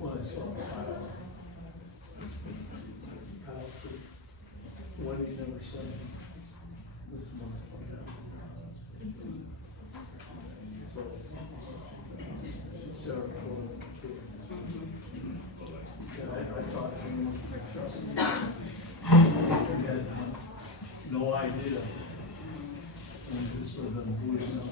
Well, I saw Kyle, what he never said this month. So, Sarah Fuller, yeah, I talked to him, I trust him. I had no idea. And this would have been booting on.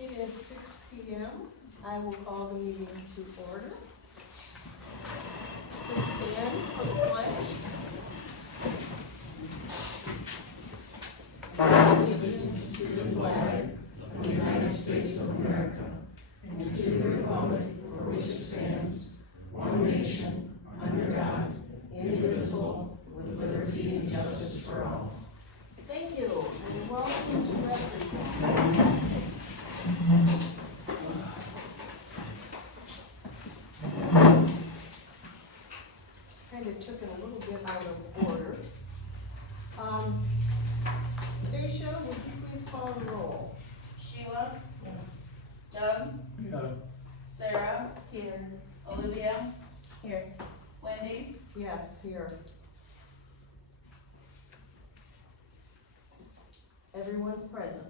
It is 6 p.m. I will call the meeting to order. Please stand for the pledge. Allegiance to the flag of the United States of America and to the republic for which it stands, one nation, under God, indivisible, with liberty and justice for all. Thank you, and welcome to everyone. Kind of took it a little bit out of order. Daisha, would you please call the roll? Sheila? Yes. Doug? Yeah. Sarah? Here. Olivia? Here. Wendy? Yes, here. Everyone's present.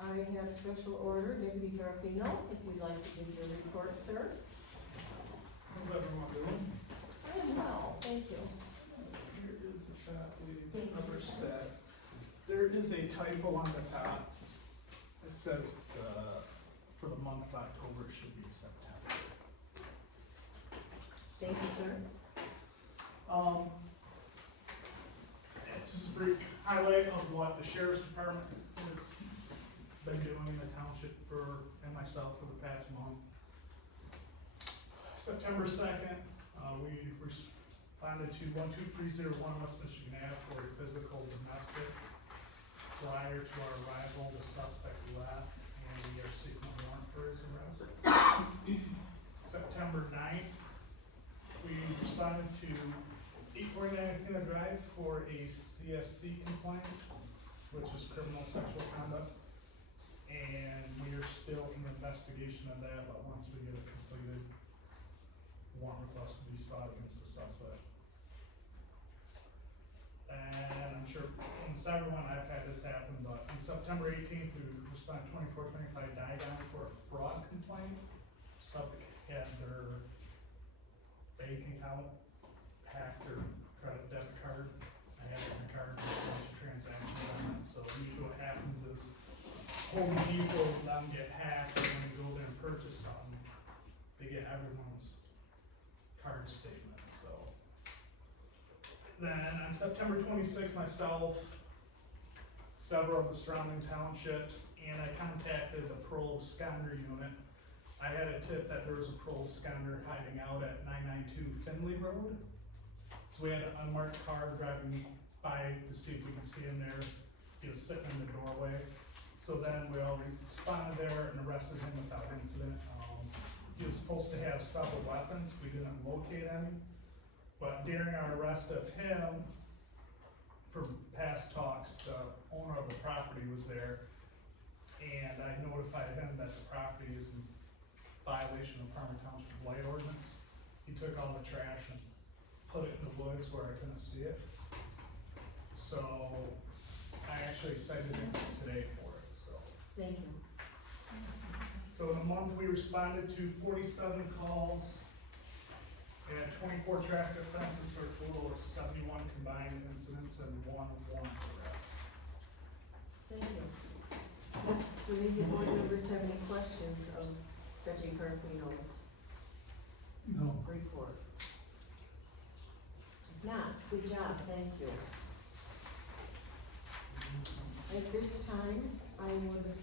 I have special order, Deputy Garfino, if you'd like to give your report, sir. How's everyone doing? I am well, thank you. Here is the Rubber stats. There is a typo on the top. It says, for the month of October, it should be September. Thank you, sir. It's just a brief highlight of what the sheriff's department has been doing in the township and myself for the past month. September 2nd, we responded to 12301 West Michigan Ave for a physical domestic. Prior to our arrival, the suspect left, and we are seeking a warrant for his arrest. September 9th, we responded to 849 Athena Drive for a CSC complaint, which is criminal sexual conduct. And we are still in investigation of that, but once we get a completed warrant request to be sought against the suspect. And I'm sure almost everyone, I've had this happen, but on September 18th, we responded 2425 Diagon for a fraud complaint. Subject had their bank account hacked, or credit debit card. I had my card, and a bunch of transactions on it. So usually what happens is Home Depot, them get hacked, and when they go there and purchase something, they get everyone's card statement, so. Then on September 26th, myself, several of the surrounding townships, and I contacted the parole absconder unit. I had a tip that there was a parole absconder hiding out at 992 Finley Road. So we had an unmarked car driving by to see if we could see him there. He was sitting in the doorway. So then we all responded there and arrested him without incident. He was supposed to have several weapons. We didn't locate any. But during our arrest of him, for past talks, the owner of the property was there. And I notified him that the property is in violation of Parma Township blight ordinance. He took all the trash and put it in the woods where I couldn't see it. So I actually cited him today for it, so. Thank you. So in a month, we responded to 47 calls and 24 traffic offenses for a total of 71 combined incidents and 1 warrant arrest. Thank you. Do any of the board members have any questions of Deputy Carpino's No. report? If not, good job, thank you. At this time, I would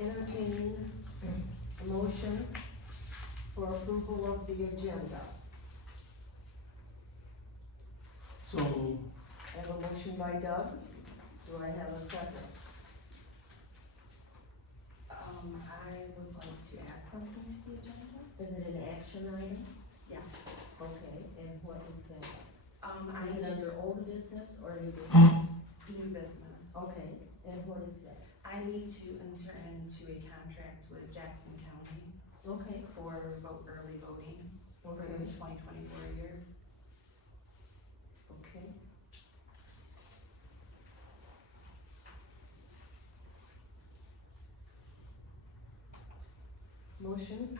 entertain a motion for approval of the agenda. So, I have a motion by Doug. Do I have a second? I would like to add something to the agenda. Is it an action item? Yes. Okay, and what is that? I Is it need under old business or new business? new business. Okay, and what is that? I need to enter into a contract with Jackson County Okay, for early voting for the okay, 2024 year. okay. Motion,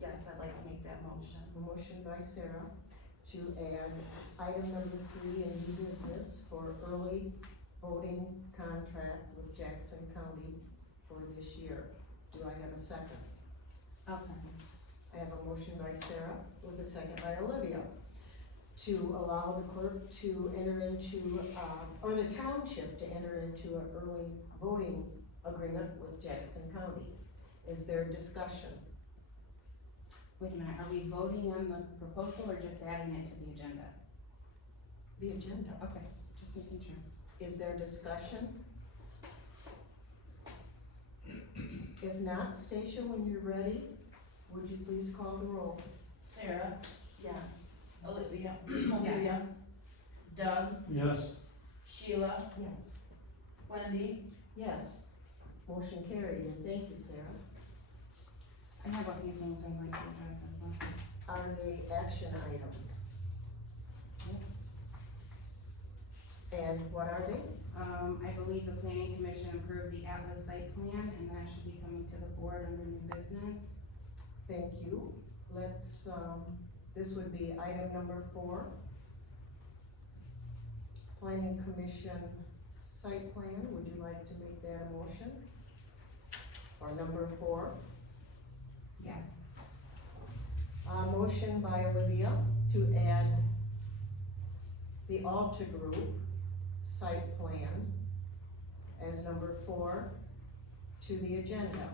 Yes, I'd like to make that motion. a motion by Sarah to add item number 3 in new business for early voting contract with Jackson County for this year. Do I have a second? I'll second. I have a motion by Sarah with a second by Olivia to allow the clerk to enter into, or the township to enter into an early voting agreement with Jackson County. Is there discussion? Wait a minute, are we voting on the proposal or just adding it to the agenda? The agenda. Okay, just making sure. Is there discussion? If not, Stacia, when you're ready, would you please call the roll? Sarah, Yes. Olivia, Doug, yes. Sheila, Yes. Wendy, Yes. Motion carried, and thank you, Sarah. I have a few things I'd like to address as well. Are they action items? And what are they? I believe the planning commission approved the Atlas site plan, and that should be coming to the board under new business. Thank you. Let's, This would be item number 4. Planning Commission site plan, would you like to make that a motion? Or number 4? Yes. Motion by Olivia to add the Alta Group site plan as number 4 to the agenda.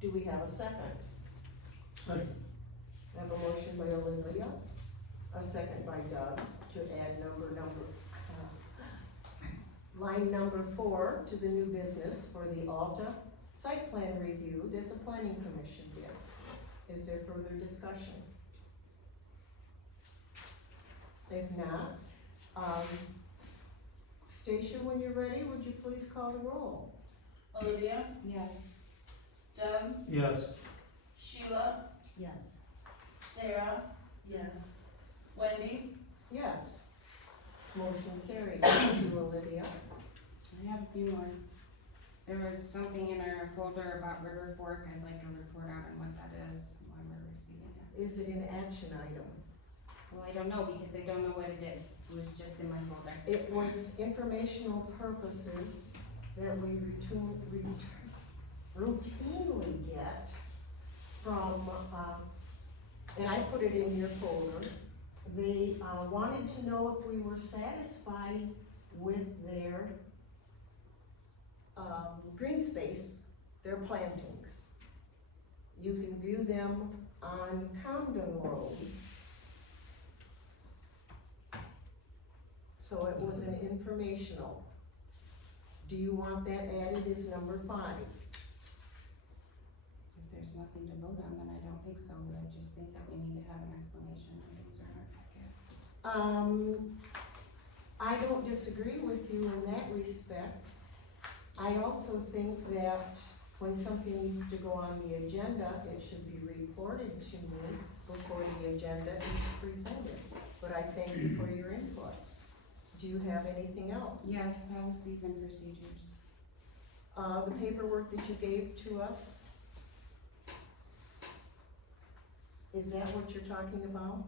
Do we have a second? Second. I have a motion by Olivia, a second by Doug, to add line number 4 to the new business for the Alta site plan review that the planning commission did. Is there further discussion? If not, Stacia, when you're ready, would you please call the roll? Olivia, Yes. Doug, Yes. Sheila, Yes. Sarah, Yes. Wendy, Yes. Motion carried. Thank you, Olivia. I have a few more. There was something in our folder about River Fork. I'd like a report out on what that is, why we're receiving it. Is it an action item? Well, I don't know because I don't know what it is. It was just in my folder. It was informational purposes that we routinely get from, and I put it in your folder. They, wanted to know if we were satisfied with their, green space, their plantings. You can view them on Condon Road. So it was an informational. Do you want that added as number 5? If there's nothing to vote on, then I don't think so. I just think that we need to have an explanation when things are in our packet. I don't disagree with you in that respect. I also think that when something needs to go on the agenda, it should be reported to me before the agenda is presented. But I thank you for your input. Do you have anything else? Yes, policies and procedures. The paperwork that you gave to us? Is that what you're talking about?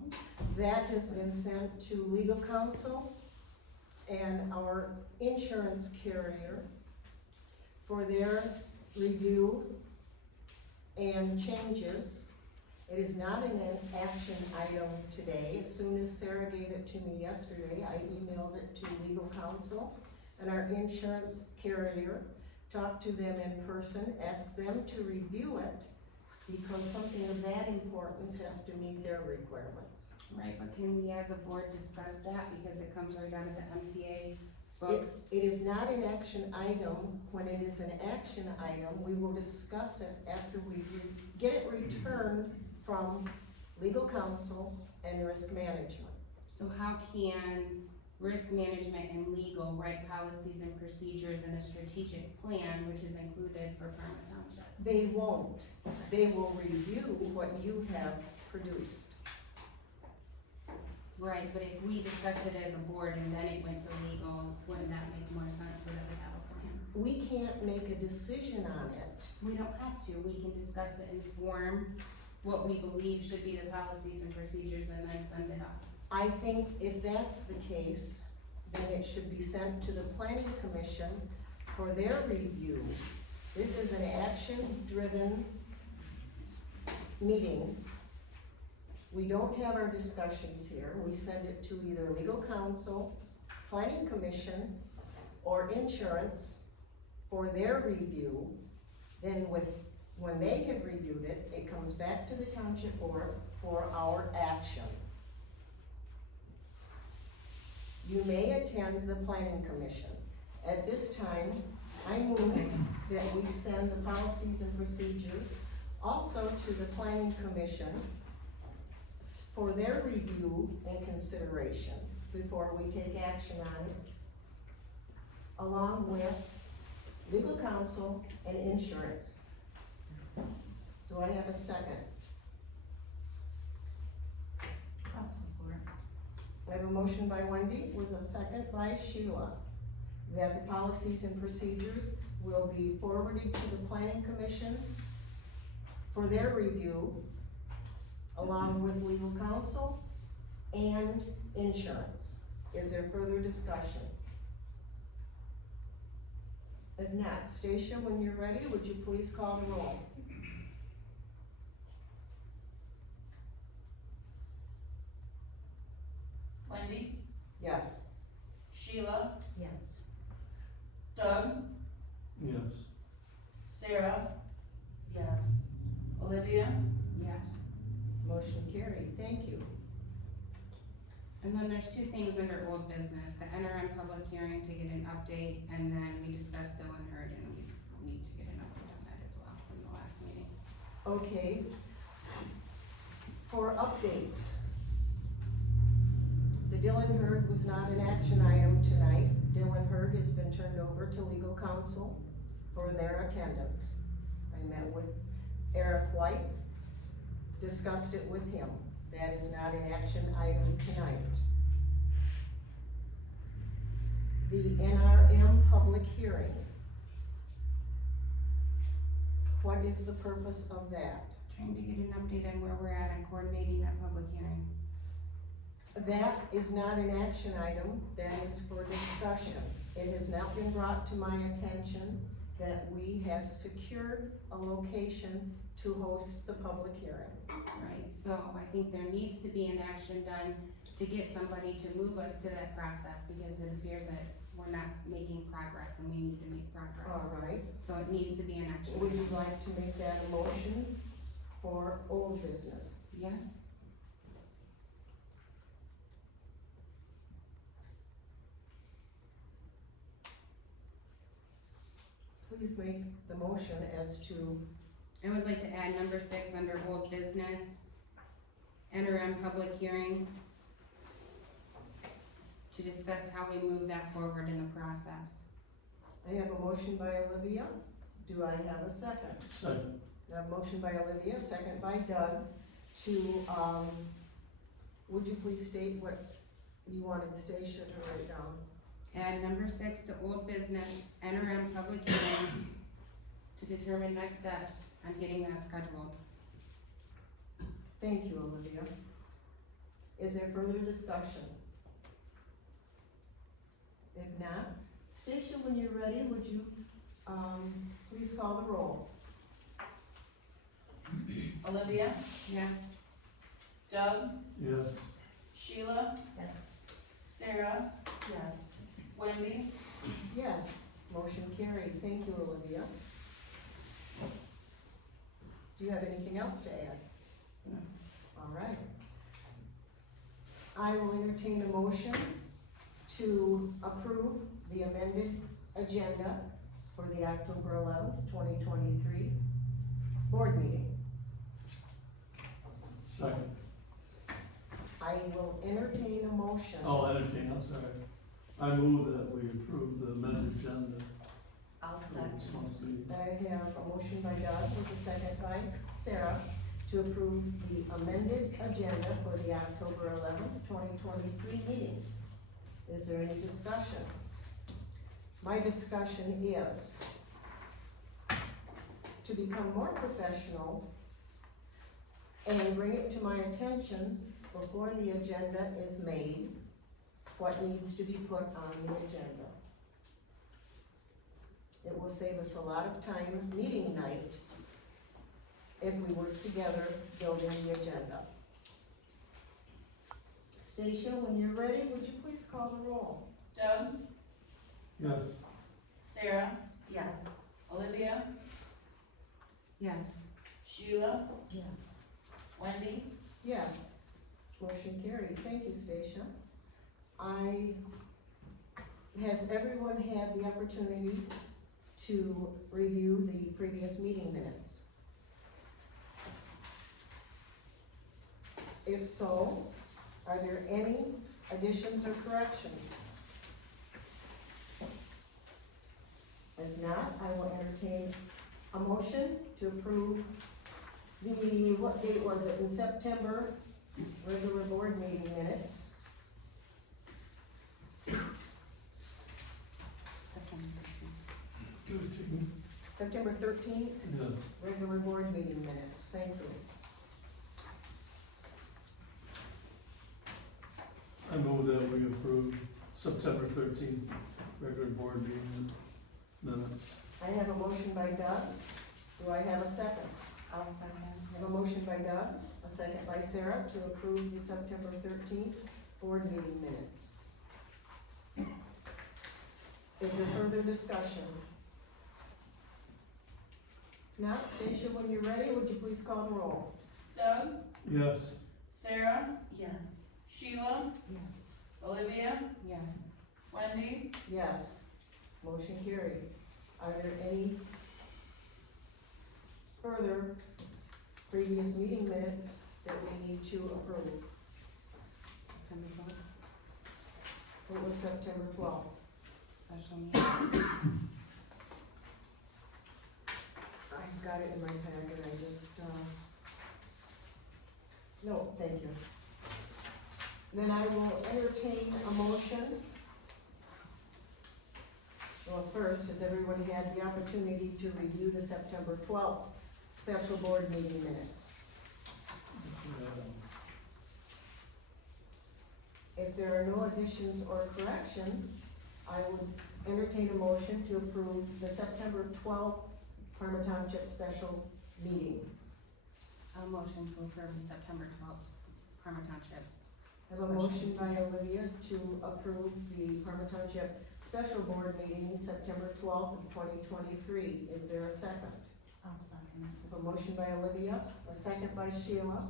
That has been sent to legal counsel and our insurance carrier for their review and changes. It is not an action item today. As soon as Sarah gave it to me yesterday, I emailed it to legal counsel and our insurance carrier, talked to them in person, asked them to review it because something of that importance has to meet their requirements. Right, but can we as a board discuss that because it comes right out of the MTA book? It is not an action item. When it is an action item, we will discuss it after we get it returned from legal counsel and risk management. So how can risk management and legal write policies and procedures in a strategic plan, which is included for Parma Township? They won't. They will review what you have produced. Right, but if we discussed it as a board and then it went to legal, wouldn't that make more sense so that we have a plan? We can't make a decision on it. We don't have to, we can discuss it and form what we believe should be the policies and procedures and then send it up. I think if that's the case, then it should be sent to the planning commission for their review. This is an action-driven meeting. We don't have our discussions here. We send it to either legal counsel, planning commission, or insurance for their review. Then when they have reviewed it, it comes back to the township board for our action. You may attend the planning commission. At this time, I move that we send the policies and procedures also to the planning commission for their review and consideration before we take action on it, along with legal counsel and insurance. Do I have a second? I'll support. I have a motion by Wendy with a second by Sheila, that the policies and procedures will be forwarded to the planning commission for their review, along with legal counsel and insurance. Is there further discussion? If not, Stacia, when you're ready, would you please call the roll? Wendy, Yes. Sheila, Yes. Doug, Yes. Sarah, Yes. Olivia, Yes. Motion carried, thank you. And then there's two things under old business, the interim public hearing to get an update, and then we discussed Dylan Hurd, and we need to get an update on that as well from the last meeting. Okay. For updates. The Dylan Hurd was not an action item tonight. Dylan Hurd has been turned over to legal counsel for their attendance. I met with Eric White, discussed it with him. That is not an action item tonight. The NRM public hearing. What is the purpose of that? Trying to get an update on where we're at on coordinating that public hearing. That is not an action item, that is for discussion. It has not been brought to my attention that we have secured a location to host the public hearing. Right, so I think there needs to be an action done to get somebody to move us to that process, because it appears that we're not making progress and we need to make progress. All right, So it needs to be an action. would you like to make that a motion for old business? Yes? Please make the motion as to, I would like to add number 6 under old business, interim public hearing, to discuss how we move that forward in the process. I have a motion by Olivia. Do I have a second? Second. I have a motion by Olivia, second by Doug, to, would you please state what you wanted Stacia to write down? Add number 6 to old business, interim public hearing, to determine next steps on getting that scheduled. Thank you, Olivia. Is there further discussion? If not, Stacia, when you're ready, would you, please call the roll? Olivia, Yes. Doug, Yes. Sheila, Yes. Sarah, Yes. Wendy, Yes, motion carried. Thank you, Olivia. Do you have anything else to add? No. All right. I will entertain a motion to approve the amended agenda for the October 11th, 2023 board meeting. Second. I will entertain a motion. Oh, entertain, I'm sorry. I move that we approve the amended agenda. I'll for second. this month's meeting. I have a motion by Doug with a second by Sarah to approve the amended agenda for the October 11th, 2023 meeting. Is there any discussion? My discussion is to become more professional and bring it to my attention before the agenda is made, what needs to be put on the agenda. It will save us a lot of time meeting night if we work together building the agenda. Stacia, when you're ready, would you please call the roll? Doug, Yes. Sarah, Yes. Olivia, Yes. Sheila, Yes. Wendy, Yes. Motion carried. Thank you, Stacia. Has everyone had the opportunity to review the previous meeting minutes? If so, are there any additions or corrections? If not, I will entertain a motion to approve what date was it, in September, regular board meeting minutes. Second. Give it to me. September 13th, Yes. regular board meeting minutes, thank you. I move that we approve September 13th regular board meeting minutes. I have a motion by Doug, do I have a second? I'll second. I have a motion by Doug, a second by Sarah to approve the September 13th board meeting minutes. Is there further discussion? Now, Stacia, when you're ready, would you please call the roll? Doug, Yes. Sarah, Yes. Sheila, Yes. Olivia, Yes. Wendy, Yes. Motion carried. Are there any further previous meeting minutes that we need to approve? September 12th, It was September 12th. special meeting. I've got it in my packet, I just, no, thank you. Then I will entertain a motion. Well, first, has everyone had the opportunity to review the September 12th special board meeting minutes? If there are no additions or corrections, I would entertain a motion to approve the September 12th Parma Township special meeting. A motion to approve the September 12th Parma Township. I have a motion by Olivia to approve the Parma Township special board meeting September 12th of 2023. Is there a second? I'll second I have a motion by Olivia, a second by Sheila,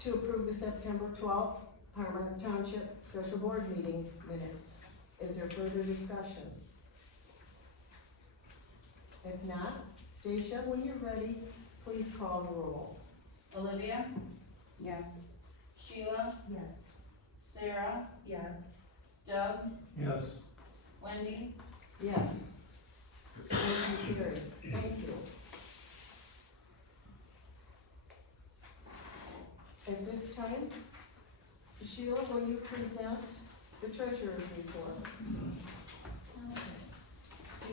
to approve the September 12th Parma Township special board meeting minutes. Is there further discussion? If not, Stacia, when you're ready, please call the roll. Olivia, Yes. Sheila, Yes. Sarah, Yes. Doug, Yes. Wendy, Yes. Motion carried. Thank you. At this time, Sheila, will you present the treasurer's report?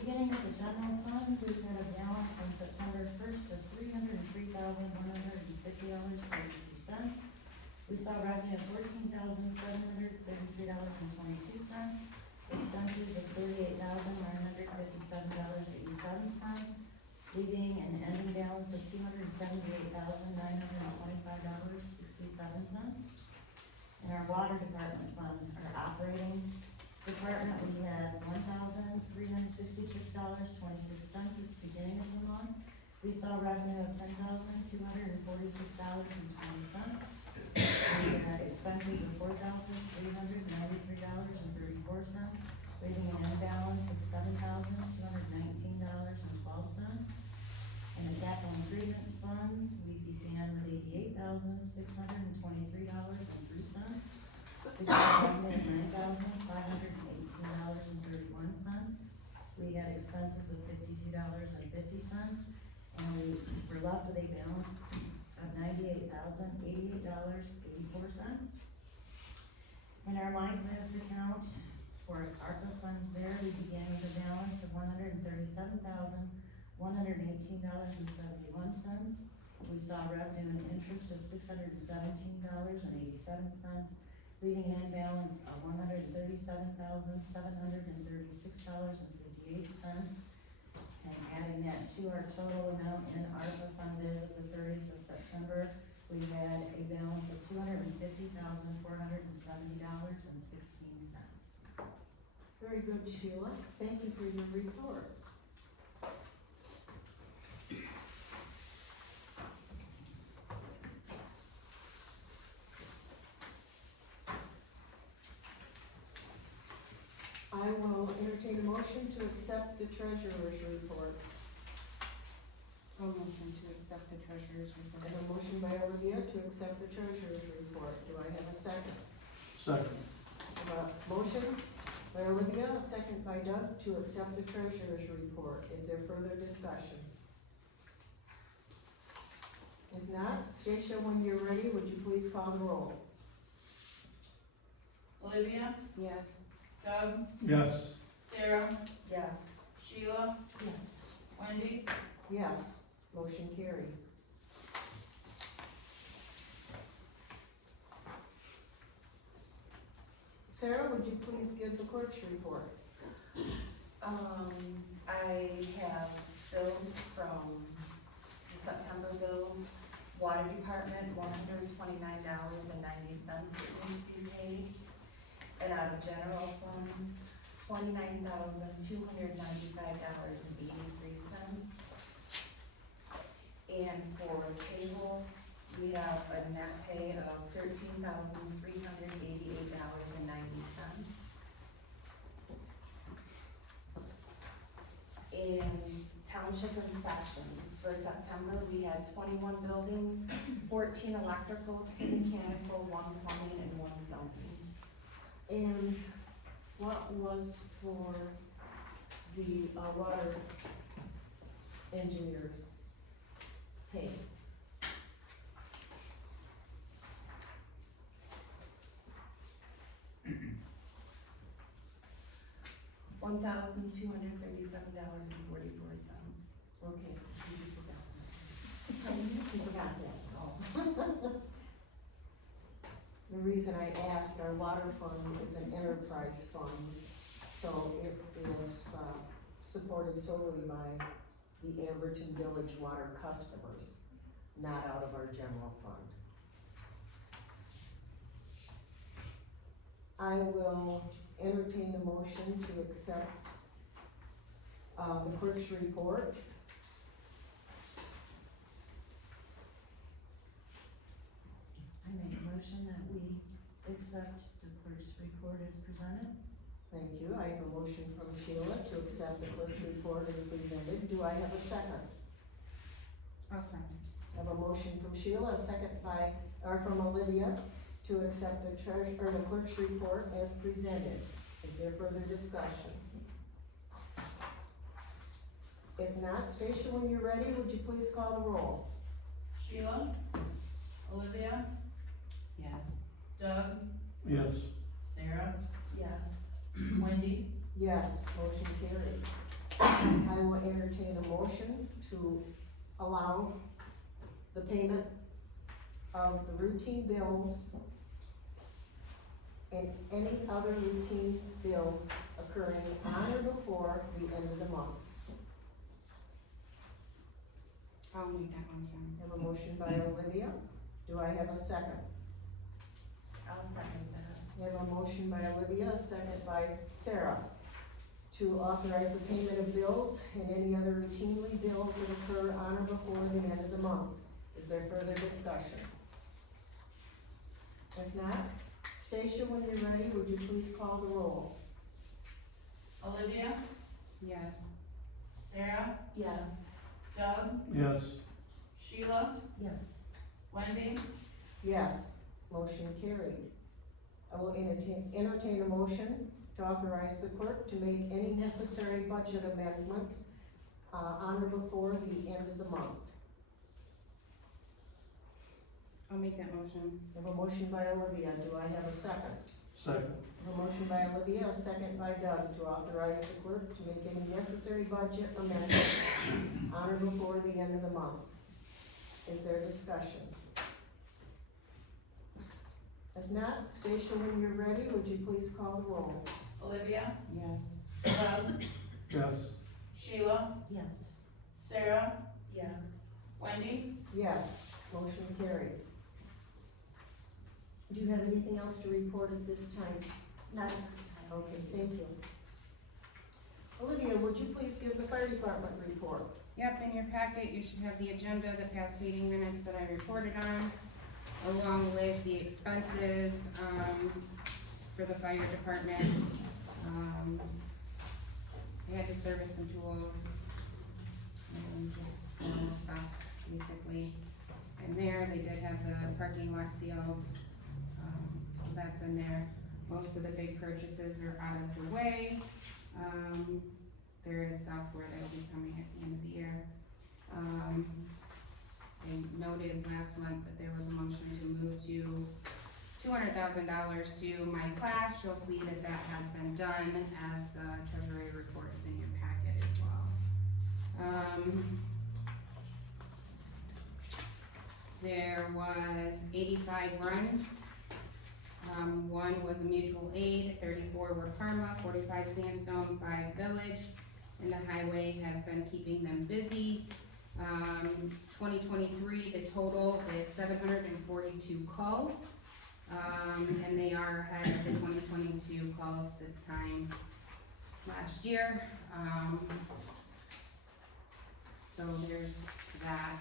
Beginning with the general fund, we've had a balance on September 1st of $303,150.42. We saw revenue of $14,733.22, expenses of $38,957.87, leaving an ending balance of $278,925.67. In our water department fund, our operating department, we had $1,366.26 at the beginning of the month. We saw revenue of $10,246.20. We had expenses of $4,393.34, leaving an end balance of $7,219.12. In the capital improvements funds, we began with $88,623.03. We saw revenue of $9,518.31. We had expenses of $52.50, and we were left with a balance of $98,088.84. In our line class account, for ARPA funds there, we began with a balance of $137,118.71. We saw revenue and interest of $617.87, leaving an end balance of $137,736.58. And adding that to our total amount in ARPA funds as of the 30th of September, we had a balance of $250,470.16. Very good, Sheila. Thank you for your report. I will entertain a motion to accept the treasurer's report. A motion to accept the treasurer's I report. have a motion by Olivia to accept the treasurer's report. Do I have a second? Second. I have a motion by Olivia, a second by Doug to accept the treasurer's report. Is there further discussion? If not, Stacia, when you're ready, would you please call the roll? Olivia, Yes. Doug, Yes. Sarah, Yes. Sheila, Yes. Wendy, Yes, motion carried. Sarah, would you please give the clerk's report? I have bills from the September bills, water department, $129.90 that needs to be paid. And out of general fund, $29,295.83. And for cable, we have a net pay of $13,388.90. And township inspections, for September, we had 21 building, 14 electrical, 2 mechanical, 1 plumbing, and 1 zoning. And what was for the water engineers pay? $1,237.44. Okay, you forgot that. You forgot that, oh. The reason I asked, our water fund is an enterprise fund, so it is, supported solely by the Amberton Village water customers, not out of our general fund. I will entertain a motion to accept, the clerk's report. I make a motion that we accept the clerk's report as presented. Thank you. I have a motion from Sheila to accept the clerk's report as presented. Do I have a second? I'll second. I have a motion from Sheila, a second from Olivia, to accept the the clerk's report as presented. Is there further discussion? If not, Stacia, when you're ready, would you please call the roll? Sheila, Olivia, Yes. Doug, Yes. Sarah, Yes. Wendy, Yes, motion carried. I will entertain a motion to allow the payment of the routine bills and any other routine bills occurring on or before the end of the month. I'll make that motion. I have a motion by Olivia. Do I have a second? I'll second that. I have a motion by Olivia, a second by Sarah, to authorize the payment of bills and any other routinely bills that occur on or before the end of the month. Is there further discussion? If not, Stacia, when you're ready, would you please call the roll? Olivia, Yes. Sarah, Yes. Doug, Yes. Sheila, Yes. Wendy, Yes, motion carried. I will entertain a motion to authorize the clerk to make any necessary budget amendments, on or before the end of the month. I'll make that motion. I have a motion by Olivia. Do I have a second? Second. I have a motion by Olivia, a second by Doug, to authorize the clerk to make any necessary budget amendments on or before the end of the month. Is there discussion? If not, Stacia, when you're ready, would you please call the roll? Olivia, Yes. Doug, Yes. Sheila, Yes. Sarah, Yes. Wendy, Yes, motion carried. Do you have anything else to report at this time? Not at this time. Okay, thank you. Olivia, would you please give the fire department report? Yep, in your packet, you should have the agenda, the past meeting minutes that I reported on, along with the expenses, for the fire department. They had to service some tools, and just normal stuff, basically. And there, they did have the parking lot sealed, so that's in there. Most of the big purchases are out of the way. There is software that will be coming at the end of the year. I noted last month that there was a motion to move to $200,000 to my class. You'll see that that has been done as the treasury report is in your packet as well. There was 85 runs. One was a mutual aid, 34 were Parma, 45 Sandstone, 5 Village, and the highway has been keeping them busy. 2023, the total is 742 calls, and they are ahead of the 2022 calls this time last year. So there's that.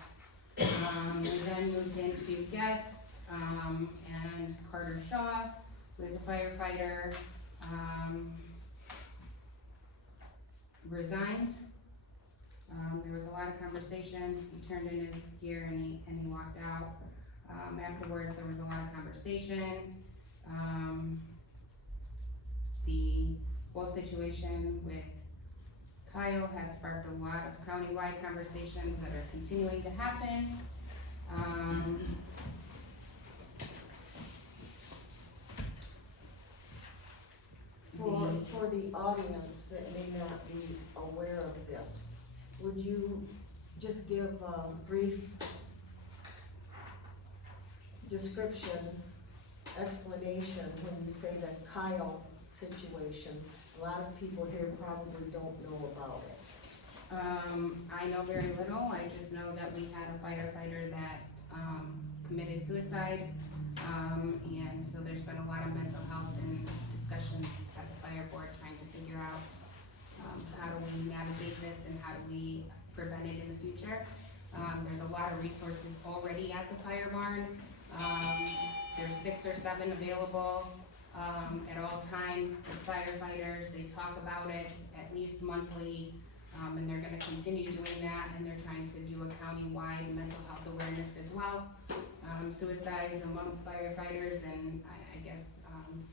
We then moved into guests, and Carter Shaw, who is a firefighter, resigned. There was a lot of conversation. He turned in his gear and he walked out. Afterwards, there was a lot of conversation. The whole situation with Kyle has sparked a lot of countywide conversations that are continuing to happen. For the audience that may not be aware of this, would you just give a brief description, explanation when you say the Kyle situation? A lot of people here probably don't know about it. I know very little. I just know that we had a firefighter that, committed suicide. And so there's been a lot of mental health and discussions at the fire board trying to figure out, how do we navigate this and how do we prevent it in the future. There's a lot of resources already at the fire barn. There's 6 or 7 available, at all times. The firefighters, they talk about it at least monthly, and they're gonna continue doing that, and they're trying to do a county-wide mental health awareness as well. Suicides amongst firefighters and I guess,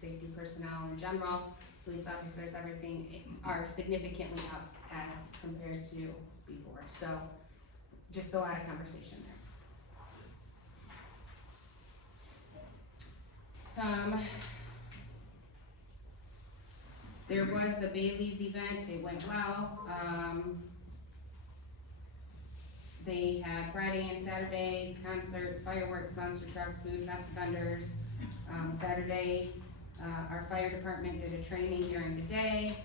safety personnel in general, police officers, everything, are significantly up as compared to before. So, just a lot of conversation there. There was the Bailey's event, it went well. They had Friday and Saturday concerts, fireworks, monster trucks, food truck vendors. Saturday, our fire department did a training during the day.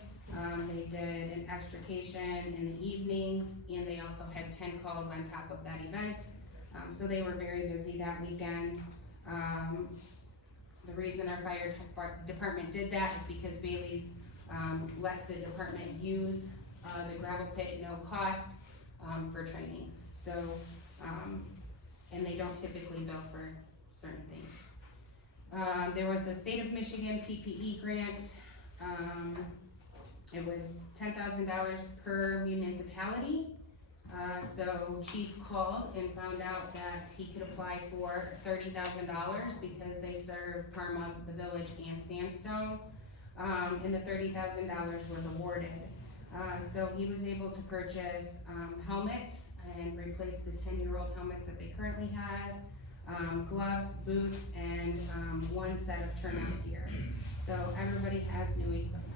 They did an extrication in the evenings, and they also had 10 calls on top of that event. So they were very busy that weekend. The reason our fire department did that is because Bailey's lets the department use the gravel pit at no cost for trainings. So, and they don't typically bill for certain things. There was a state of Michigan PPE grant. It was $10,000 per municipality. So chief called and found out that he could apply for $30,000 because they serve Parma, the Village, and Sandstone. And the $30,000 was awarded. So he was able to purchase helmets and replace the 10-year-old helmets that they currently had, gloves, boots, and 1 set of turnout gear. So everybody has new equipment.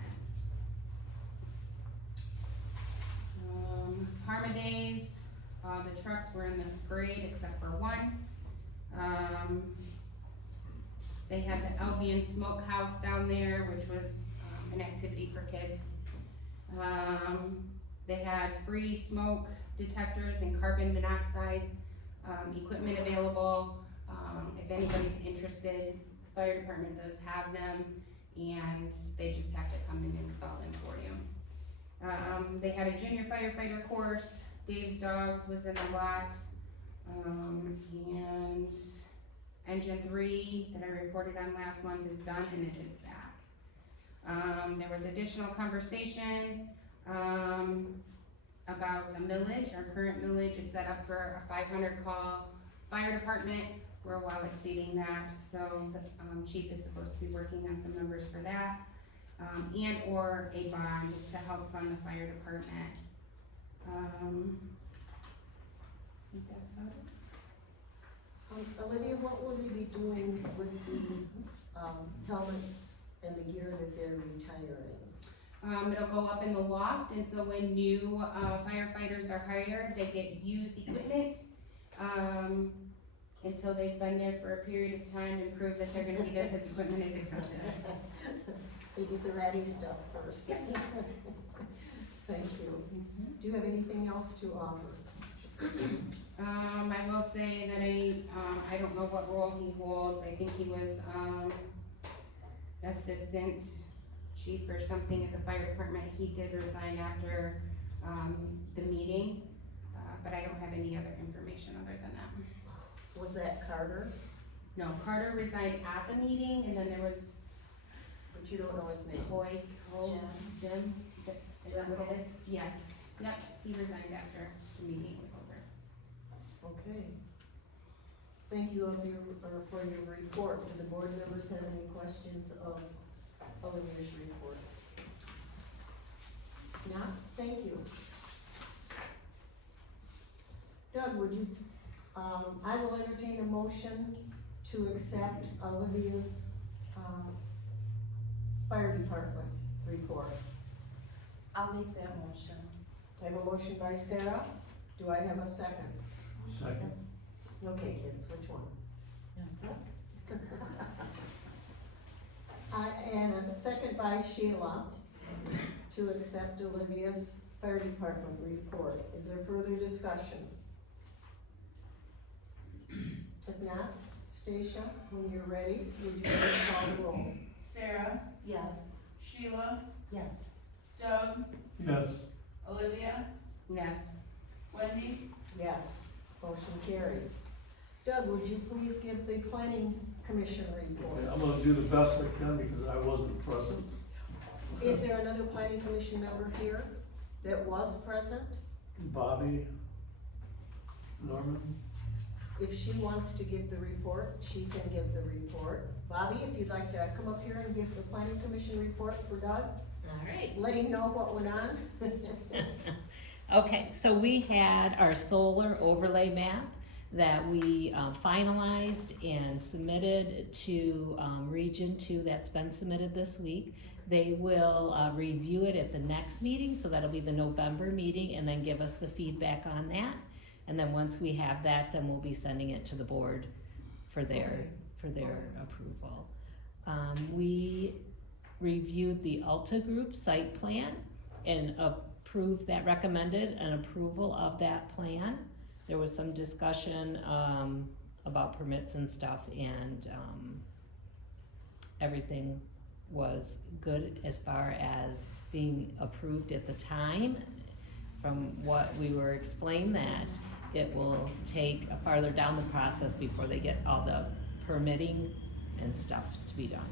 Parma Days, the trucks were in the parade except for one. They had the Albion Smokehouse down there, which was an activity for kids. They had free smoke detectors and carbon monoxide equipment available. If anybody's interested, the fire department does have them, and they just have to come and install them for you. They had a junior firefighter course. Dave's Dogs was in the lot. And Engine 3 that I reported on last month is done, and it is back. There was additional conversation about a millage. Our current millage is set up for a 500 call fire department. We're well exceeding that, so the chief is supposed to be working on some numbers for that. And or a bond to help fund the fire department. I think that's about it. Olivia, what will they be doing with the helmets and the gear that they're retiring? It'll go up in the loft, and so when new firefighters are hired, they get used equipment, until they've been there for a period of time and prove that they're gonna be there, because equipment is expensive. They get the ratty stuff first. Thank you. Do you have anything else to offer? I will say that I don't know what role he holds, I think he was, assistant chief or something at the fire department. He did resign after, the meeting, but I don't have any other information other than that. Was that Carter? No, Carter resigned at the meeting, and then there was But you don't know his name. Jim, is that what it is? Yes, yep, he resigned after the meeting was over. Okay. Thank you for your report. Do the board members have any questions of Olivia's report? Not? Thank you. Doug, would you, I will entertain a motion to accept Olivia's, fire department report. I'll make that motion. I have a motion by Sarah. Do I have a second? Second. Okay, kids, which one? And a second by Sheila to accept Olivia's fire department report. Is there further discussion? If not, Stacia, when you're ready, would you please call the roll? Sarah, Yes. Sheila, Yes. Doug, Yes. Olivia, Yes. Wendy, Yes, motion carried. Doug, would you please give the planning commission report? I'm gonna do the best I can because I wasn't present. Is there another planning commission member here that was present? Bobby, Norman, If she wants to give the report, she can give the report. Bobby, if you'd like to come up here and give the planning commission report for Doug, All right. let him know what went on. Okay, so we had our solar overlay map that we finalized and submitted to Region 2, that's been submitted this week. They will review it at the next meeting, so that'll be the November meeting, and then give us the feedback on that. And then once we have that, then we'll be sending it to the board for their approval. We reviewed the Alta Group site plan and approved that, recommended an approval of that plan. There was some discussion about permits and stuff, and everything was good as far as being approved at the time. From what we were explained, that it will take farther down the process before they get all the permitting and stuff to be done.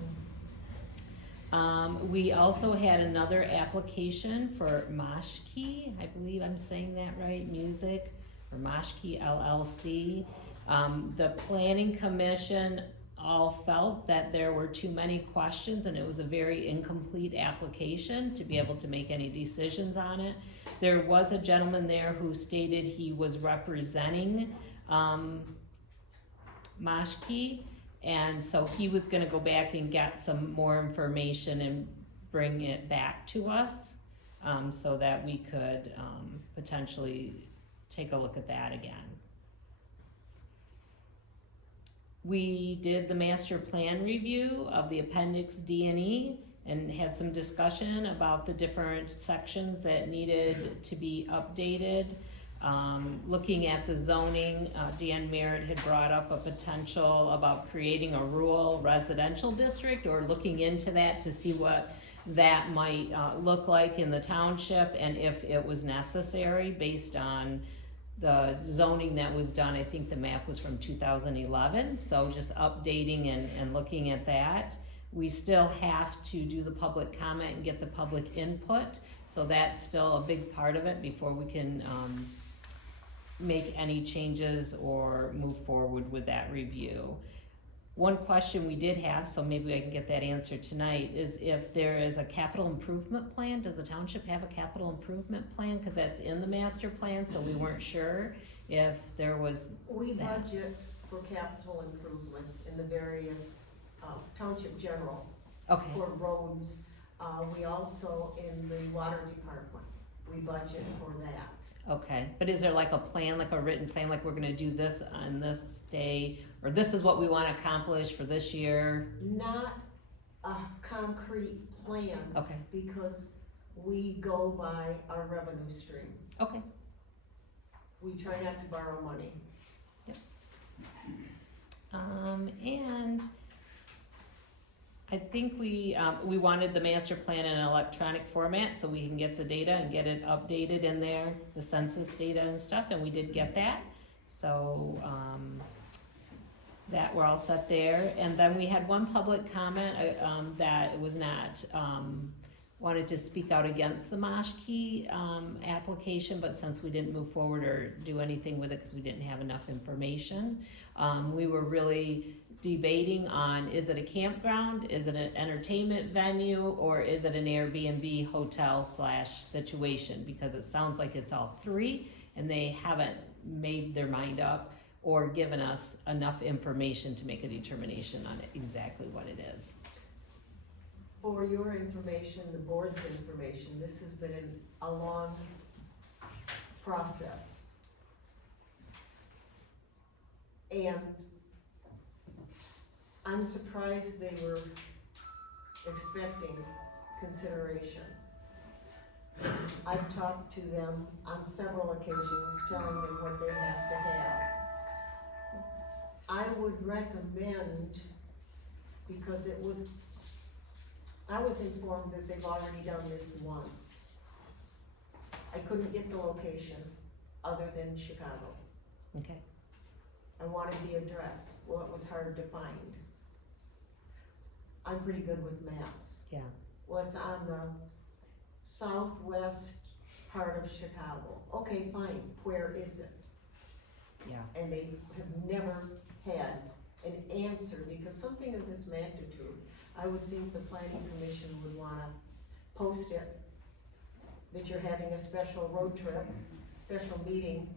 We also had another application for Moshke, I believe I'm saying that right, Music, or Moshke LLC. The planning commission all felt that there were too many questions and it was a very incomplete application to be able to make any decisions on it. There was a gentleman there who stated he was representing Moshke, and so he was gonna go back and get some more information and bring it back to us, so that we could potentially take a look at that again. We did the master plan review of the appendix D and E and had some discussion about the different sections that needed to be updated. Looking at the zoning, Dan Merritt had brought up a potential about creating a rural residential district, or looking into that to see what that might look like in the township, and if it was necessary based on the zoning that was done. I think the map was from 2011, so just updating and looking at that. We still have to do the public comment and get the public input, so that's still a big part of it before we can make any changes or move forward with that review. One question we did have, so maybe I can get that answer tonight, is if there is a capital improvement plan. Does the township have a capital improvement plan? Cause that's in the master plan, so we weren't sure if there was. We that. budget for capital improvements in the various township general Okay, for roads, We also, in the water department, we budget for that. Okay, but is there like a plan, like a written plan, like we're gonna do this on this day, or this is what we wanna accomplish for this year? Not a concrete plan, Okay, because we go by our revenue stream. okay, We try not to borrow money. and I think we wanted the master plan in an electronic format, so we can get the data and get it updated in there, the census data and stuff, and we did get that. So, that we're all set there, and then we had one public comment, that was not, wanted to speak out against the Moshke, application, but since we didn't move forward or do anything with it, cause we didn't have enough information, we were really debating on, is it a campground, is it an entertainment venue, or is it an Airbnb hotel / situation, because it sounds like it's all three, and they haven't made their mind up or given us enough information to make a determination on exactly what it is. For your information, the board's information, this has been a long process. And I'm surprised they were expecting consideration. I've talked to them on several occasions, telling them what they have to have. I would recommend, because I was informed that they've already done this once. I couldn't get the location other than Chicago. Okay, I wanted the address, well, it was hard to find. I'm pretty good with maps. yeah, Well, it's on the southwest part of Chicago. Okay, fine, where is it? yeah, And they have never had an answer, because something of this magnitude, I would think the planning commission would wanna post it, that you're having a special road trip, special meeting,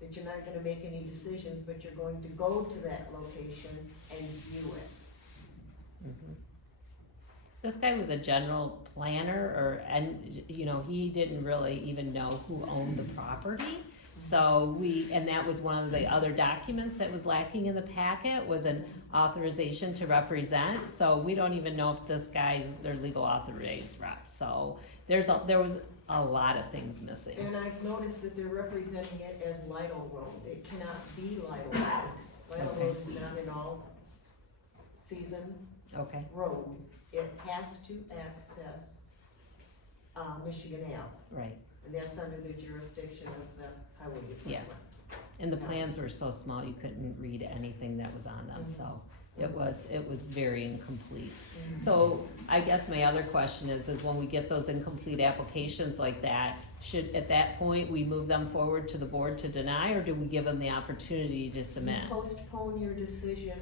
that you're not gonna make any decisions, but you're going to go to that location and view it. mhm. This guy was a general planner, and he didn't really even know who owned the property. So and that was one of the other documents that was lacking in the packet, was an authorization to represent. So we don't even know if this guy's their legal authorized rep. So there was a lot of things missing. And I've noticed that they're representing it as Lytle Road. It cannot be Lytle Road. Lytle Okay. Road is not an all-season Okay, road. It has to access, Michigan Ave, right. and that's under the jurisdiction of the highway Yeah. department. And the plans were so small, you couldn't read anything that was on them, so it was very incomplete. So I guess my other question is when we get those incomplete applications like that, should, at that point, we move them forward to the board to deny, or do we give them the opportunity to submit? You postpone your decision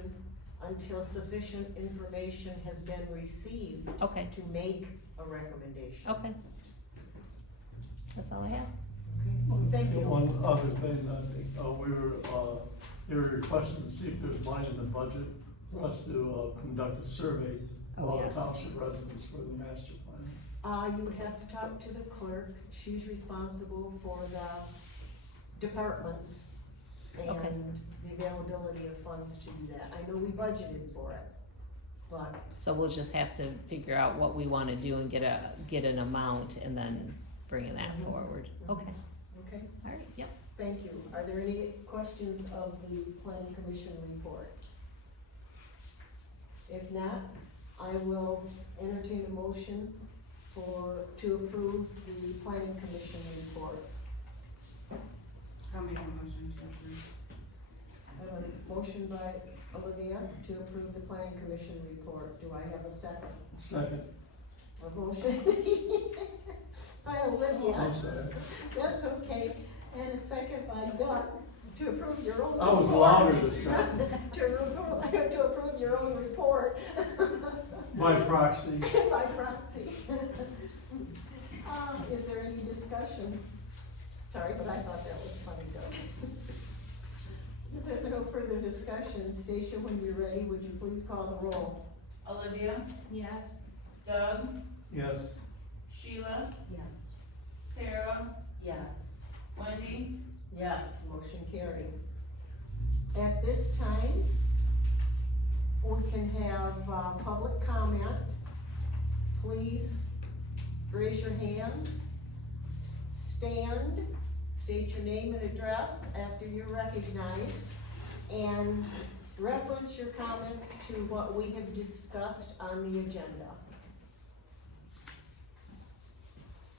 until sufficient information has been received Okay, to make a recommendation. okay. That's all I have. Okay, thank you. One other thing, I think, they were requesting to see if there's money in the budget for us to, conduct a survey of Oh, all the yes. township residents for the master plan. You would have to talk to the clerk. She's responsible for the departments and Okay. the availability of funds to do that. I know we budgeted for it, but So we'll just have to figure out what we wanna do and get an amount and then bring that Mhm. forward. Okay, okay, alright, yep. thank you. Are there any questions of the planning commission report? If not, I will entertain a motion to approve the planning commission report. I'll make a motion to approve. I have a motion by Olivia to approve the planning commission report. Do I have a second? Second, A motion by Olivia, I'm sorry. that's okay, and a second by Doug to approve your own. I was report. louder this time. To approve your own report. By proxy. By proxy. Is there any discussion? Sorry, but I thought that was funny, Doug. If there's no further discussion, Stacia, when you're ready, would you please call the roll? Olivia, Yes. Doug, Yes. Sheila, Yes. Sarah, Yes. Wendy, Yes, motion carried. At this time, we can have, public comment. Please raise your hand, stand, state your name and address after you're recognized, and reference your comments to what we have discussed on the agenda.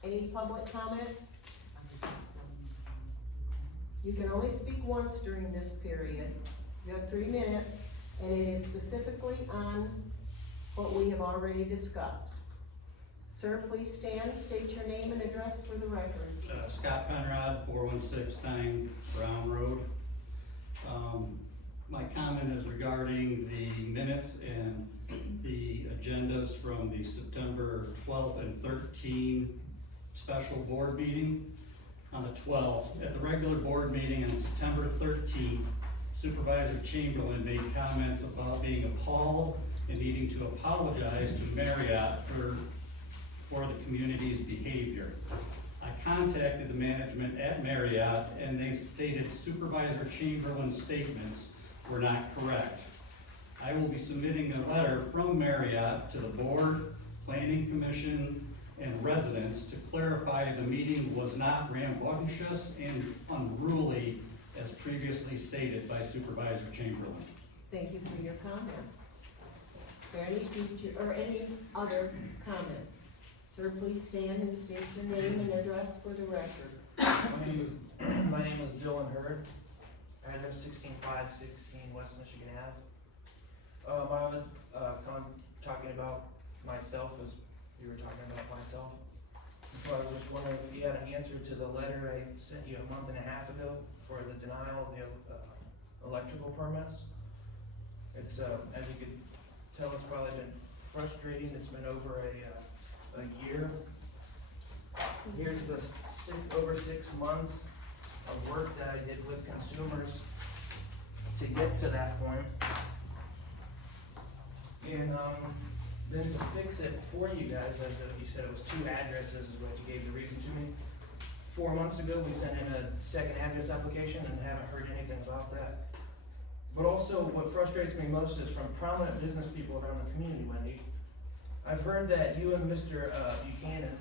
Any public comment? You can only speak once during this period. You have 3 minutes, and it is specifically on what we have already discussed. Sir, please stand, state your name and address for the record. Scott Conrad, 4169 Brown Road. My comment is regarding the minutes and the agendas from the September 12th and 13th special board meeting. On the 12th, at the regular board meeting on September 13th, Supervisor Chamberlain made comments about being appalled and needing to apologize to Marriott for the community's behavior. I contacted the management at Marriott and they stated Supervisor Chamberlain's statements were not correct. I will be submitting a letter from Marriott to the board, planning commission, and residents to clarify the meeting was not rambunctious and unruly as previously stated by Supervisor Chamberlain. Thank you for your comment. Is there any future, or any other comments? Sir, please stand and state your name and address for the record. My name is Dylan Hurd. I live 16516 West Michigan Ave. I was talking about myself as you were talking about myself. So I was just wondering if you had an answer to the letter I sent you a month and a half ago for the denial of the electrical permits. It's, as you could tell, it's probably been frustrating. It's been over a year. Here's the over 6 months of work that I did with consumers to get to that point. And then to fix it for you guys, as you said, it was 2 addresses is what you gave the reason to me. 4 months ago, we sent in a second address application and haven't heard anything about that. But also, what frustrates me most is from prominent business people around the community, Wendy. I've heard that you and Mr. Buchanan,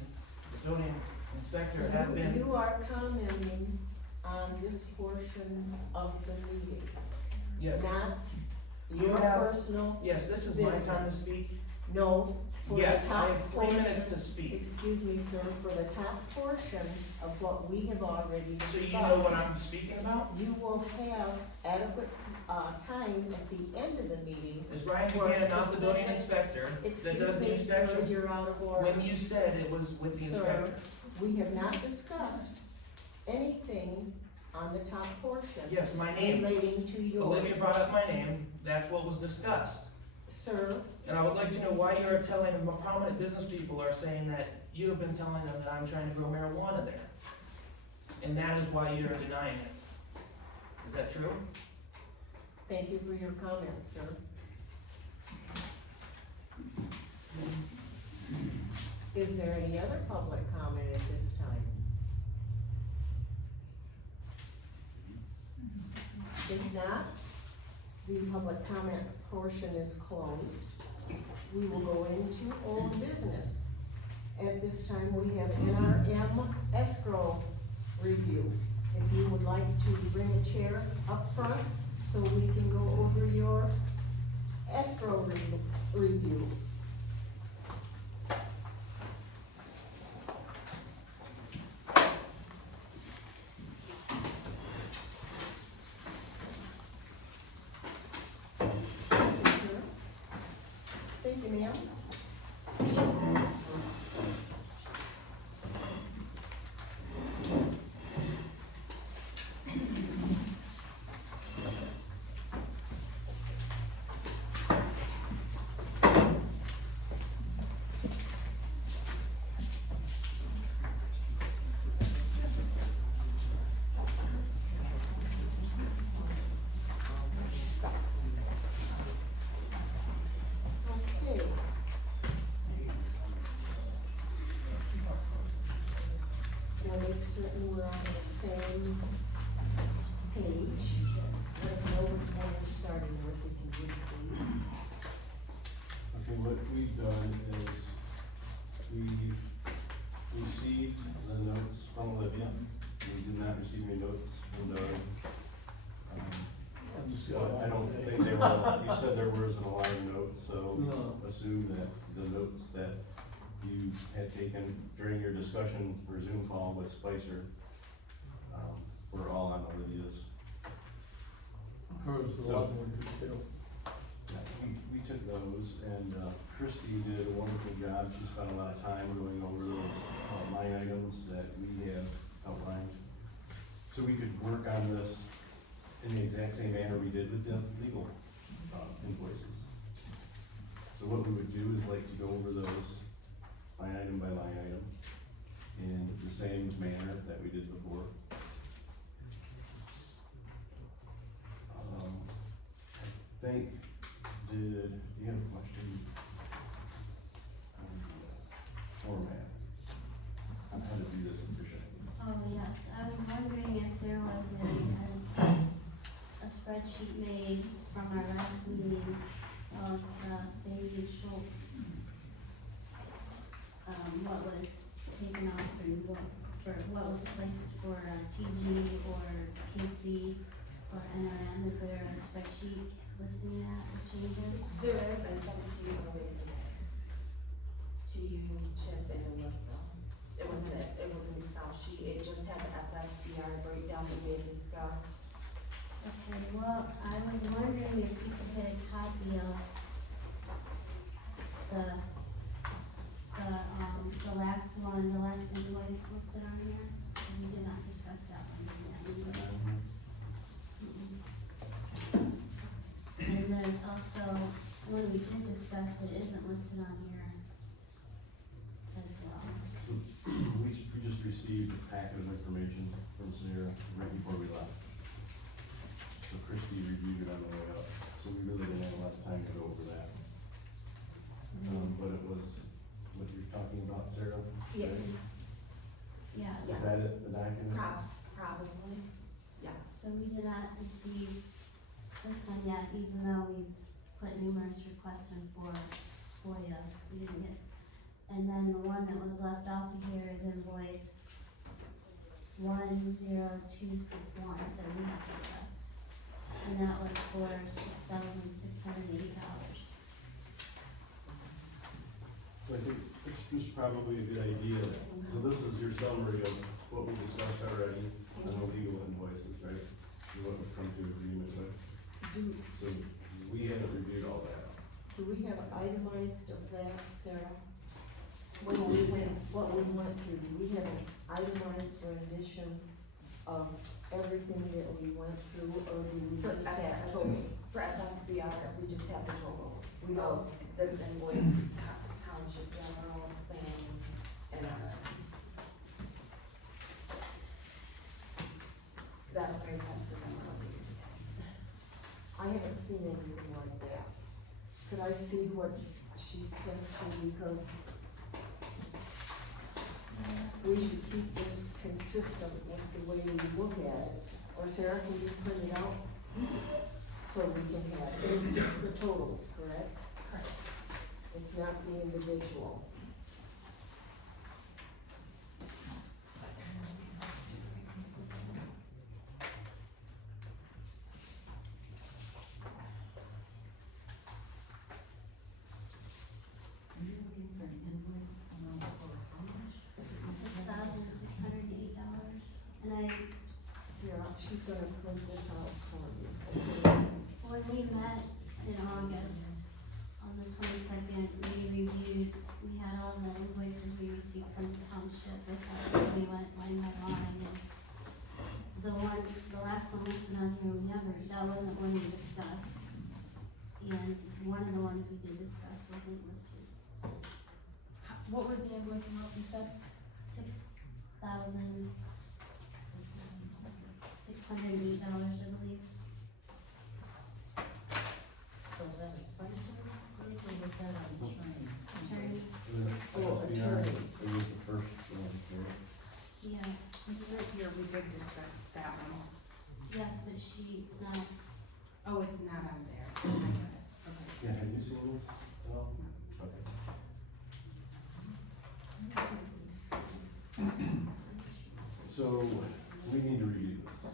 the building inspector, have been. You are commenting on this portion of the meeting, Yes. not You your have- personal. Yes, this is my time to business. speak. No, for the Yes, I top have 3 portion. minutes to speak. Excuse me, sir, for the top portion of what we have already So discussed. you know what I'm speaking about? You will have adequate, time at the end of the meeting. Is Brian For a Buchanan not the building specific- inspector that Excuse does the me, sir, inspections? you're out of order. When you said it was with the Sir, inspector. we have not discussed anything on the top portion Yes, my name. relating to yours. Olivia brought up my name. That's what was discussed. Sir, And I would like to know why you are telling them, prominent business people are saying that you have been telling them that I'm trying to grow marijuana there. And that is why you're denying it. Is that true? thank you for your comments, sir. Is there any other public comment at this time? If not, the public comment portion is closed. We will go into old business. At this time, we have NRM escrow review. If you would like to bring a chair up front so we can go over your escrow review. Thank you, ma'am. make certain we're on the same page. Let us know what you're starting with, if you would, please. Okay, what we've done is we've received the notes from Olivia. We did not receive any notes from Doug. I'm just But gonna- I don't think they were, you said there was an aligned note, so No. assume that the notes that you had taken during your discussion or Zoom call with Spicer, were all on Olivia's. Hers, the So- lot more detail. Yeah, we took those, and Christie did a wonderful job. She spent a lot of time going over those line items that we have outlined. So we could work on this in the exact same manner we did with the legal invoices. So what we would do is like to go over those line item by line item in the same manner that we did before. I think, do you have a question on the format? On how to do this efficiently? Oh, yes, I was wondering if there was a spreadsheet made from our last meeting of, Bailey Schultz. What was taken off and what was placed for, TG or KC or NRM, is there a spreadsheet listing that, the changes? There is, I sent it to you earlier today. To you, Chip and Alyssa. It was an Excel sheet, it just had the FSBR breakdown that we had discussed. Okay, well, I was wondering if you could get a copy of the last one, the last invoice listed on here, because we did not discuss that one yet. And there's also, when we did discuss it, isn't listed on here as well. We just received a packet of information from Sarah right before we left. So Christie reviewed it on the way up, so we really didn't have a lot of time to go over that. But it was what you're talking about, Sarah? Yeah. Yeah, Is that it, the document? Probably, yes. so we did not receive this one yet, even though we put numerous requests in for FOIAs, we didn't get. And then the one that was left off of here is invoice 10261 that we have discussed. And that was for $6,680. So I think it's just probably a good idea, so this is your summary of what we discussed already on the legal invoices, right? And what we've come to agreement with, so we haven't reviewed all that. Do we have itemized of that, Sarah? When we went, what we went through, do we have an itemized rendition of everything that we went through, or do we For just have totals? For FSBR, we just have the totals. We don't. This invoice is township general planning and that's very sensitive and I haven't seen anything like that. Could I see what she sent you, because we should keep this consistent with the way we look at it. Or Sarah, can you print it out? So we can have, it's just the totals, correct? Correct. It's not the individual. $6,608, and Yeah, she's gonna print this out for you. when we met in August, on the 22nd, we reviewed, we had all the invoices we received from the township with us, we went line by line, and the last one listed on here, that wasn't one we discussed. And one of the ones we did discuss wasn't listed. What was the invoice amount you said? $6,608, I believe. Was that a Spicer? Or was that on train? Attorneys. Oh, attorney. It was the first one, right? Yeah, It's right here, we did discuss that one. yes, but she's not, Oh, it's not on there. I got it. Okay. Yeah, have you seen this at all? Okay. So, we need to review this.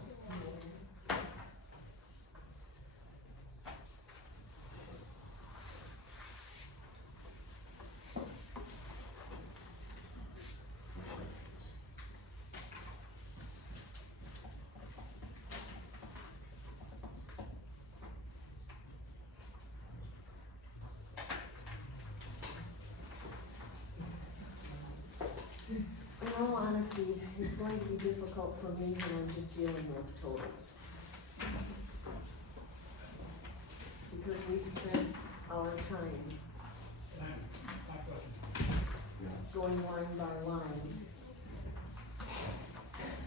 In all honesty, it's going to be difficult for me when I'm just dealing with totals. Because we spent our time going line by line.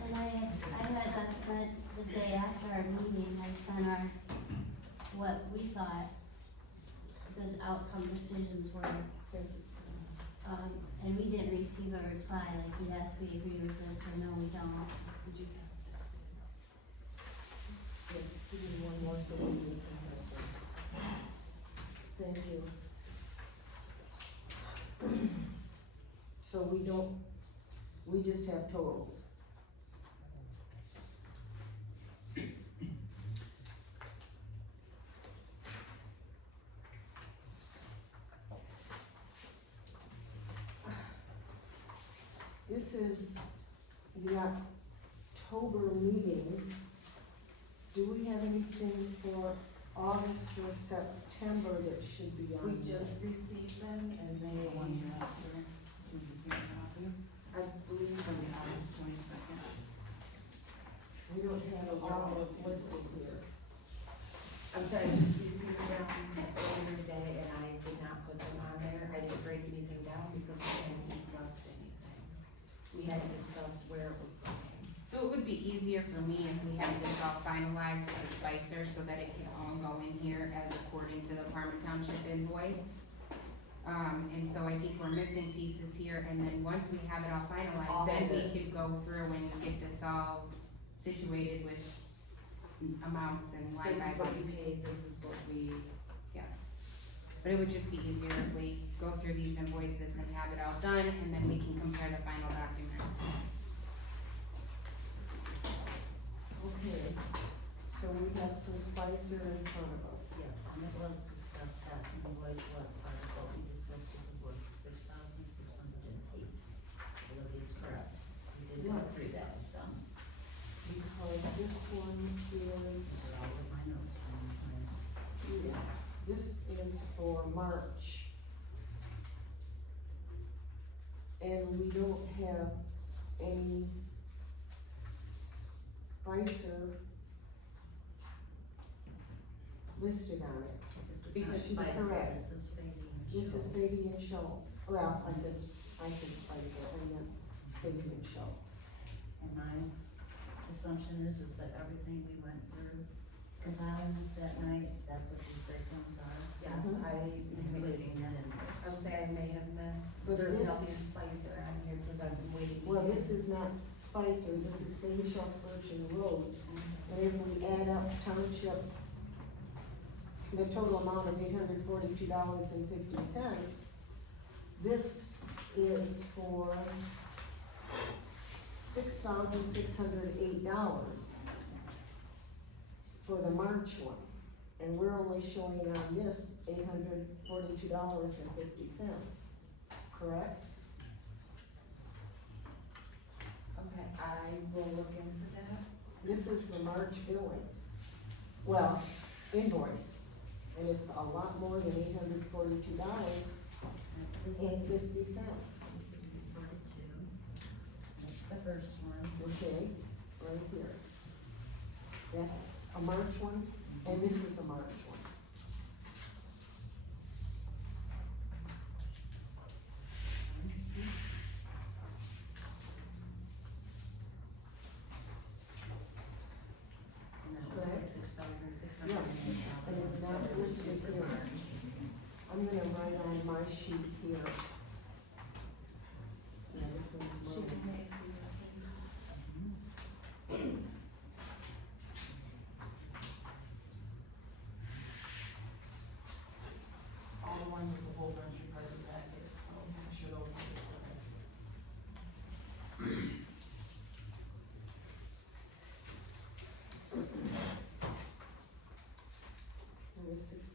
and I had us sent the day after our meeting, I sent our, what we thought the outcome decisions were. And we didn't receive a reply, like, yes, we agree with this, or no, we don't. Did you pass that? Yeah, just give me one more so we can have them. Thank you. So we don't, we just have totals. This is the October meeting. Do we have anything for August or September that should be on We this? just received them and they. I believe on the August 22nd. We don't have all of listed here. I'm sorry, I just received them earlier today and I did not put them on there. I didn't break anything down because we hadn't discussed anything. We hadn't discussed where it was going. So it would be easier for me if we had this all finalized with the Spicer so that it can all go in here as according to the Parma Township invoice. And so I think we're missing pieces here, and then once we have it all finalized, then we could go through and get this all situated with amounts and line This by is what you line. paid, this is what we. Yes. But it would just be easier if we go through these invoices and have it all done, and then we can compare the final document. Okay, so we have some Spicer in front of us. Yes, and it was discussed, that invoice was part of what we discussed as a board, $6,608. Olivia's correct. We did go through that with them. Because this one is, These are all of my notes from my, yeah, this is for March. And we don't have any Spicer listed on it. this is Because not she's Spicer, correct. this is Fabian. This is Fabian Schultz. Well, I said Spicer, I meant Fabian Schultz. And my assumption is that everything we went through, compiling this that night, that's what these breakdowns are. Yes, Mhm. Including that invoice. I would say I may have missed, But there's this- nothing Spicer on here because I've been waiting. to Well, hear. this is not Spicer, this is Fabian Schultz, Birch and Rhodes. And if we add up township, the total amount of $842.50, this is for $6,608 for the March one. And we're only showing on this $842.50, correct? Okay, I will look into that. This is the March billing. Well, invoice, and it's a lot more than $842.50. This is reported to, that's the first one. Okay, right here. That's a March one, and this is a March one. And that was Correct. $6,608. And it's not listed here. I'm gonna write on my sheet here. Yeah, this one's She mine. can may see that.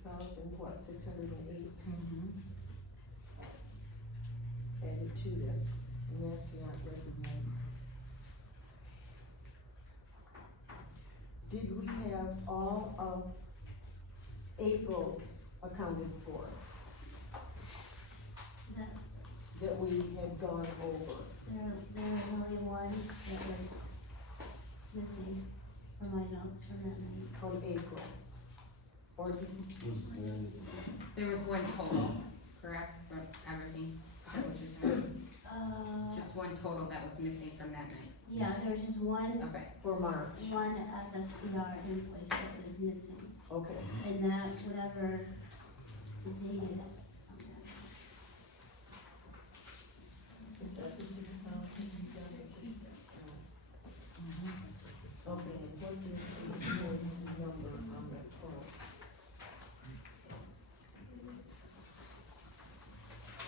6,608 added to this, and that's not represented. Did we have all of April's accounted for, that we had gone over? There was only one that was missing from my notes from that night. From April? Or did, There was one total, correct, for everything, is that what you're saying? Just one total that was missing from that night, Yeah, there was just one for March? FSPR invoice that was missing, Okay. and that, whatever the date is. Is that the 6,000? Okay, and what is the invoice number on that phone?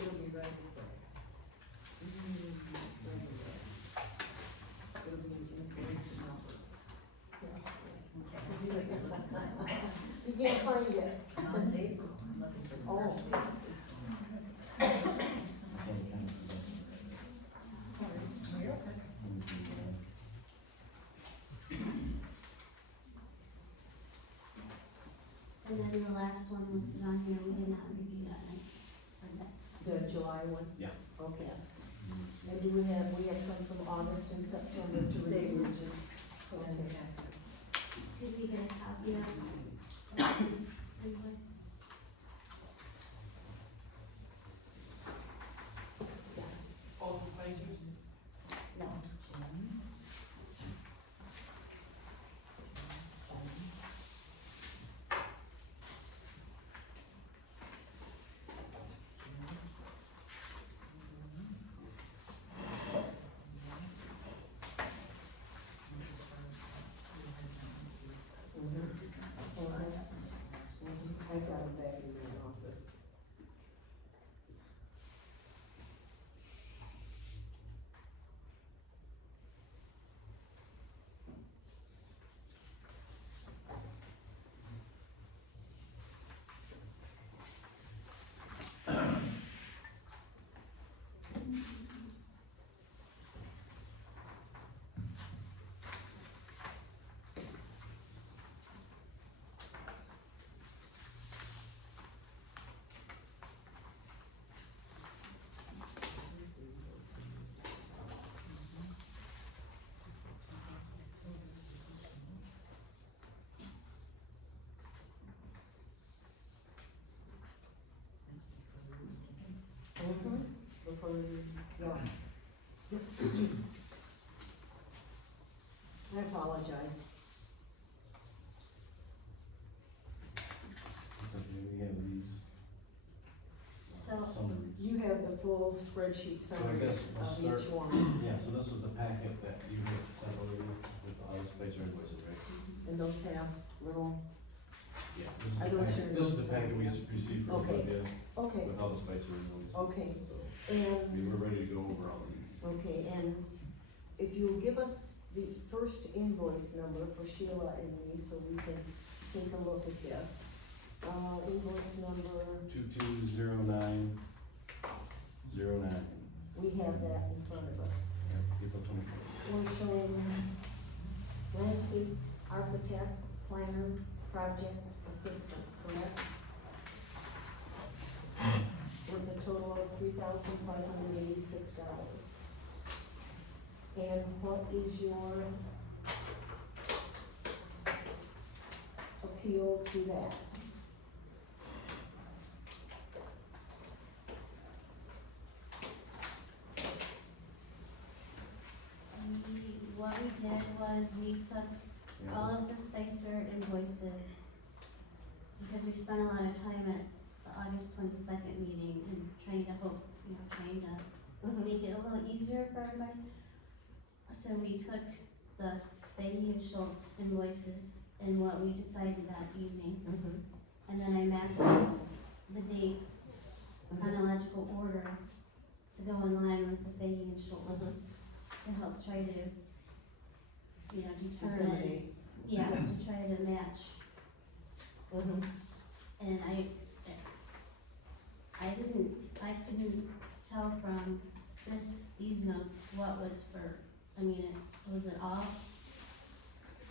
It'll be right there. It'll be the invoice number. You can't find it. No, it's April, I'm looking for Oh. And then the last one listed on here, we did not review that night, or that. The July one? Yeah. Okay. And do we have some from August and September to review? Did we get a copy of this invoice? All the spacers? No. I got it back in my office. Before we, yeah. I apologize. It's okay, we have these. So- Summaries. You have the full spreadsheet So I summaries guess we'll of start, each one, yeah, so this was the packet that you had sent over with all the spacer invoices, right? and those have little, Yeah. This is I the don't packet, share this is notes the packet we on it. received from Okay. Columbia okay, with all the spacer invoices. Okay. So, and, we were ready to go over all of these. okay, and if you'll give us the first invoice number for Sheila and me, so we can take a look at this. Invoice number, 220909. we have that in front of us. April 24th. We're showing landscape architect, planner, project assistant, correct? With a total of $3,586. And what is your appeal to that? What we did was we took all of the Spicer invoices, because we spent a lot of time at the August 22nd meeting and trying to make it a little easier for everybody. So we took the Fahey and Schultz invoices and what we decided that evening, and then I matched the dates chronological order to go in line with the Fahey and Schultz, to help try to, determine, Disseminate. yeah, to try to match. And I couldn't tell from these notes what was for, was it all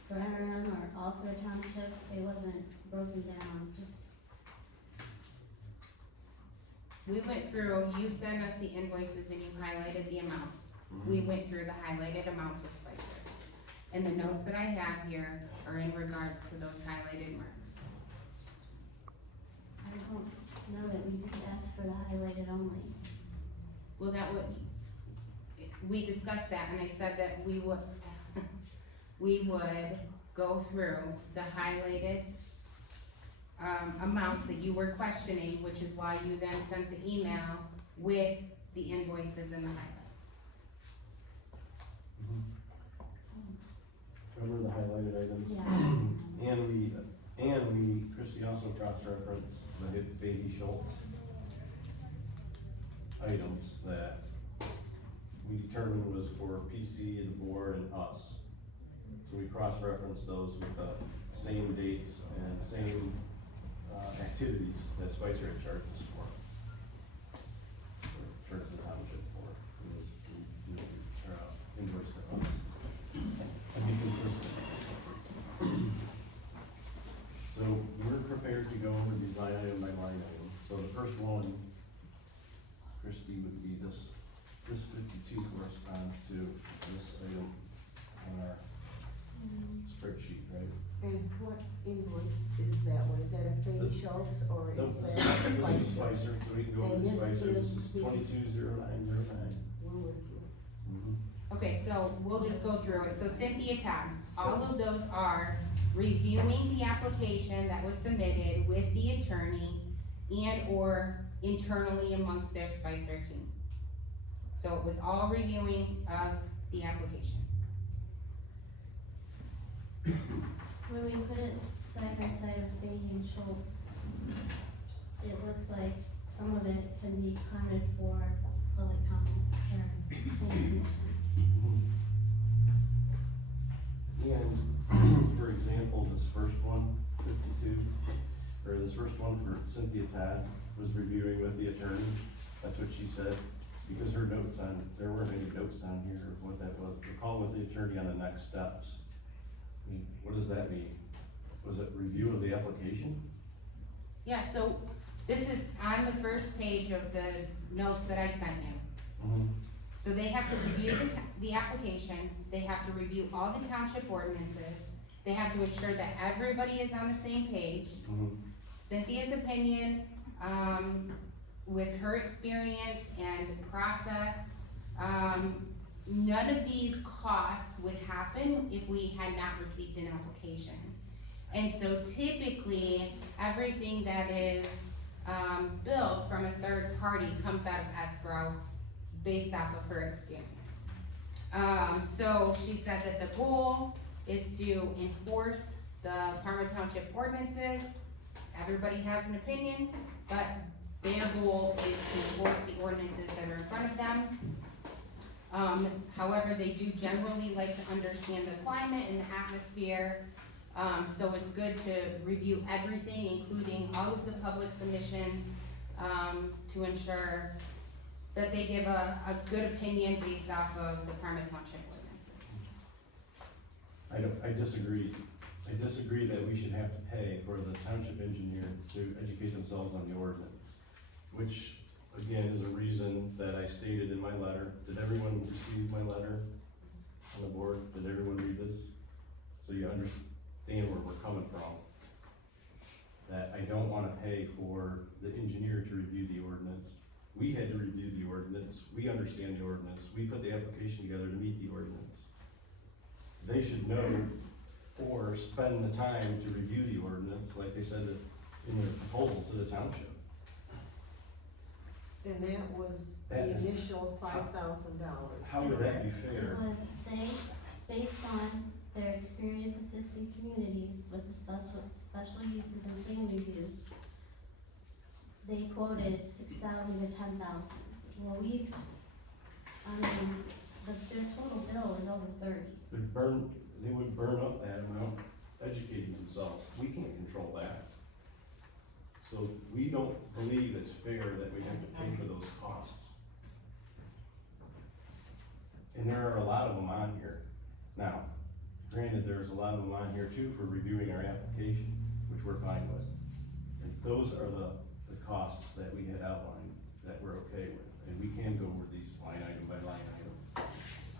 for NRM or all for the township? It wasn't broken down, just, We went through, you sent us the invoices and you highlighted the amounts. We went through the highlighted amounts with Spicer. And the notes that I have here are in regards to those highlighted marks. I don't know that we just asked for the highlighted only. Well, that would, we discussed that and I said that we would, we would go through the highlighted amounts that you were questioning, which is why you then sent the email with the invoices and the highlights. Remember the highlighted items? Yeah. And we, Christie also cross-referenced the Baby Schultz items that we determined was for PC and the board and us. So we cross-referenced those with the same dates and same activities that Spicer had charged us for. Or charged the township for, invoice to us. And be consistent. So we're prepared to go over these line item by line item. So the first one, Christie, would be this 52 corresponds to this item on our spreadsheet, right? And what invoice is that one? Is that a Baby Schultz or No, is this that is Spicer? Spicer, so we can go over And the this Spicer. This is is the- 220909. We're with you. Okay, so we'll just go through it. So Cynthia Todd, all of those are reviewing the application that was submitted with the attorney and or internally amongst their Spicer team. So it was all reviewing of the application. When we put it side by side of Fahey and Schultz, it looks like some of it can be counted for public comment or planning commission. And for example, this first one, 52, or this first one for Cynthia Todd was reviewing with the attorney. That's what she said, because her notes on, there weren't any notes on here of what that was. The call with the attorney on the next steps. I mean, what does that mean? Was it review of the application? Yeah, so this is on the first page of the notes that I sent you. So they have to review the application, they have to review all the township ordinances, they have to ensure that everybody is on the same page. Cynthia's opinion, with her experience and process, none of these costs would happen if we had not received an application. And so typically, everything that is, billed from a third party comes out of escrow based off of her experience. So she said that the goal is to enforce the Parma Township ordinances. Everybody has an opinion, but their goal is to enforce the ordinances that are in front of them. However, they do generally like to understand the climate and the atmosphere. So it's good to review everything, including all of the public submissions, to ensure that they give a good opinion based off of the Parma Township ordinances. I disagree. I disagree that we should have to pay for the township engineer to educate themselves on the ordinance, which, again, is a reason that I stated in my letter. Did everyone receive my letter on the board? Did everyone read this? So you understand where we're coming from. That I don't wanna pay for the engineer to review the ordinance. We had to review the ordinance, we understand the ordinance, we put the application together to meet the ordinance. They should know or spend the time to review the ordinance, like they said in their proposal to the township. And that was That the is- initial $5,000. How would that be fair? Was they, based on their experience assisting communities with the special uses and plan reviews, they quoted 6,000 to 10,000. Well, their total bill is over 30. They would burn up that amount educating themselves. We can't control that. So we don't believe it's fair that we have to pay for those costs. And there are a lot of them on here. Now, granted, there's a lot of them on here too for reviewing our application, which we're fine with. And those are the costs that we had outlined that we're okay with. And we can go over these line item by line item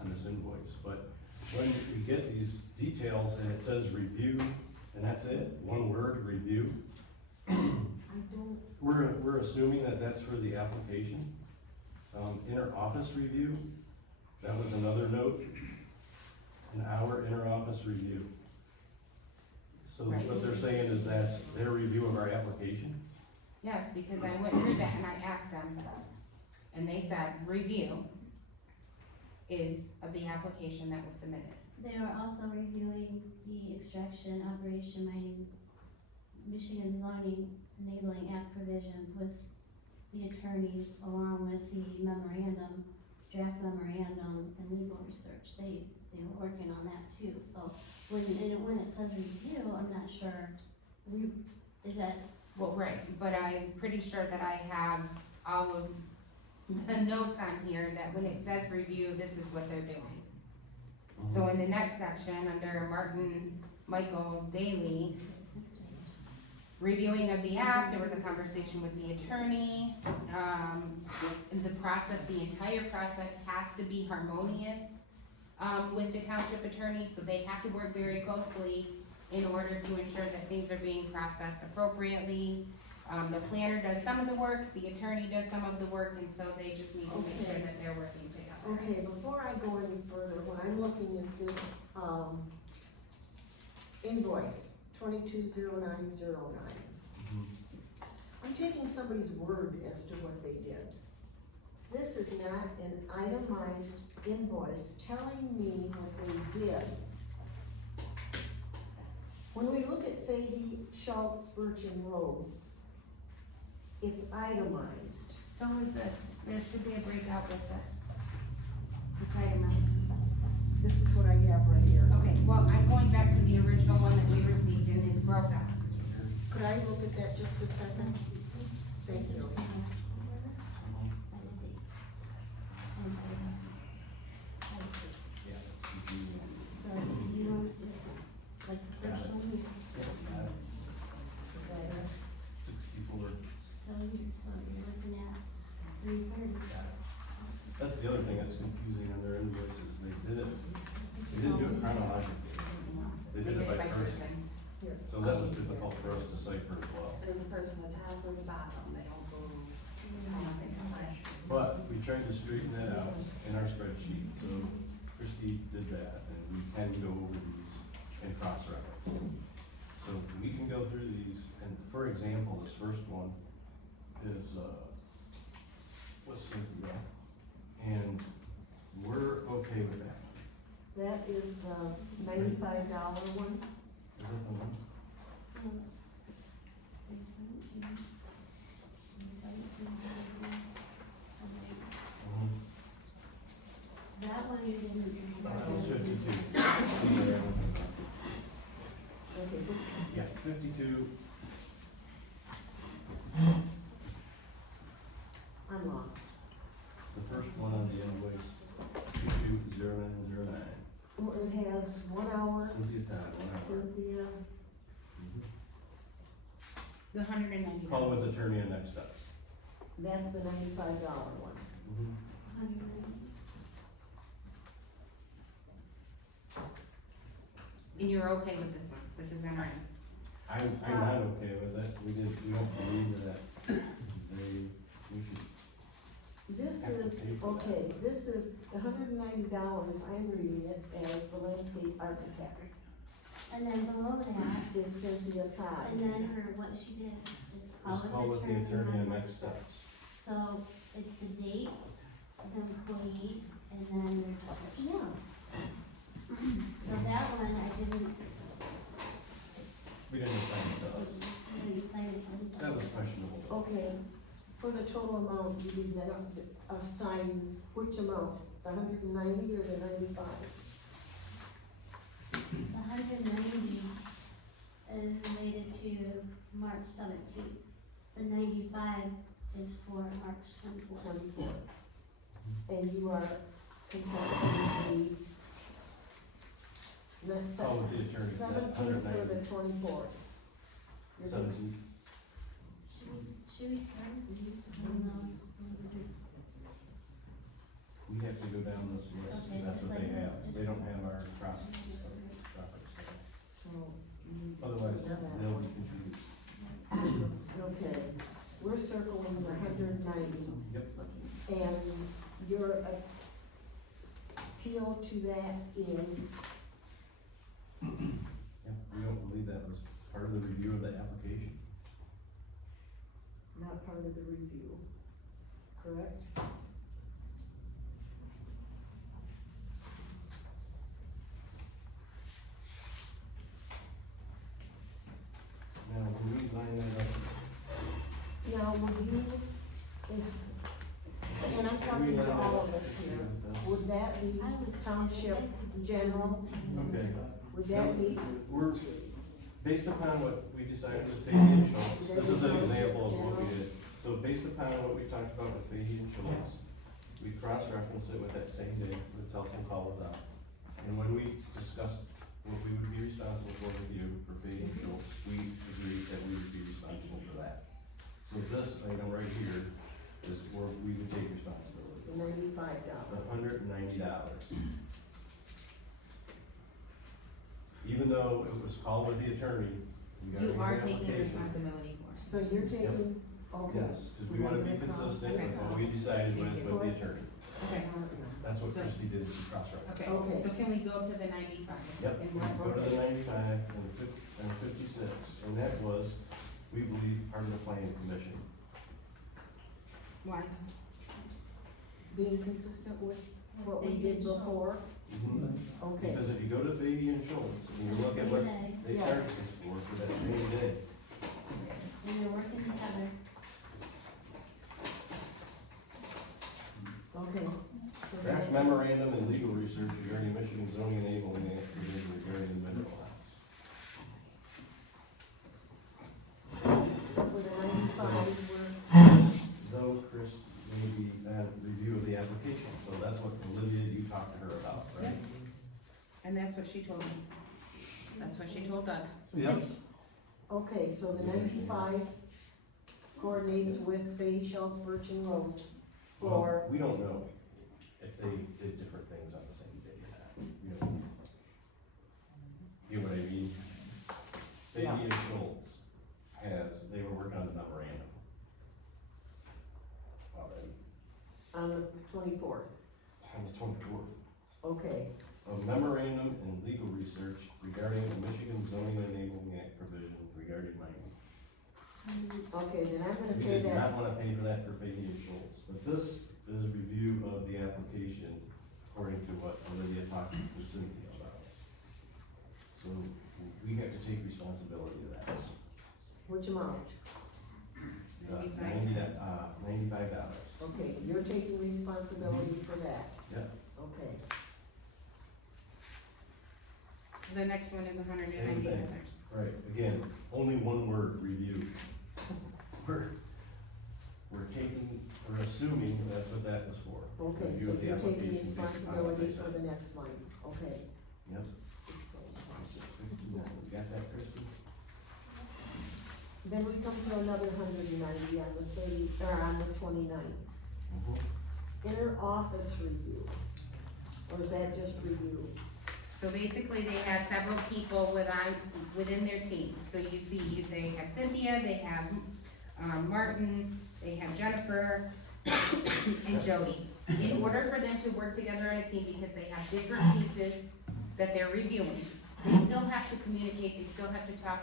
on this invoice. But when we get these details and it says review, and that's it, one word, review, I don't, we're assuming that that's for the application. Inter-office review, that was another note, an hour inter-office review. So Right. what they're saying is that's their review of our application? Yes, because I went through that and I asked them, and they said, review is of the application that was submitted. They are also reviewing the extraction, operation, mining, Michigan zoning enabling act provisions with the attorneys along with the memorandum, draft memorandum and legal research. They were working on that too, so when it says review, I'm not sure, is that, Well, right, but I'm pretty sure that I have all of the notes on here that when it says review, this is what they're doing. So in the next section, under Martin Michael Daly, reviewing of the app, there was a conversation with the attorney. The process, the entire process has to be harmonious, with the township attorney, so they have to work very closely in order to ensure that things are being processed appropriately. The planner does some of the work, the attorney does some of the work, and so they just need to make sure Okay. that they're working together. okay, before I go any further, when I'm looking at this, invoice, 220909, I'm taking somebody's word as to what they did. This is not an itemized invoice telling me what they did. When we look at Fahey, Schultz, Birch, and Rhodes, it's itemized. So is this, there should be a breakout with it. It's itemized. This is what I have right here. Okay, well, I'm going back to the original one that we received and it's broke out. Could I look at that just a second? Thank you. Yeah, it's confusing. so you know, like the first one? Is that it? 64. So you're looking at 330. That's the other thing that's confusing on their invoices, they didn't do it chronologically, they did it by person. So that was difficult for us to cipher as well. There's a person at the top or the bottom, they don't go. But we tried to straighten that out in our spreadsheet, so Christie did that, and we can go over these and cross-reference. So we can go through these, and for example, this first one is, was Cynthia, and we're okay with that. That is the $95 one. Is that the one? That one you didn't. It's 52. Okay, Yeah, 52. I'm lost. The first one on the invoice, 220909. Well, it has 1 hour, Cynthia Todd, 1 hour. Cynthia, The $190. Call with attorney and next steps. that's the $95 one. And you're okay with this one? This is in writing? I'm not okay with it, we don't believe that we should. This is, okay, this is the $190, I'm reading it as the landscape architect, And then below that, is Cynthia Todd. and then her, what she did is Just call with the attorney and next steps. So it's the date, the employee, and then their description. Yeah, So that one, I didn't, We didn't assign it to us, you cited something. that was questionable. okay, for the total amount, you did not assign which amount, the 190 or the 95? The 190 is related to March 17th. The 95 is for March 24th. 24th. And you are consulting the, let's say, Oh, with the attorney, that 17th or the 190. 24th? You're gonna- 17. Should we start with these? We have to go down this list, Okay, because that's just what like they that, have. They just- don't have our process. So. you need to Otherwise, circle that they'll one. be confused. Okay, we're circling the 190. Yep. And your appeal to that is, Yep, we don't believe that was part of the review of the application. not part of the review, correct? Now, when we line that up, Now, would you, and I'm talking to all of us here, would that be township general? okay. Would that be, We're, based upon what we decided with Fahey and Schultz, this is an example of what we did. So based upon what we talked about with Fahey and Schultz, we cross-referenced it with that same day, the telephone call was out. And when we discussed what we would be responsible for with you for Fahey and Schultz, we agreed that we would be responsible for that. So this item right here is where we would take responsibility, the $95? the $190. Even though it was called with the attorney, we got You an are taking application. responsibility for it. So you're taking, okay. Yes, because we wanna be consistent with what we decided with the attorney. Okay, That's what So- Christie did, she cross-referenced. okay, Okay. so can we go to the 95? Yep, And we what, go to the 95 and the 56, and that was, we believe, part of the planning commission. why? Being consistent with what we did before? Okay, Because if you go to Fahey and Schultz, and you look at what they Yeah. charged us for that same day, We were working together. okay. So draft then- memorandum and legal research regarding Michigan zoning enabling act provision regarding mineral lots. So for the 95, we're, Though Chris maybe review of the application, so that's what Olivia, you talked to her about, right? And that's what she told us. That's what she told Doug. Yep, okay, so the 95 coordinates with Fahey, Schultz, Birch and Rhodes for, Well, we don't know if they did different things on the same day or not, you know. You know what I mean? Fahey Yeah. and Schultz they were working on the memorandum already, on the 24th, on the 24th. okay. A memorandum and legal research regarding the Michigan zoning enabling act provision regarding mining. Okay, then I'm gonna We say did that, not wanna pay for that for Fahey and Schultz, but this is review of the application according to what Olivia talked to Cynthia about. So we have to take responsibility of that. which amount? $95. Okay, you're taking responsibility for that, Yep, okay. The next one is $190. Same thing. right, again, only one word, review. We're assuming that's what that was for. Okay, Review so of the you're taking application based upon what they responsibility for said. the next one, okay. Yep. 69, you got that, Christie? Then we come to another 190 on the 30, or on the 29th. Inner office review, or is that just review? So basically, they have several people within their team. So you see, they have Cynthia, they have, Martin, they have Jennifer, and Jody. In order for them to work together on a team, because they have different pieces that they're reviewing, they still have to communicate, they still have to talk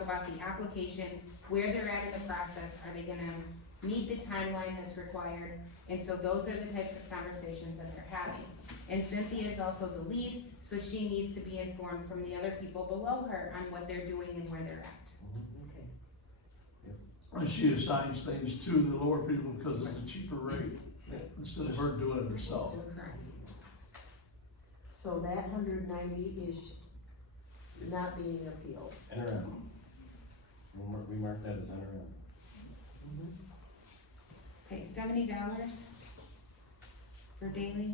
about the application, where they're at in the process, are they gonna meet the timeline that's required? And so those are the types of conversations that they're having. And Cynthia is also the lead, so she needs to be informed from the other people below her on what they're doing and where they're at. Okay. and she assigns things to the lower people because it's a cheaper rate, instead of her doing it herself. Correct. So that 190 is not being appealed. NRM. We mark that as NRM. Okay, $70 for daily.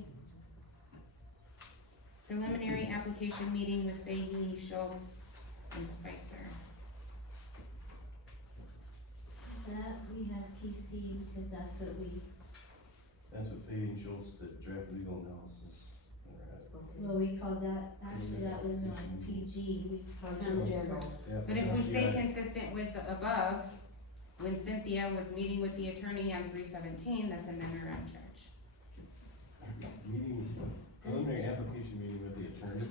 Preliminary application meeting with Fahey, Schultz, and Spicer. That, we have PC, because that's what we, That's what Fahey and Schultz did, draft legal analysis. well, we called that, actually, that was on TG, we. Township General. But if we stay consistent with the above, when Cynthia was meeting with the attorney on 317, that's an interim charge. Meeting, preliminary application meeting with the attorney.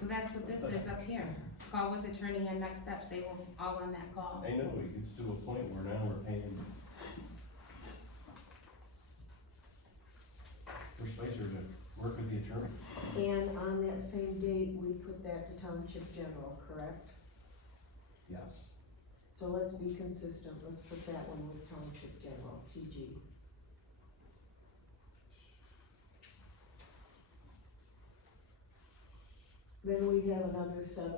Well, that's what this is up here. Call with attorney and next steps, they were all on that call. I know, it gets to a point where now we're paying for Spicer to work with the attorney. And on that same date, we put that to Township General, correct? Yes. So let's be consistent, let's put that one with Township General, TG. Then we have another 70.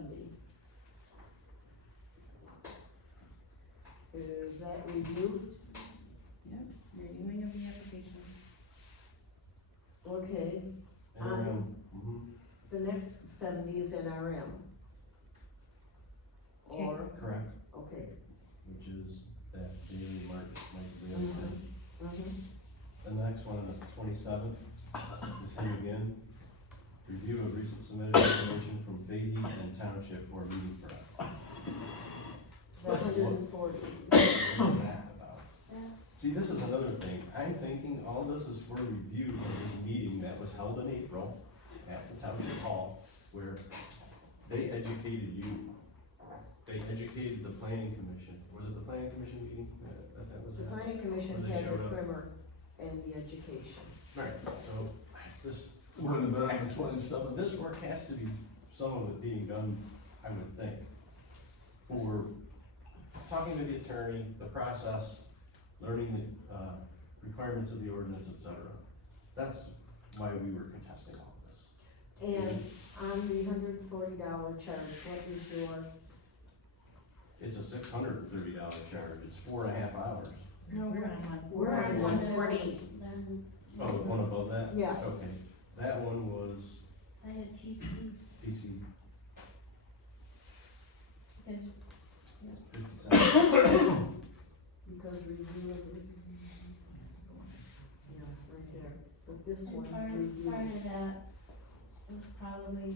Is that review? Reviewing of the application. Okay, NRM, the next 70 is NRM. Or, correct, okay. which is that daily market, the other thing. Mhm. The next one, the 27th, is him again. Review of recent submitted information from Fahey and Township for meeting prep. The 140. What's that about? See, this is another thing. I'm thinking all this is for review of this meeting that was held in April at the Township Hall, where they educated you. They educated the planning commission. Was it the planning commission meeting that was? The at? planning commission Where they had the showed up? primer and the education. Right, so this, Wouldn't have been on the 27th. this work has to be, some of it being done, I would think, for talking to the attorney, the process, learning the requirements of the ordinance, et cetera. That's why we were contesting all of this. And on the $140 charge, what is your, It's a $630 charge, it's 4.5 hours. No, we're on one. We're on 140. Then, Oh, the one above that? Yes. Okay, that one was I had PC, PC because 57. because review of this? Yeah, right there. But this one, part review. of that was probably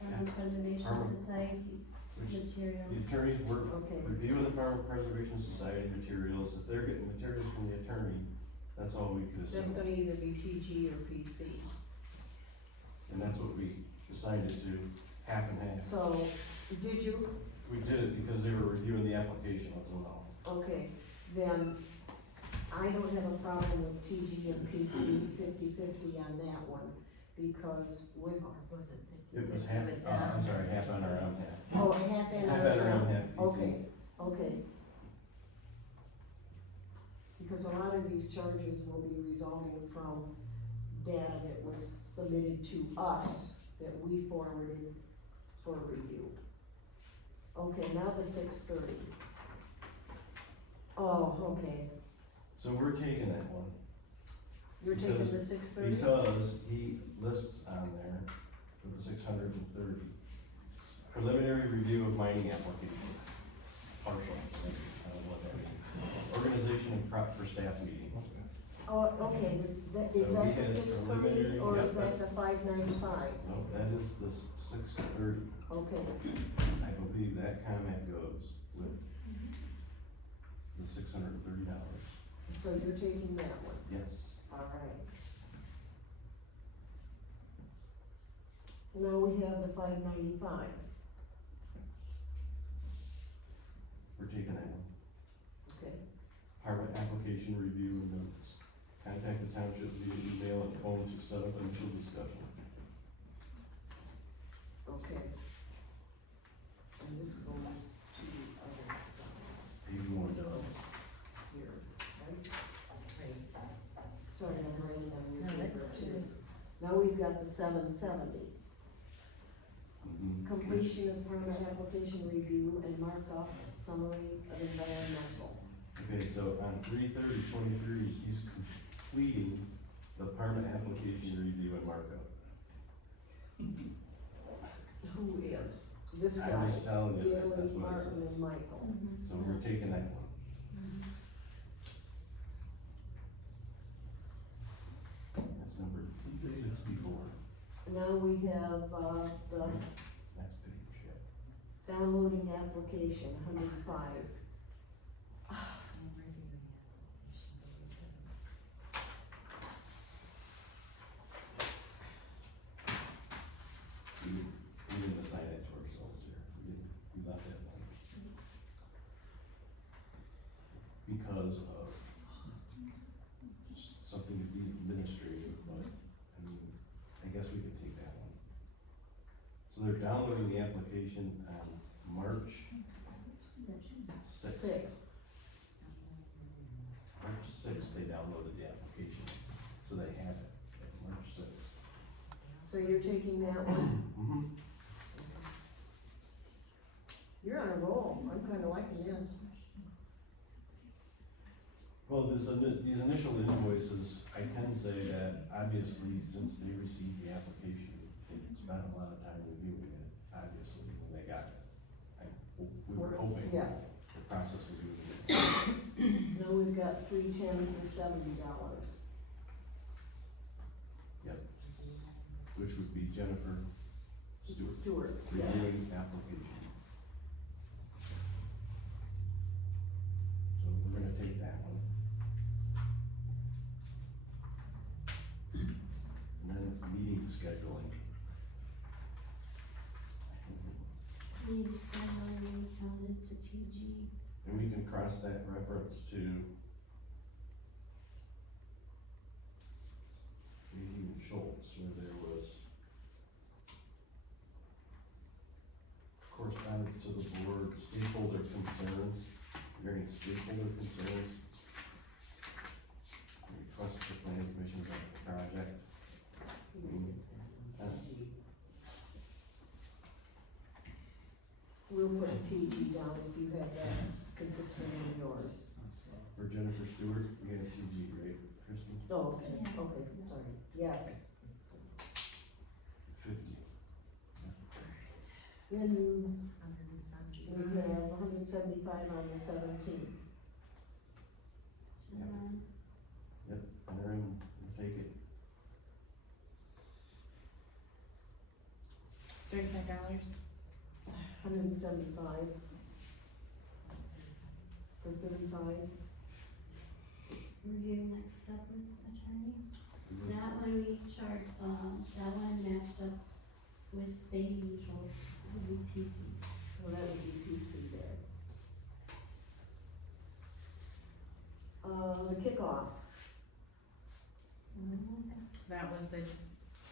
Farm Yeah. Preservation Farm- Society Which materials. the attorneys work, Okay. review of the Farm Preservation Society materials. If they're getting materials from the attorney, that's all we could That's assume. gonna either be TG or PC. And that's what we decided to, half and half. So, did you? We did it because they were reviewing the application, that's all. Okay, then I don't have a problem with TG and PC 50-50 on that one, because with, or was it? It was half, I'm sorry, half on our own half. oh, half and Half NRM, half PC. Okay, okay. Because a lot of these charges will be resulting from data that was submitted to us, that we forwarded for review. Okay, now the 630. Oh, okay, So we're taking that one. you're taking the Because- 630? Because he lists on there with the 630. Preliminary review of mining application, partial, I don't know what that means. Organization and prep for staff meetings. Oh, okay, but that, is So we that the had 630 preliminary- or yep, is that that's- the 595? No, that is the 630. Okay, I believe that comment goes with the $630. so you're taking that one, Yes. alright. Now we have the 595, We're taking that one. okay, Department application review and notes. Contact the township via email and phone to set up initial discussion. okay. And this goes to the other side. Page 1. So, here, right? Sorry, I'm writing on your No, that's paper two. too. Now we've got the 770. Mhm. Completion of permit application review and markup summary of environmental. Okay. Okay, so on 3/30/23, he's completing the permit application review and markup. Who is? This I guy, was telling you that, Gary, that's what it Martin, says. and Michael. So we're taking that one. That's number 64, Now we have, the next page, yeah. downloading application, 105. We didn't assign it to ourselves here, we left that blank. Because of something to be administrative, but, I mean, I guess we could take that one. So they're downloading the application on March sixth. March sixth, they downloaded the application, so they have it, at March sixth. So you're taking that one? Mm-hmm. You're on a roll, I'm kinda liking this. Well, these initial invoices, I can say that obviously, since they received the application, they spent a lot of time reviewing it, obviously, when they got it. We were hoping Yes. the process would be. Now we've got 310 for $70. Yep. Which would be Jennifer Stewart, yes. reviewing application. So we're gonna take that one. And then meeting scheduling. And we can cross that reference to Mayhew and Schultz, where there was correspondence to the board, stakeholder concerns, regarding stakeholder concerns. Request for plan commission about the project. So we'll put TG down if you have that consistent in yours. For Jennifer Stewart, we got a TG, right, Kristen? Oh, okay, sorry, yes. 50. Then we have 175 on the 17th. Yep, Aaron, we'll take it. $35. 175 for 35. Review next step with attorney. We just- That one we charged, that one matched up with baby usual, would be PC. Well, that would be PC there. The kickoff. That was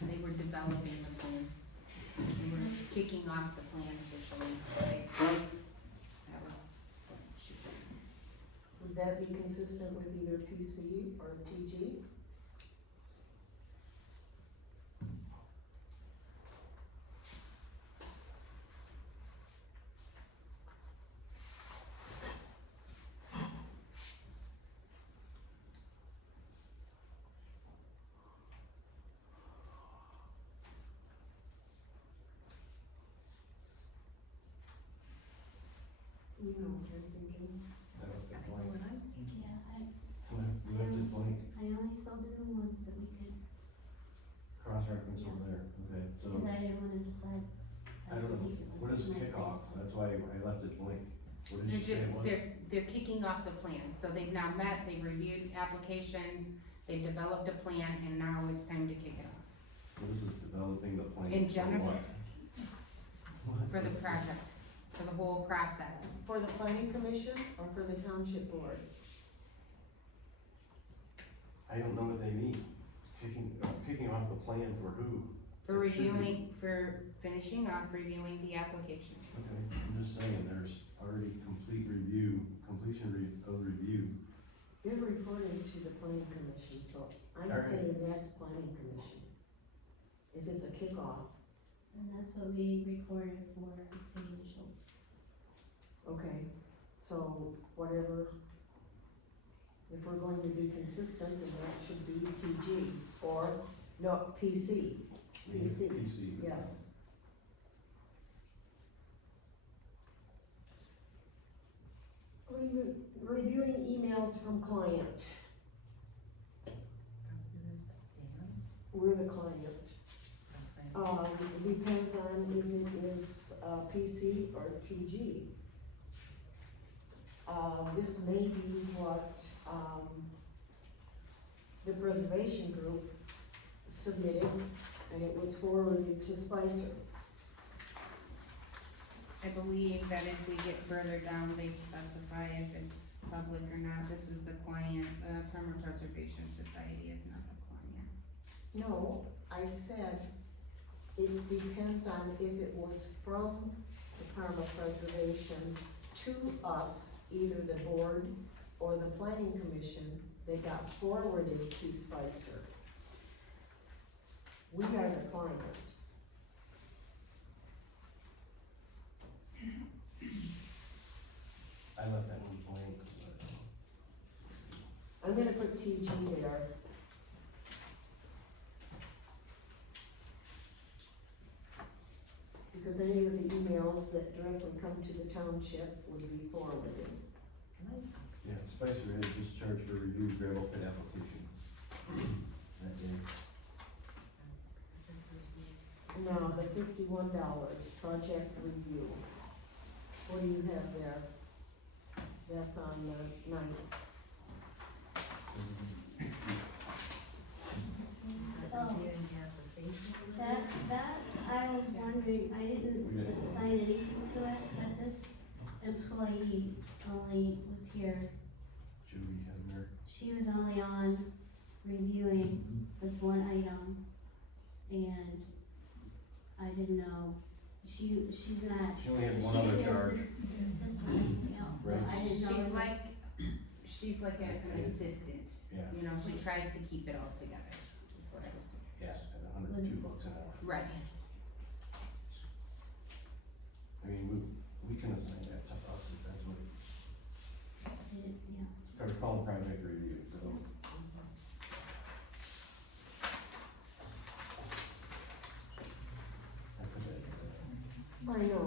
they were developing the plan. They were kicking off the plan officially, right? That was what she said. Would that be consistent with either PC or TG? You know what you're thinking. That was the blank. Yeah, We left it blank, I only filled in the ones that we could, cross-reference over there, okay, so, cause I didn't wanna decide. I don't know, what is kickoff? That's why I left it blank. What did They're she say just, it was? they're kicking off the plan, so they've now met, they've reviewed applications, they've developed a plan, and now it's time to kick it off So this is developing the plan. And for Jennifer- what? What? for the project, for the whole process. For the planning commission or for the township board? I don't know what they mean, kicking off the plan for who? For It should be- reviewing, for finishing off reviewing the application. Okay, I'm just saying, there's already completion of review. They're reporting to the planning commission, so I'm Alright. saying that's planning commission. If it's a kickoff, And that's what we recorded for the initials. okay, so whatever If we're going to be consistent, then that should be TG, or, no, PC, PC, PC. yes. Reviewing emails from client, Dan? we're the client. Okay. It depends on if it is, PC or TG. This may be what, the preservation group submitted, and it was forwarded to Spicer. I believe that if we get further down, they specify if it's public or not. This is the client, the Perma Preservation Society is not the client. No, I said it depends on if it was from the Parma Preservation to us, either the board or the planning commission, they got forwarded to Spicer. We are the client. I left that one blank, I'm gonna put TG there. Because any of the emails that directly come to the township would be forwarded. yeah, Spicer had discharged her review gravel pit application. That day. Now, the $51, project review. What do you have there? That's on the 9th. Reviewing the application. That, I was wondering, I didn't assign anything to it, but this employee only was here, Judy Hedner. she was only on reviewing this one item, and I didn't know, she's not. She only had one other charge. Assist with anything else, so I didn't know. She's like an assistant, Yeah, you know, she tries to keep it all together, is what I was. yeah, at $102 an hour. Right. I mean, we can assign that to us if that's what, Yeah. or call it project review, so. I put that in. I know.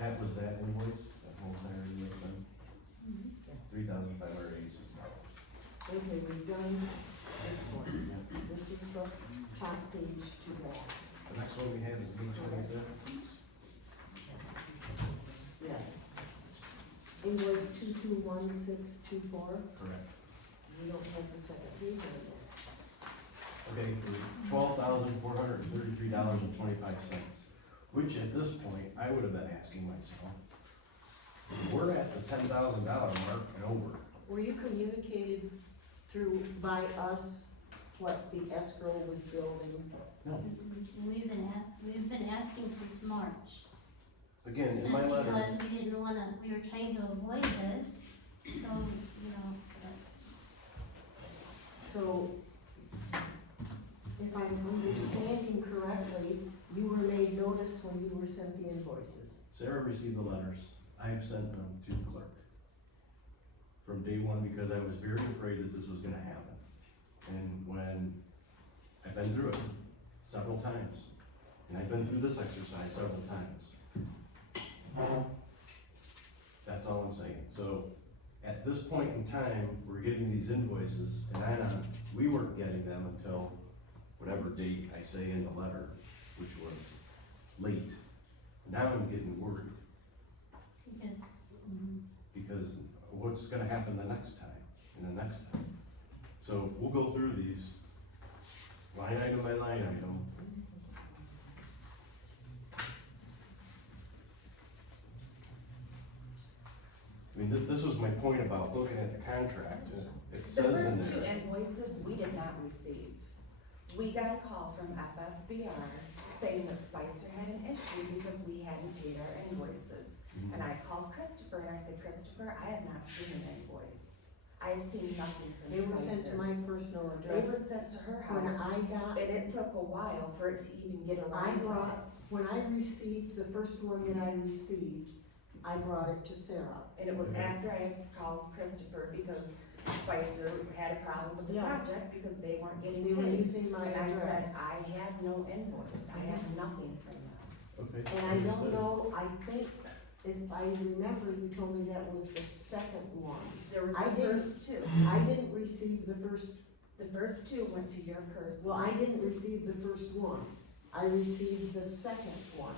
That was that invoice, that whole entire deal, then? $3,586. Okay, we've done this one. This is the top page to that. The next one we have is page 27. Yes. Invoice 221624, Correct. we don't have the second page on that. Okay, for $12,433.25, which at this point, I would have been asking myself, we're at the $10,000 mark and over. Were you communicated through, by us, what the escrow was building? No, We've been asking since March. again, in my letter, Because we didn't wanna, we were trying to avoid this, so, you know, So, if I'm understanding correctly, you were made notice when you were sent the invoices. Sarah received the letters, I've sent them to the clerk. From day one, because I was very afraid that this was gonna happen. And when, I've been through it several times, and I've been through this exercise several times. That's all I'm saying. So, at this point in time, we're getting these invoices, and we weren't getting them until whatever date I say in the letter, which was late. Now I'm getting worried, it just, because what's gonna happen the next time, and the next time? So, we'll go through these, line item by line item. I mean, this was my point about looking at the contract, it The says in first two there. invoices, we did not receive. We got a call from FSBR saying that Spicer had an issue because we hadn't paid our invoices. Mhm. And I called Christopher and I said, Christopher, I have not seen an invoice. I have seen nothing from They were sent to Spicer. my personal They were address. sent to her When house, I got, and it took a while for it to even get I around to brought, us. when I received, the first one that I received, I brought it to Sarah. And it was after I had called Christopher because Spicer had a problem with the Yeah. project because they weren't getting They were paid. using my And I said, address. I have no invoice, I have nothing from them. Okay. And I don't know, I think, if I remember, you told me that was the second one. There were I the didn't- first two. I didn't receive the first, The first two went to your person. well, I didn't receive the first one. I received the second one.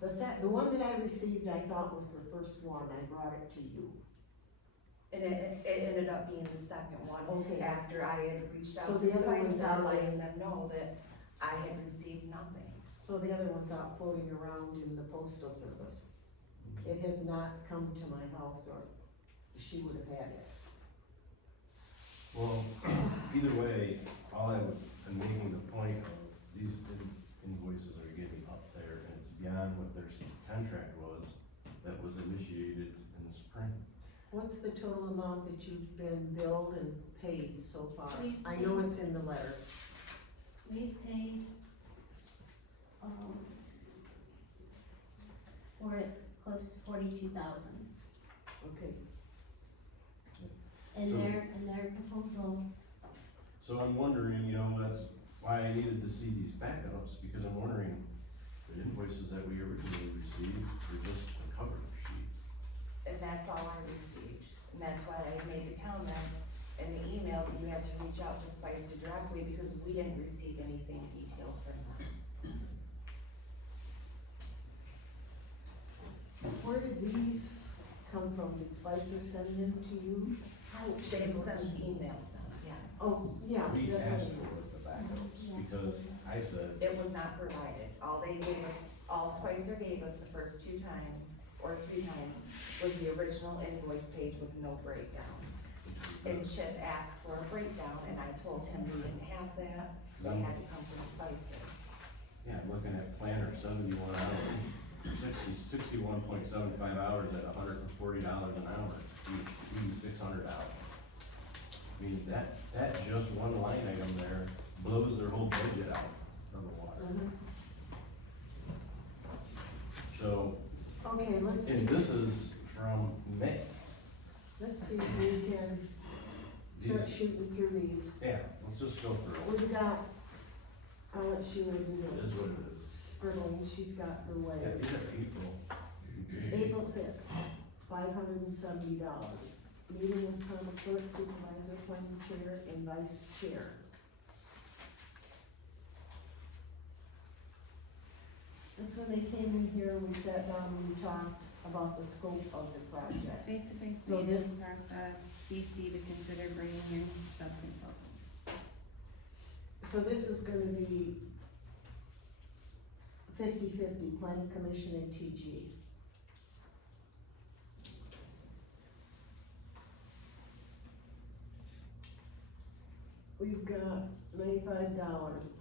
The one that I received, I thought was the first one, I brought it to you. And it ended up being the second one. Okay. After I had reached So out the to other one's Spicer, out. letting them know that I had received nothing. So the other one's out floating around in the postal service. It has not come to my house, or she would have had it. Well, either way, all I'm making the point of, these invoices are getting up there, and it's beyond what their contract was, that was initiated in the spring. What's the total amount that you've been billed and paid so far? We've I know it's in the letter. We've paid, for close to 42,000. Okay. And So- their proposal, So I'm wondering, you know, that's why I needed to see these backups, because I'm wondering, the invoices that we originally received were just the cover sheet. And that's all I received. And that's why I made the comment in the email that you had to reach out to Spicer directly because we didn't receive anything detailed from them. Where did these come from? Did Spicer send them to you? They have since emailed them, yes. Oh, yeah, We that's asked what for the backups, because I said, It was not provided. All Spicer gave us the first 2 times, or 3 times, was the original invoice page with no breakdown. And Chip asked for a breakdown, and I told him we didn't have that, they had to come from Spicer. yeah, I'm looking at planner 71 hours, 61.75 hours at $140 an hour, $600. I mean, that just one line item there blows their whole budget out of the water. Mhm. So, Okay, let's see, and this is from May. let's see if we can start These, shooting through these. yeah, let's just go through it. We've got, I'll let Sheila do It the is what it is. scribbling, she's got her way. Yeah, these are April. April sixth, $570. Meeting with Karma clerk, supervisor, planning chair, and vice chair. That's when they came in here, we sat down and we talked about the scope of the project. Face-to-face So meeting this- process, BC to consider bringing in sub-consultants. So this is gonna be 50-50, planning commission and TG. We've got $95,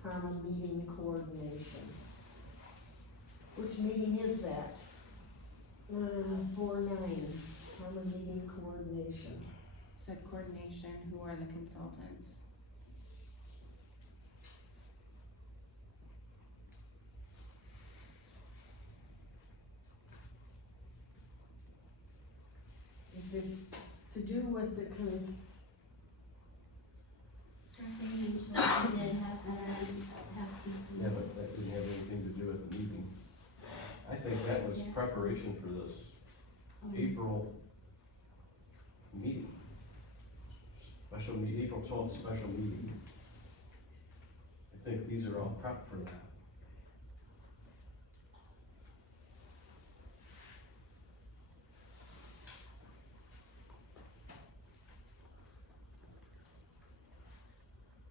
Parma meeting coordination. Which meeting is that? 4-9, Parma meeting coordination. Said coordination, who are the consultants? If it's to do with the Yeah, but that didn't have anything to do with the meeting. I think that was preparation for this April meeting. April 12th special meeting. I think these are all prep for that.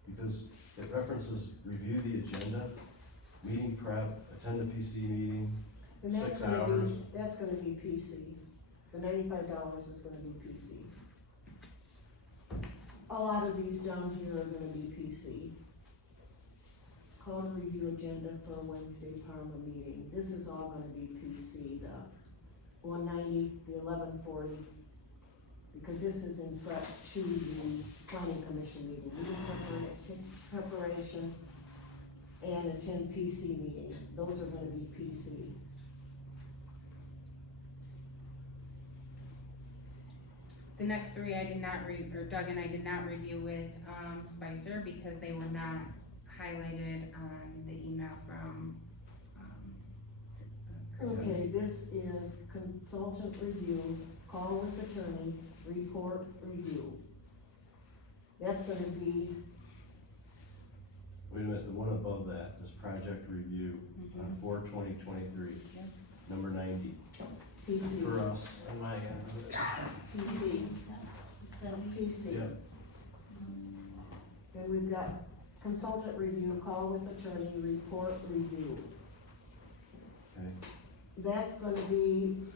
Because it references review the agenda, meeting prep, attend the PC meeting, And that's 6 gonna hours. be, that's gonna be PC. The $95 is gonna be PC. A lot of these down here are gonna be PC. Call to review agenda for Wednesday Parma meeting. This is all gonna be PC, the 190, the 1140. Because this is in prep to the planning commission meeting. Preparation and attend PC meeting. Those are gonna be PC. The next three I did not or Doug and I did not review with, Spicer because they were not highlighted on the email from, Chris. Okay, this is consultant review, call with attorney, report review. That's gonna be, Wait a minute, the one above that, this project review on 4/20/23, Yep. number 90. PC, For us, on my end. PC, So, PC. Yep. And we've got consultant review, call with attorney, report review. Okay. That's gonna be,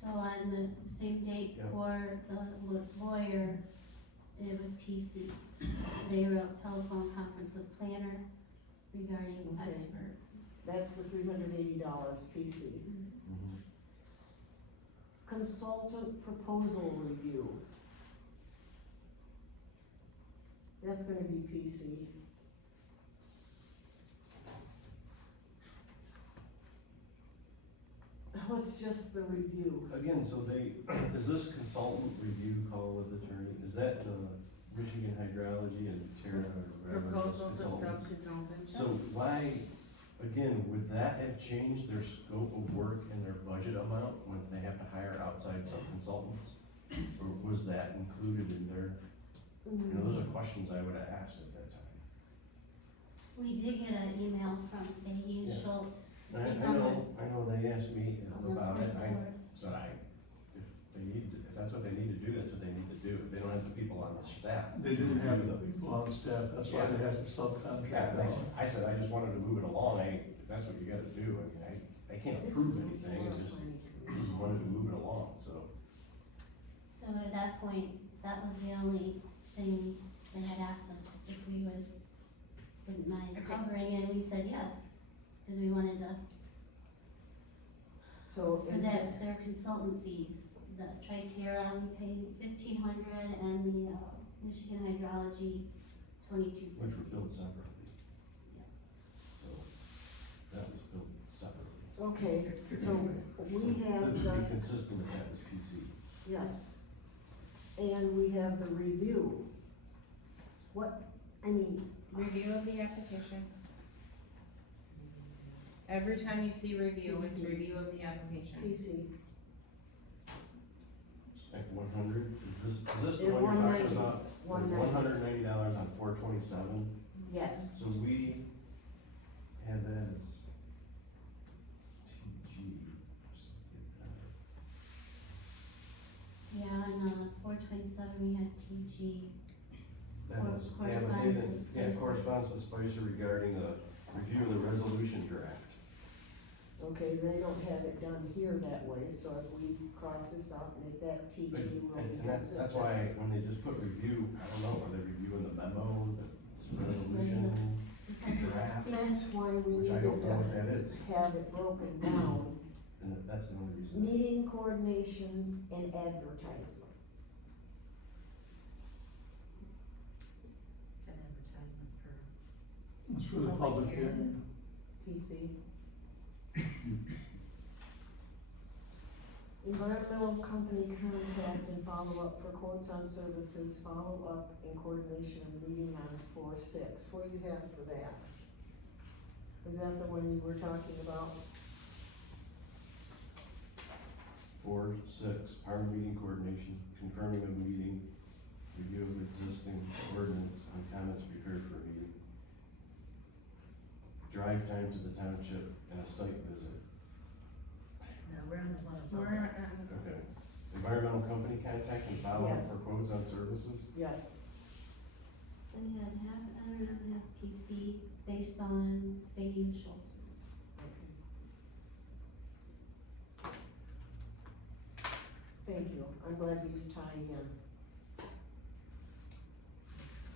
so on the same date Yep. for the lawyer, it was PC. They wrote telephone conference with planner regarding Okay. expert. that's the $380 PC. Mhm. Consultant proposal review. That's gonna be PC. What's just the review? Again, so they, is this consultant review call with attorney, is that the Michigan Hydrology and Terra or whatever? those Proposals of consultants? sub-consultants. So why, again, would that have changed their scope of work and their budget amount when they have to hire outside sub-consultants? Or was that included in their, you know, those are questions I would have asked at that time. We did get an email from Fahey and Yeah. Schultz. I know they asked me about it, I said if they need, if that's what they need to do, that's what they need to do. If they don't have the people on the staff. They didn't have the people on staff, that's why they had to Yeah, subcontract and out. I said, I just wanted to move it along, if that's what you gotta do, I mean, I can't approve anything, I just wanted to move it along, so. So at that point, that was the only thing they had asked us if we wouldn't mind Okay. covering, and we said yes, cause we wanted to, So for is that, their consultant fees. The Tritera, we paid $1,500, and the, Michigan Hydrology, $2,250. Which were billed separately. Yeah. So, that was billed separately. okay, so we have To the, be consistent, that was PC. yes. And we have the review. What, I mean, Review of the application. Every time you see review, it's PC. review of the application. PC, Like 100, is this the Yeah, one you're 190. talking about? $190 on 4/27, yes, so we had that as TG. Yeah, and, 427, we had TG. That was, yeah, but they Correspondence didn't, with yeah, Spicer. correspondence with Spicer regarding the review of the resolution draft. okay, they don't have it done here that way, so if we cross this out and if that TG But, will be and that's consistent. why, when they just put review, I don't know, are they reviewing the memo, the resolution draft? That's why we Which I needed don't know what to that is, have it broken down, and that's the only reason. meeting coordination and advertisement. it's an advertisement for. It's for the public hearing. PC. Environmental company contact and follow-up for quotes on services, follow-up and coordination of meeting on 4/6. What do you have for that? Is that the one you were talking about? 4/6, our meeting coordination, confirming of meeting, review of existing ordinance on comments prepared for a meeting. Drive time to the township and a site visit. No, we're on the one above We're, that. Okay. Environmental company contact and follow up Yes. for quotes on services? Yes. Then you had half Enter and half PC based on Fahey and Schultz's. Thank you, I'm glad these tie in.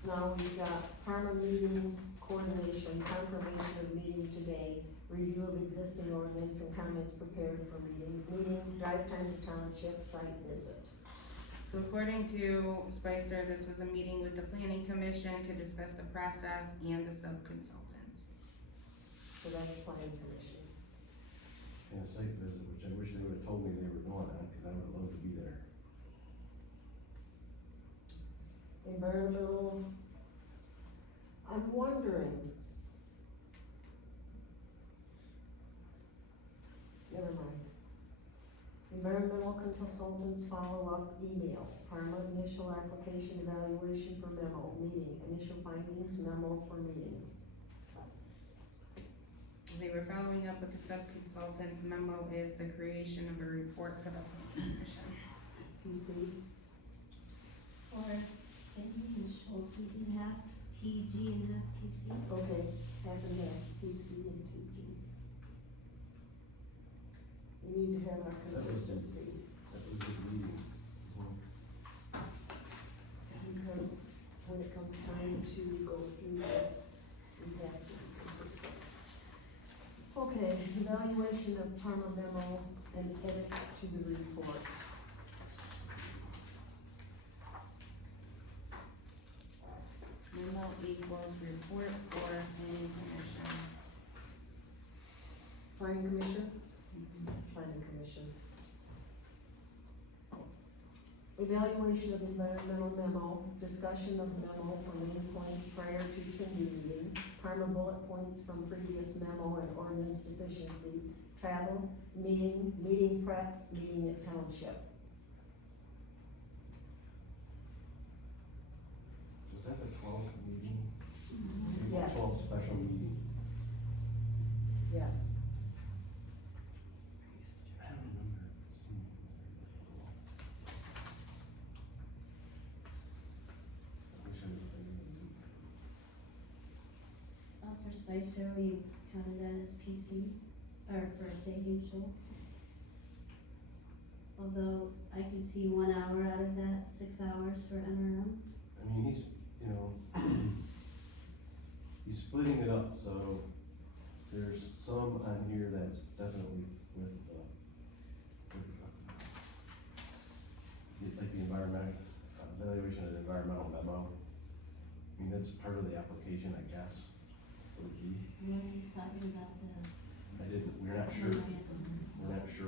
Now we've got farmer meeting coordination, confirmation of meeting today, review of existing ordinance and comments prepared for meeting, drive time to township, site visit. so according to Spicer, this was a meeting with the planning commission to discuss the process and the sub-consultants. So that's planning commission. and a site visit, which I wish they would've told me they were going on, cause I would've loved to be there. Environmental, I'm wondering. Never mind. Environmental consultants follow-up email, Parma initial application evaluation for memo, meeting, initial findings memo for meeting. They were following up with the sub-consultant's memo is the creation of a report for the commission. PC, For Peggy Schultz, we can have TG and FPC. okay, half and half, PC and 2G. We need to have our consistency, That was his meeting. because when it comes time to go through this, we have to be consistent. Okay, evaluation of Parma memo and edits to the report. Memo equals report for any commission. Planning commission? Planning commission. Evaluation of environmental memo, discussion of memo for main points prior to Cindy meeting, Parma bullet points from previous memo and ordinance deficiencies, travel, meeting prep, meeting at township. Was that the 12th meeting? Yes. April 12th special meeting? Yes. I don't remember seeing it. I wish I would've been there. For Spicer, we counted that as PC, or for Peggy Schultz. Although I could see 1 hour out of that, 6 hours for NRM. I mean, he's, you know, he's splitting it up, so there's some on here that's definitely with, like the environmental, evaluation of the environmental memo. I mean, that's part of the application, I guess, would be. Unless he's talking about the. We're not sure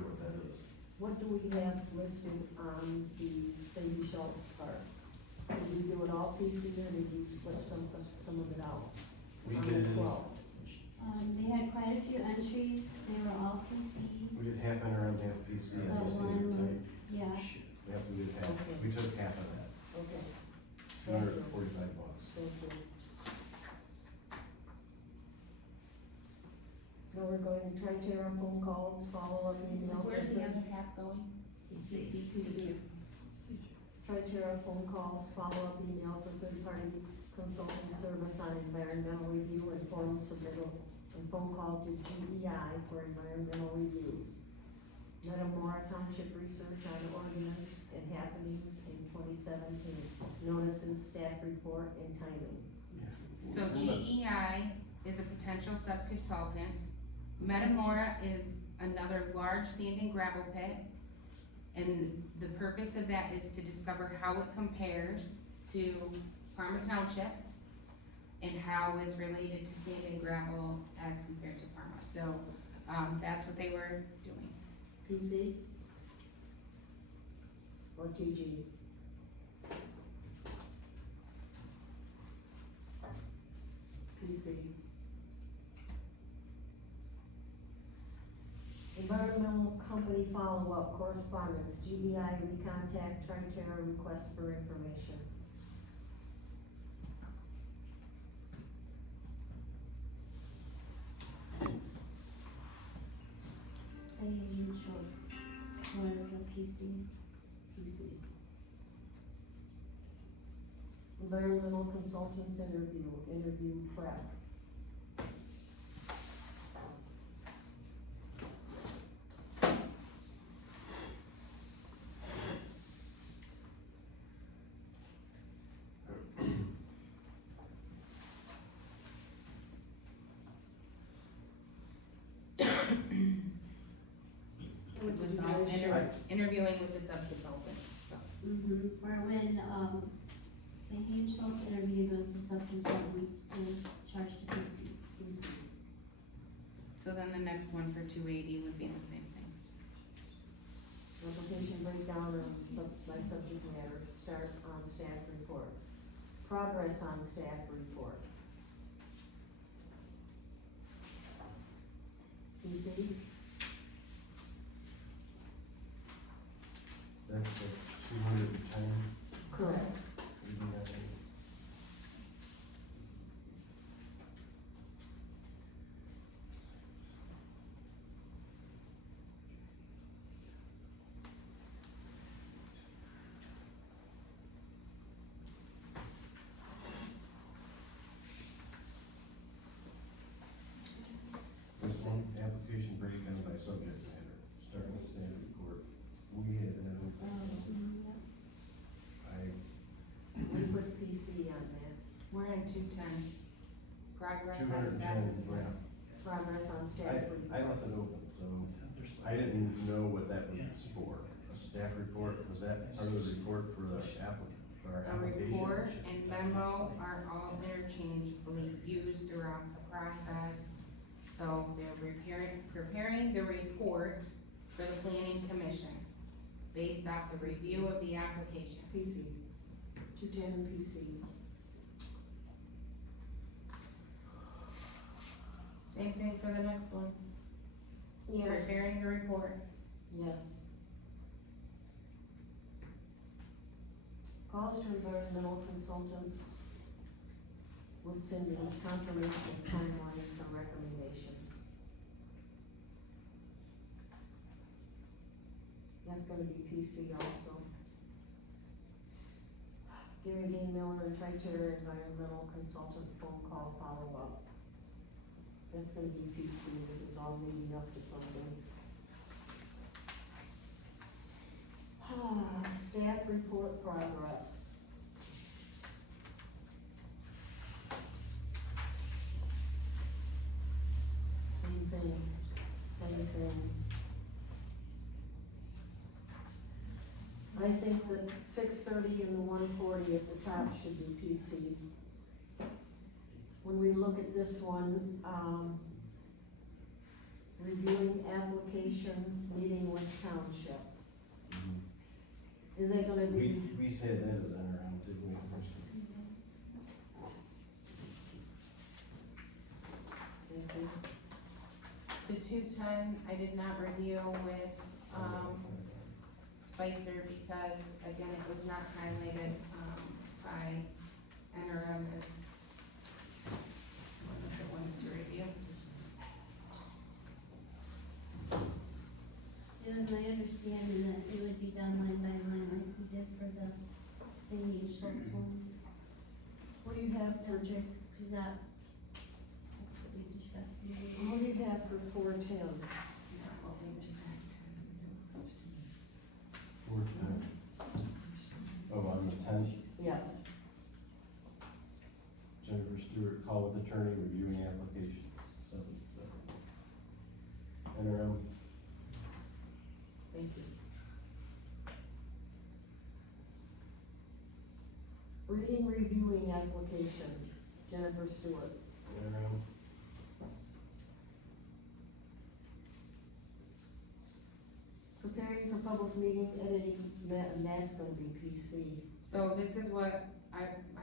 what that is. What do we have listed on the Peggy Schultz part? Did we do it all PC or did we split some of it out? We On the did, 12? They had quite a few entries, they were all PC, we did half NRM, half PC on but this one meeting was, type. yeah, Yep, we did half, Okay. we took half of that, Okay, $245. thank you. Now we're going to Tri-Terra phone calls, follow-up email. Where's the other half going? PC. Tri-Terra phone calls, follow-up email for third-party consulting service on environmental review and formal submittal, and phone call to GEI for environmental reviews. Metamora Township research on ordinance and happenings in 2017, notices, staff report, and timing. So GEI is a potential sub-consultant. Metamora is another large sand and gravel pit. And the purpose of that is to discover how it compares to Parma Township and how it's related to sand and gravel as compared to Parma. So, that's what they were doing. PC? Or TG? PC. Environmental company follow-up correspondence, GEI recontact, Tri-Terra request for information. Peggy Schultz was a PC. PC. Environmental consultants interview prep. It was all interviewing with the sub-consultants, so. For when, Peggy and Schultz interviewed with the sub-consultants, is charged to PC. So then the next one for 280 would be the same thing. Application breakdown by subject matter, start on staff report. Progress on staff report. PC? That's the 210. Correct. This one, application breakdown by subject matter, starting with staff report. We had that open. We put PC on that. We're on 210. Progress on 210, staff report. yeah. Progress on staff report. I left it open, so I didn't know what that was for. A staff report, was that part of the report for the applicant, for our A application? report and memo are all interchangeably used throughout the process. So they're preparing the report for the planning commission based off the review of the application. PC. 210 PC. Same thing for the next one. Yes. Preparing the report. Yes. Calls to environmental consultants with Cindy, confirmation of timeline for recommendations. That's gonna be PC also. Gary Dean Miller and Tri-Terra environmental consultant phone call follow-up. That's gonna be PC, this is all leading up to something. Staff report progress. Same thing, same thing. I think that 630 and the 140 at the top should be PC. When we look at this one, reviewing application, meeting with township. Is that gonna be? We said that as an around, didn't we, first? The 210, I did not review with, Spicer because, again, it was not highlighted, by NRM as one of the ones to review. It was my understanding that it would be done line by line like we did for the Amy and Schultz ones. What do you have for, Is that, that's what we discussed. what do you have for 410? Not what we discussed. 410. Oh, on the 10th, Yes. Jennifer Stewart, call with attorney, reviewing applications. 7th. Interim, Thank you. Reading, reviewing application, Jennifer Stewart. interim, Preparing for public meeting, editing, and that's gonna be PC. So this is what, I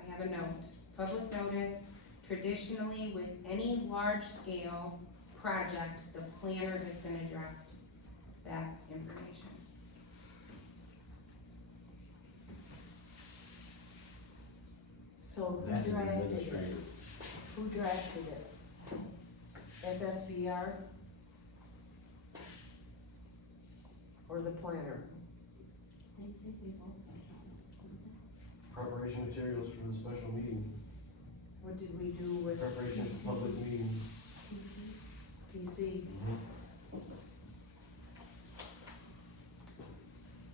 have a note. Public notice, traditionally with any large-scale project, the planner is gonna draft that information. So that who is drafted it? administrative. Who drafted it? FSBR? Or the planner? They say they both. Preparation materials for the special meeting, What did we do with preparation for public meeting. PC?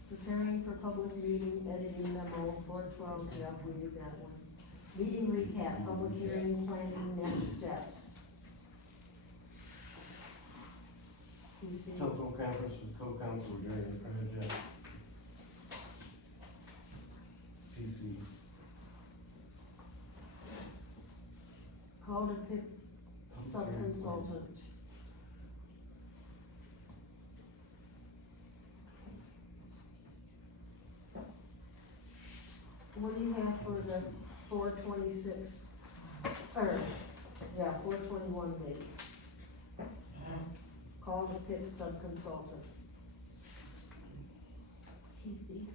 Preparing for public meeting, editing memo, fourth round, yep, we did that one. Meeting recap, public hearing, planning, next steps. PC, Telephone conference with co-counsel during the project. PC. call to pick sub-consultant, What do you have for the 4/26, or, yeah, 4/21 date? Call the pit sub-consultant. PC.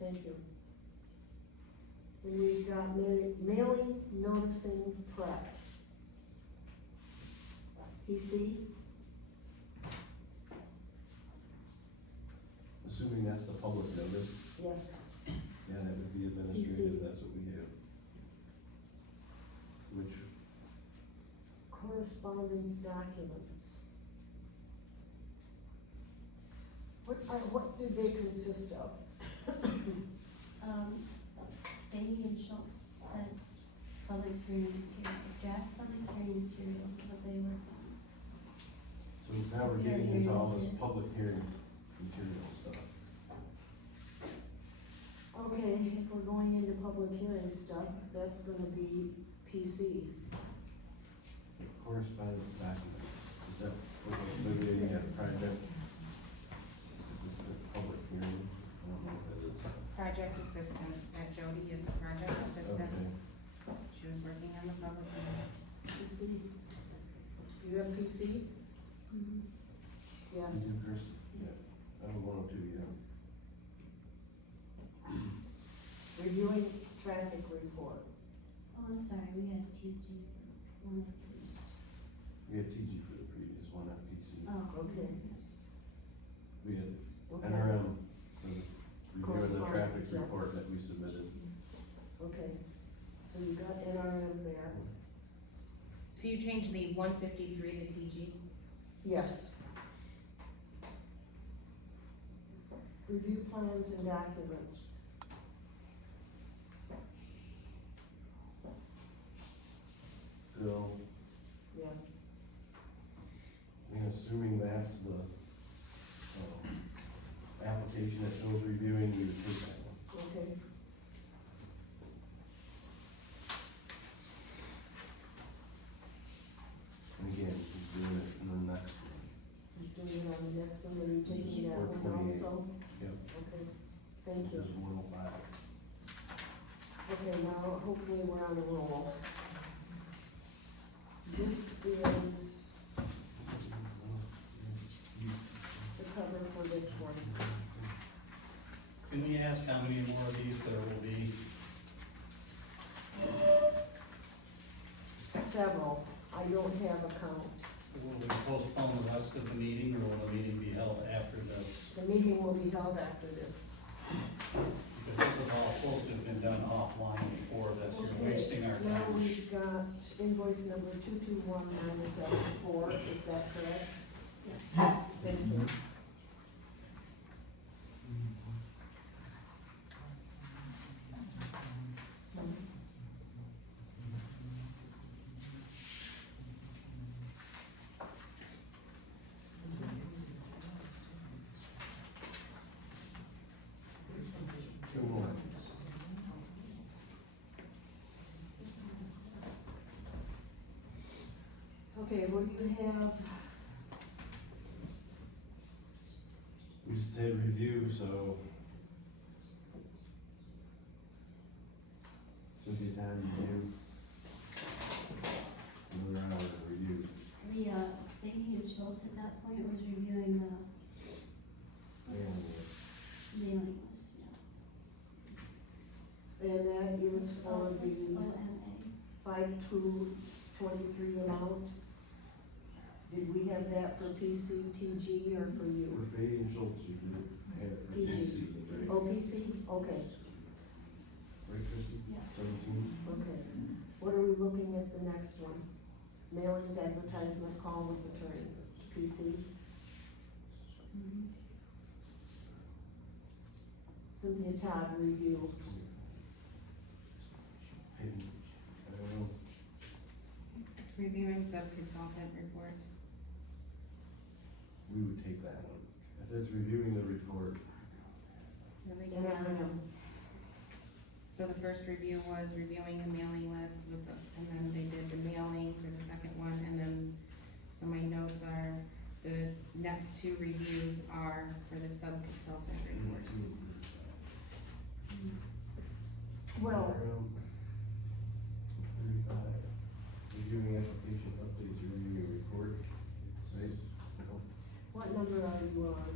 Thank you. And we've got mailing, noticing, prep. PC, Assuming that's the public notice, yes. yeah, that would be administrative, that's what we have. Which, Correspondence documents. What do they consist of? Bailey and Schultz sent public hearing material, draft public hearing materials, what they were. so now we're getting into all this public hearing material stuff. Okay, if we're going into public hearing stuff, that's gonna be PC. Correspondence documents, is that what we're looking at, a project? Is this a public hearing? I don't know what that is. Project assistant, that Jody is the project assistant. Okay. She was working on the public hearing. PC. You have PC? Yes. You do, Chris? Yeah, I have 102, yeah. Reviewing traffic report. Oh, I'm sorry, we had TG, one of two. We had TG for the previous one, not PC. Oh, Okay. We had Okay. NRM for the review of the traffic Correspondence, yeah. report that we submitted. Okay, so you got NRM there. So you changed the 153 to TG? Yes. Review plans and documents. Phil, Yes. I'm assuming that's the, application that Phil's reviewing, you would take that one. Okay. And again, he's doing it in the next one. He's doing it on the next one, are you taking that one 428. also? Yep. Okay, thank you. There's 105. Okay, now hopefully we're on a roll. This is the cover for this one. Can we ask how many more of these there will be? Several, I don't have a count. Will we postpone the rest of the meeting, or will the meeting be held after this? The meeting will be held after this. Because this was all supposed to have been done offline before this, you're wasting our Now time. we've got invoice number 221-974, is that correct? Yes. Thank you. Two more. Okay, what do you have? We just said review, so. Cynthia, time review. Another hour of review. Bailey and Schultz at that point was reviewing the And mailing list, yeah. And that is for the OMA. 5223 amount. Did we have that for PC, TG, or for you? for Fady and Schultz, you did have it for TG. PC, right? Oh, PC, okay, Right, Christie? Yeah. 17? okay. What are we looking at the next one? Mailings, advertisement, call with attorney, PC. Cynthia Todd, review. I don't know. Reviewing sub-consultant report. We would take that one. If it's reviewing the report, Really And good. So the first review was reviewing the mailing list with the, and then they did the mailing for the second one, and then, so my notes are, the next two reviews are for the sub-consultant reports. Well- interim. 35, reviewing application updates, reviewing report, right? No. What number are you on?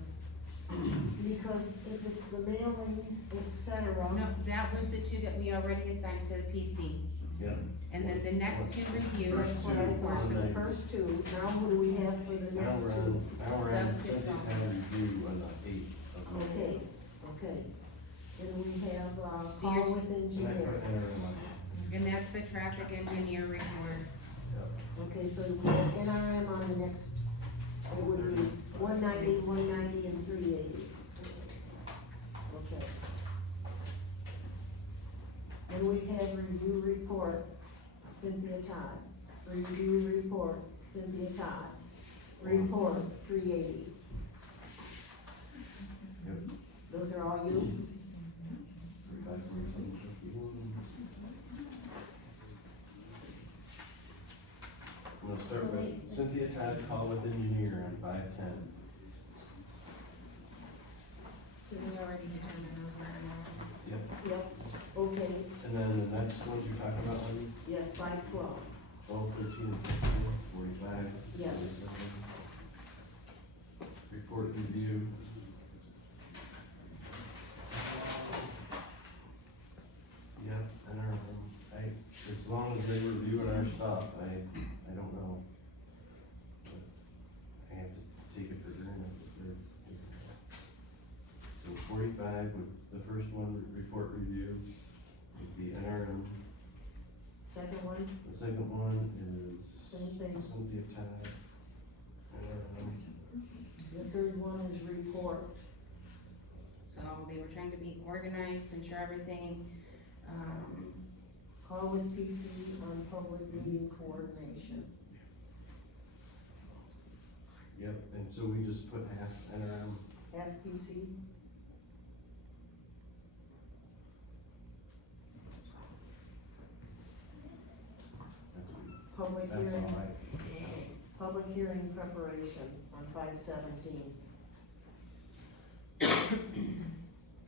Because if it's the mailing, et cetera. No, that was the two that we already assigned to PC. Yeah. And then the next two reviews First what I two, thought, the 190. first two, now what do we have for the Now next we're two? on, now we're on Subject subject zone. matter review on the 8th of November. Okay, okay. Then we have, So call you're- with And I engineer. put interim on. And that's the traffic engineer report. Okay, so we have NRM on the next, it would be 190, 190, and 380. Okay. And we have review report, Cynthia Todd. Review report, Cynthia Todd. Report, 380. Yep. Those are all you? 35, 47, 51. We'll start with Cynthia Todd, call with engineer on 510. We already determined those were Yep. Yep, okay, And then the next ones you're talking about, Wendy? yes, 512. 12, 13, and 16, 45. Yes. 47. Report review. Yep, as long as they reviewing our stuff, I don't know. But I have to take it for granted that they're doing that. So 45, would the first one, report review, would be NRM. Second one, The second one is same thing. Cynthia Todd. NRM. The third one is report. So they were trying to be organized, ensure everything, Call with PC on public meeting coordination. Yep, and so we just put half NRM. FPC, public That's hearing, all right. public hearing preparation on 517.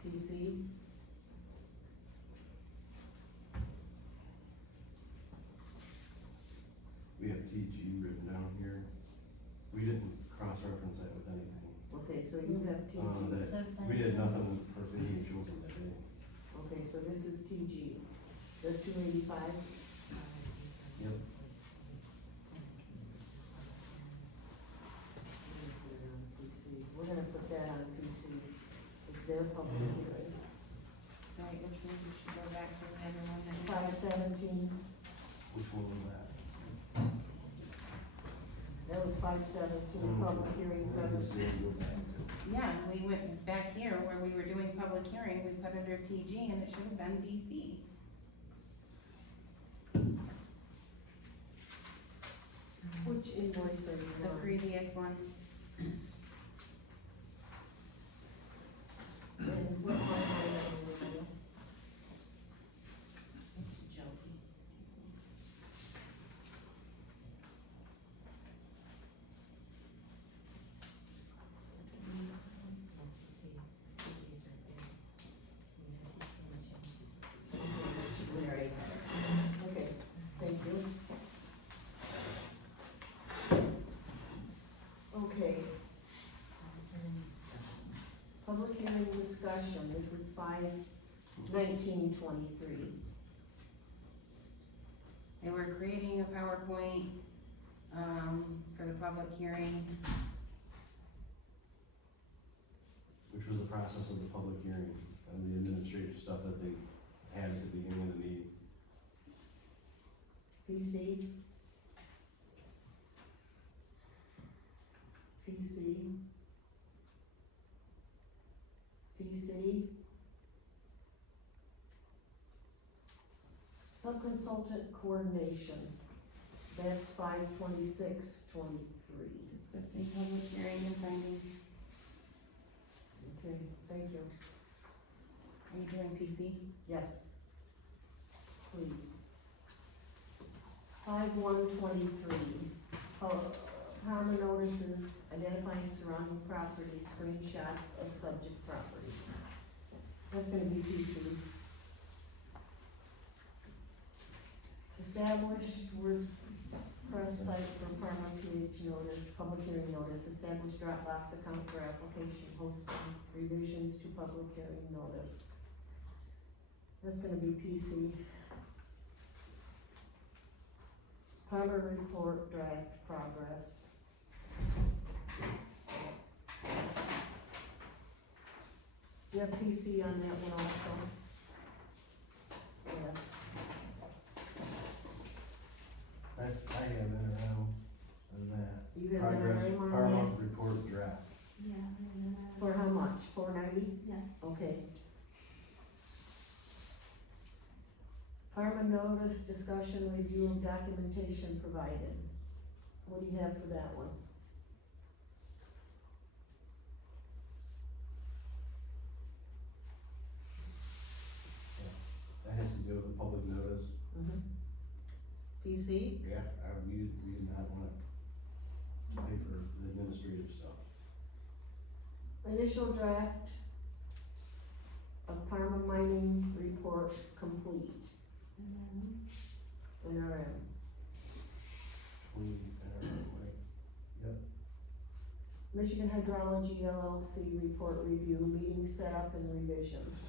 PC, We have TG written down here. We didn't cross-reference that with anything. okay, so you have TG. We had nothing for financials in that day. Okay, so this is TG, the 285. Yep. PC, we're gonna put that on PC, it's their public hearing. right, which means we should go back to the other one that. 517, Which one was that? that was 517, public hearing Where does preparation. it go back to? Yeah, we went back here where we were doing public hearing, we put under TG and it should have been BC. Which invoice are you The on? previous one, And what line item were you? It's joking. Let's see, TG's right there. We have this one changed. We already have it. Okay, thank you. Okay, public hearing discussion, this is 5/19/23. they were creating a PowerPoint, for the public hearing. Which was the process of the public hearing, and the administrative stuff that they had at the beginning of the meeting. PC. PC. PC. Subconsultant coordination, that's 5/26/23. Discussing public hearing and findings. Okay, thank you. Are you doing PC? Yes. Please. 5/1/23, common notices identifying surrounding properties, screenshots of subject properties. That's gonna be PC. establish WordPress site for Parma PH notice, public hearing notice, establish Dropbox account for application hosting, revisions to public hearing notice. That's gonna be PC. Parma report draft progress. You have PC on that one also? Yes. I have it around on that. You have an Progress, RM on Parma report draft. that? For how much? $4.90? Yes. Okay. Parma notice, discussion, review of documentation provided. What do you have for that one? That has to do with the public notice. PC? Yeah, we did not wanna pay for the administrative stuff. Initial draft of Parma mining report complete. NRM. Yep. Michigan Hydrology LLC report review, meeting setup and revisions.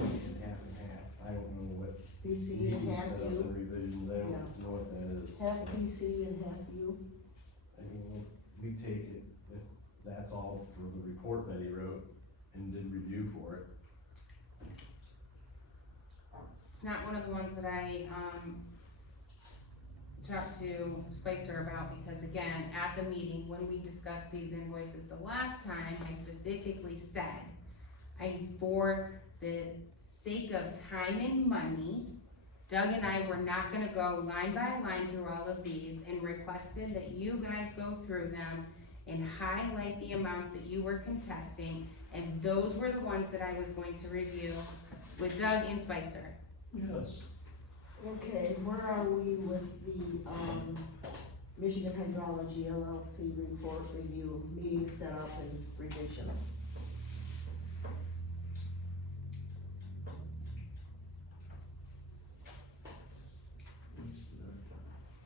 And half, I don't know what. PC and meeting half setup you, and revisions, I Yeah. don't know what that is. half PC and half you. I mean, we take it, that's all for the report that he wrote and did review for it. It's not one of the ones that I, talked to Spicer about, because again, at the meeting, when we discussed these invoices the last time, I specifically said, for the sake of time and money, Doug and I were not gonna go line by line through all of these, and requested that you guys go through them and highlight the amounts that you were contesting, and those were the ones that I was going to review with Doug and Spicer. Yes. Okay, where are we with the, Michigan Hydrology LLC report review, meeting setup and revisions?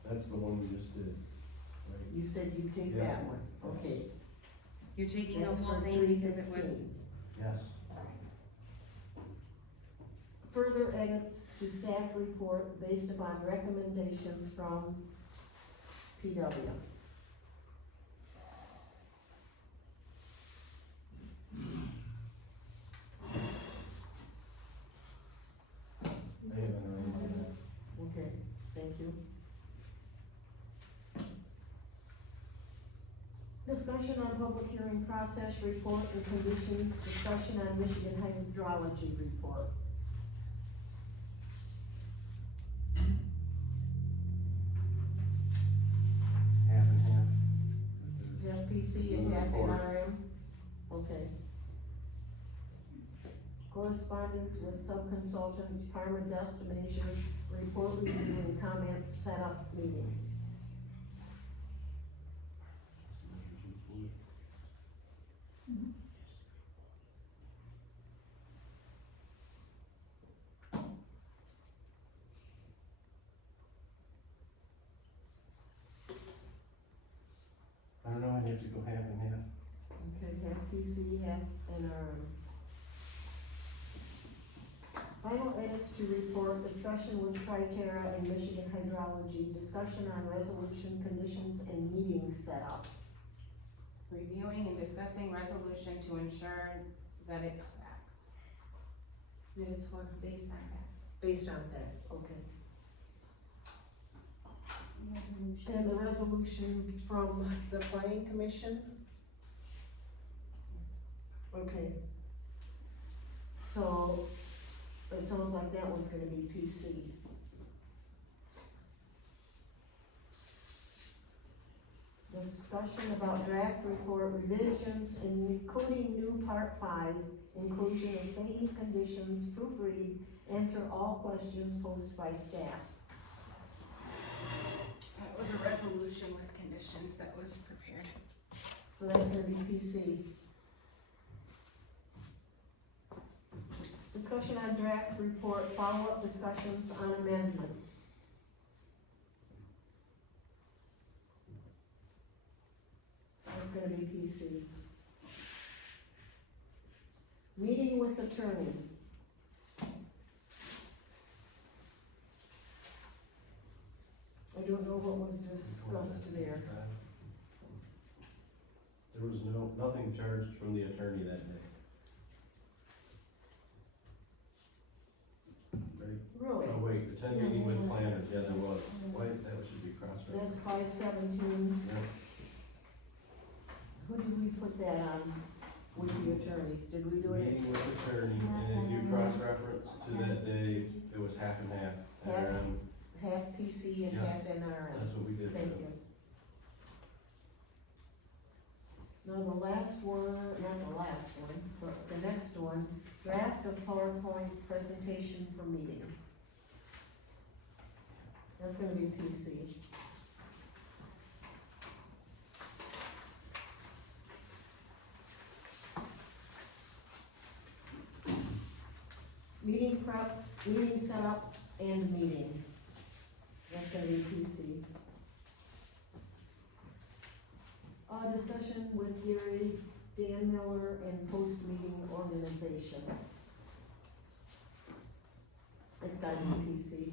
That's the one we just did, right? You said you'd take Yeah. that one, okay. You're taking the That's whole for thing because it was, 315. Yes. Further edits to staff report based upon recommendations from PW. I haven't already done that. Okay, thank you. Discussion on public hearing process report and conditions, discussion on Michigan hydrology report. Half and half. Half PC and half Report. NRM? Okay. Correspondence with sub-consultants, Parma Dust Measure, report review and comment setup meeting. I don't know, I'd have to go half and half. Okay, half PC, half NRM. Final edits to report, discussion with Tri-Terra and Michigan Hydrology, discussion on resolution conditions and meeting setup. reviewing and discussing resolution to ensure that it's facts, It's what? based on facts. Based on facts, okay. And the resolution from the planning commission? Okay. So, it sounds like that one's gonna be PC. Discussion about draft report revisions, including new part 5, inclusion of Fahey conditions, proofread, answer all questions posed by staff. That was a resolution with conditions that was prepared. So that's gonna be PC. discussion on draft report, follow-up discussions on amendments. That's gonna be PC. Meeting with attorney. I don't know what was discussed there. There was nothing charged from the attorney that day. Right? Really? Oh, wait, attend meeting with planners, yeah, there was. Wait, that should be That's cross-referenced. 517. Yeah. Who did we put that on with the attorneys? Did we do it? Meeting with attorney, and you cross-reference to that day, it was half and half. Half. And Half PC and Yeah. half NRM? that's what we did. Thank you. Now, the last one, not the last one, but the next one, draft of PowerPoint presentation for meeting. That's gonna be PC. Meeting prep, meeting setup, and meeting. That's gonna be PC. Discussion with Gary, Dan Miller, and post-meeting organization. It's gotta be PC.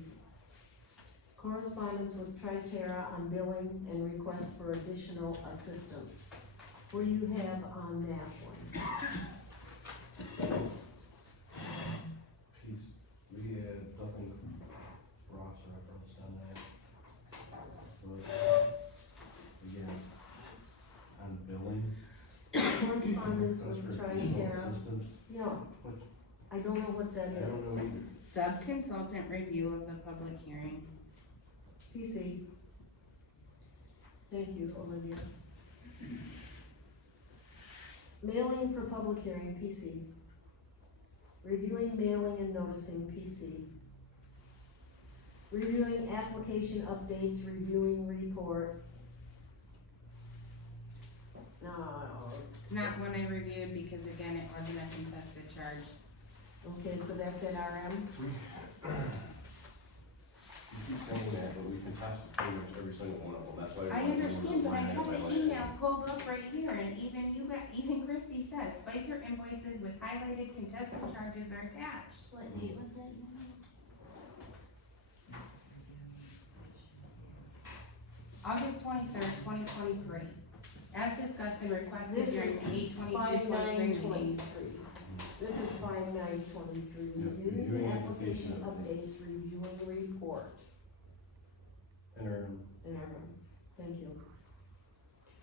Correspondence with Tri-Terra on billing and request for additional assistance. What do you have on that one? Piece, we had nothing cross-referenced on that. But, again, on billing. Correspondence request with for additional Tri-Terra. assistance. Yeah, I don't know what that I don't is. know either. Sub-consultant review of the public hearing. PC. Thank you, Olivia. Mailing for public hearing, PC. Reviewing mailing and noticing, PC. Reviewing application updates, reviewing report. No, It's not one I reviewed because again, it wasn't a contested charge. okay, so that's NRM. You keep saying that, but we can test pretty much every single one of them, that's why. I understand, but I have the email pulled up right here, and even Christie says, Spicer invoices with highlighted contested charges are attached. What date was it? August 23rd, 2023. As discussed and requested This during is the 5/9/23. 8/22/23 meeting. This is 5/9/23. Yeah, Reviewing reviewing application application updates, reviewing report. NRM, NRM, thank you.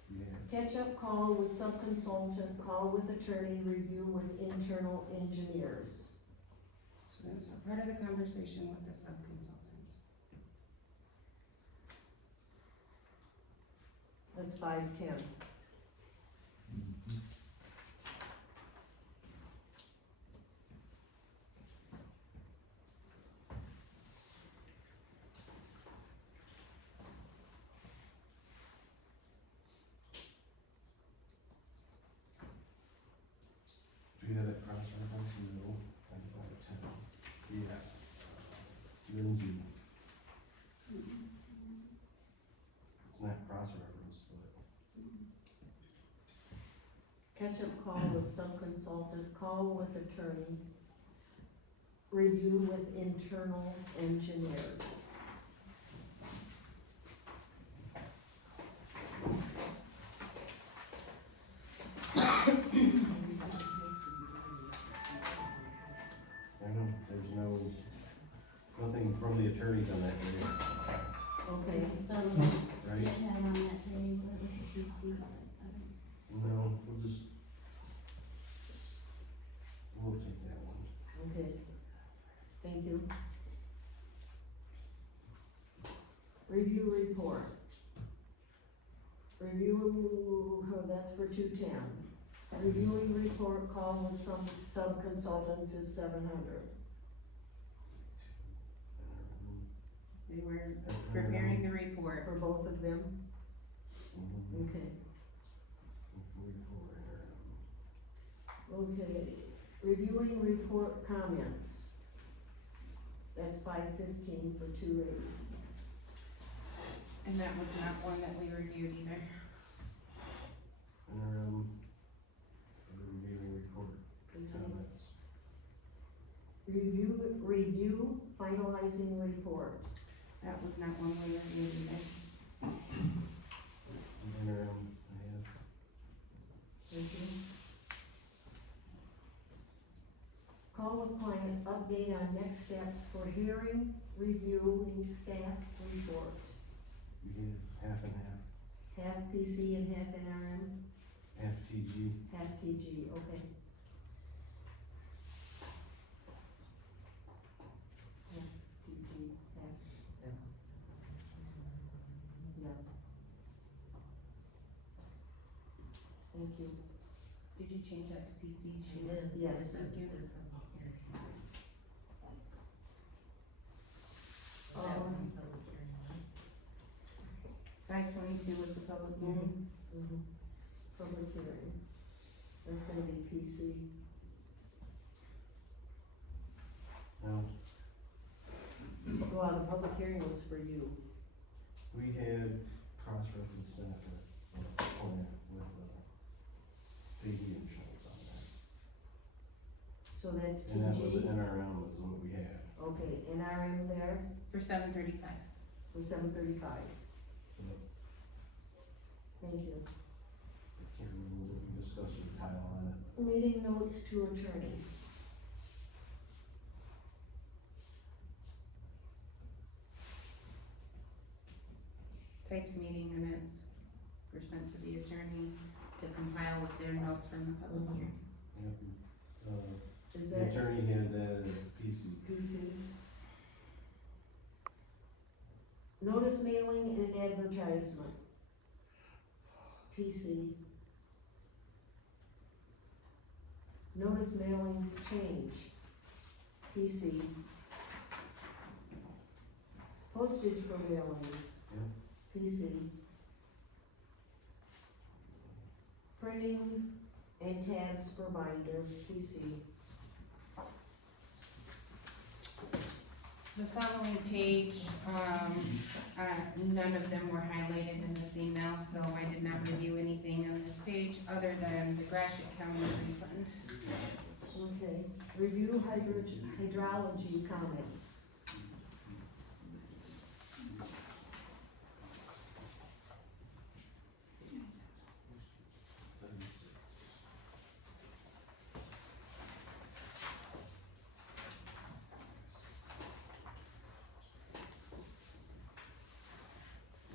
yeah. Catch-up call with sub-consultant, call with attorney, review with internal engineers. So that was a part of the conversation with the sub-consultant. That's 5/10. Do you have that cross-reference? No, I'm 5/10. Yeah. Lindsay. It's not cross-referenced, but. Catch-up call with sub-consultant, call with attorney, review with internal engineers. I know, there's nothing from the attorneys on that area, Okay, right? Had on that day, what was the PC, but I don't. No, we'll take that one. okay. Thank you. Review report. Review, oh, that's for 210. Reviewing report, call with some sub-consultants is 700. They were preparing the report. For both of them? Mhm. Okay. Before NRM. Okay, Reviewing report comments. That's 515 for 280. And that was not one that we reviewed either. Interim, reviewing report comments. Review finalizing report. That was not one we reviewed either. Interim, I have. Review. Call a client, update on next steps for hearing, reviewing staff report. We have half and half, Half PC and half NRM, half TG. half TG, okay. Half TG, half, yeah. Thank you. Did you change that to PC? She did. Yes. Thank you. Is that one public hearing was? 522 was the public hearing. Public hearing. That's gonna be PC. Now, Well, the public hearing was for you. we had cross-referenced that, plan with, Peggy and Schultz on that. So that's And that was TG. NRM was what we had. Okay, NRM there For 735. for 735. So Thank you. I can't remember what we discussed with Kyle on it. Meeting notes to attorney. Typed meeting minutes were sent to the attorney to compile with their notes from the public hearing. Yep. Is The that attorney had that as PC. PC? Notice mailing and advertisement. PC. Notice mailings change. PC. Postage for mailings. Yep. PC. Printing and tabs for binder, PC. The following page, none of them were highlighted in this email, so I did not review anything on this page other than the Gratiot County refund. Okay, review hydrology comments.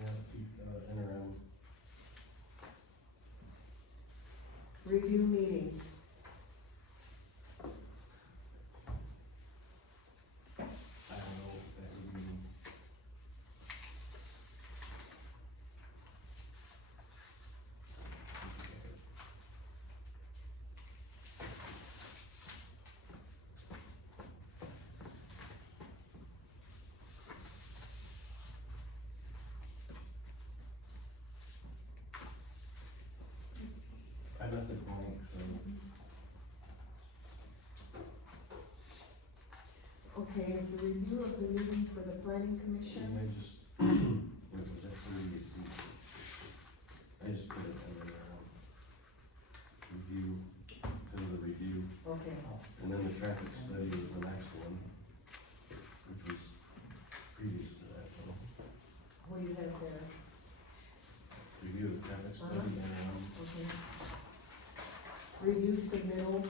Yeah, NRM. Review meeting. I don't know if that would mean. I left it blank, so. Okay, is the review of the meeting for the planning commission? I just, what was that previous seat? I just put it under, review, because of the review, Okay, and then the traffic study was the next one, which was previous to that, though. what do you have there? Review of the traffic study, Okay. Review submittals.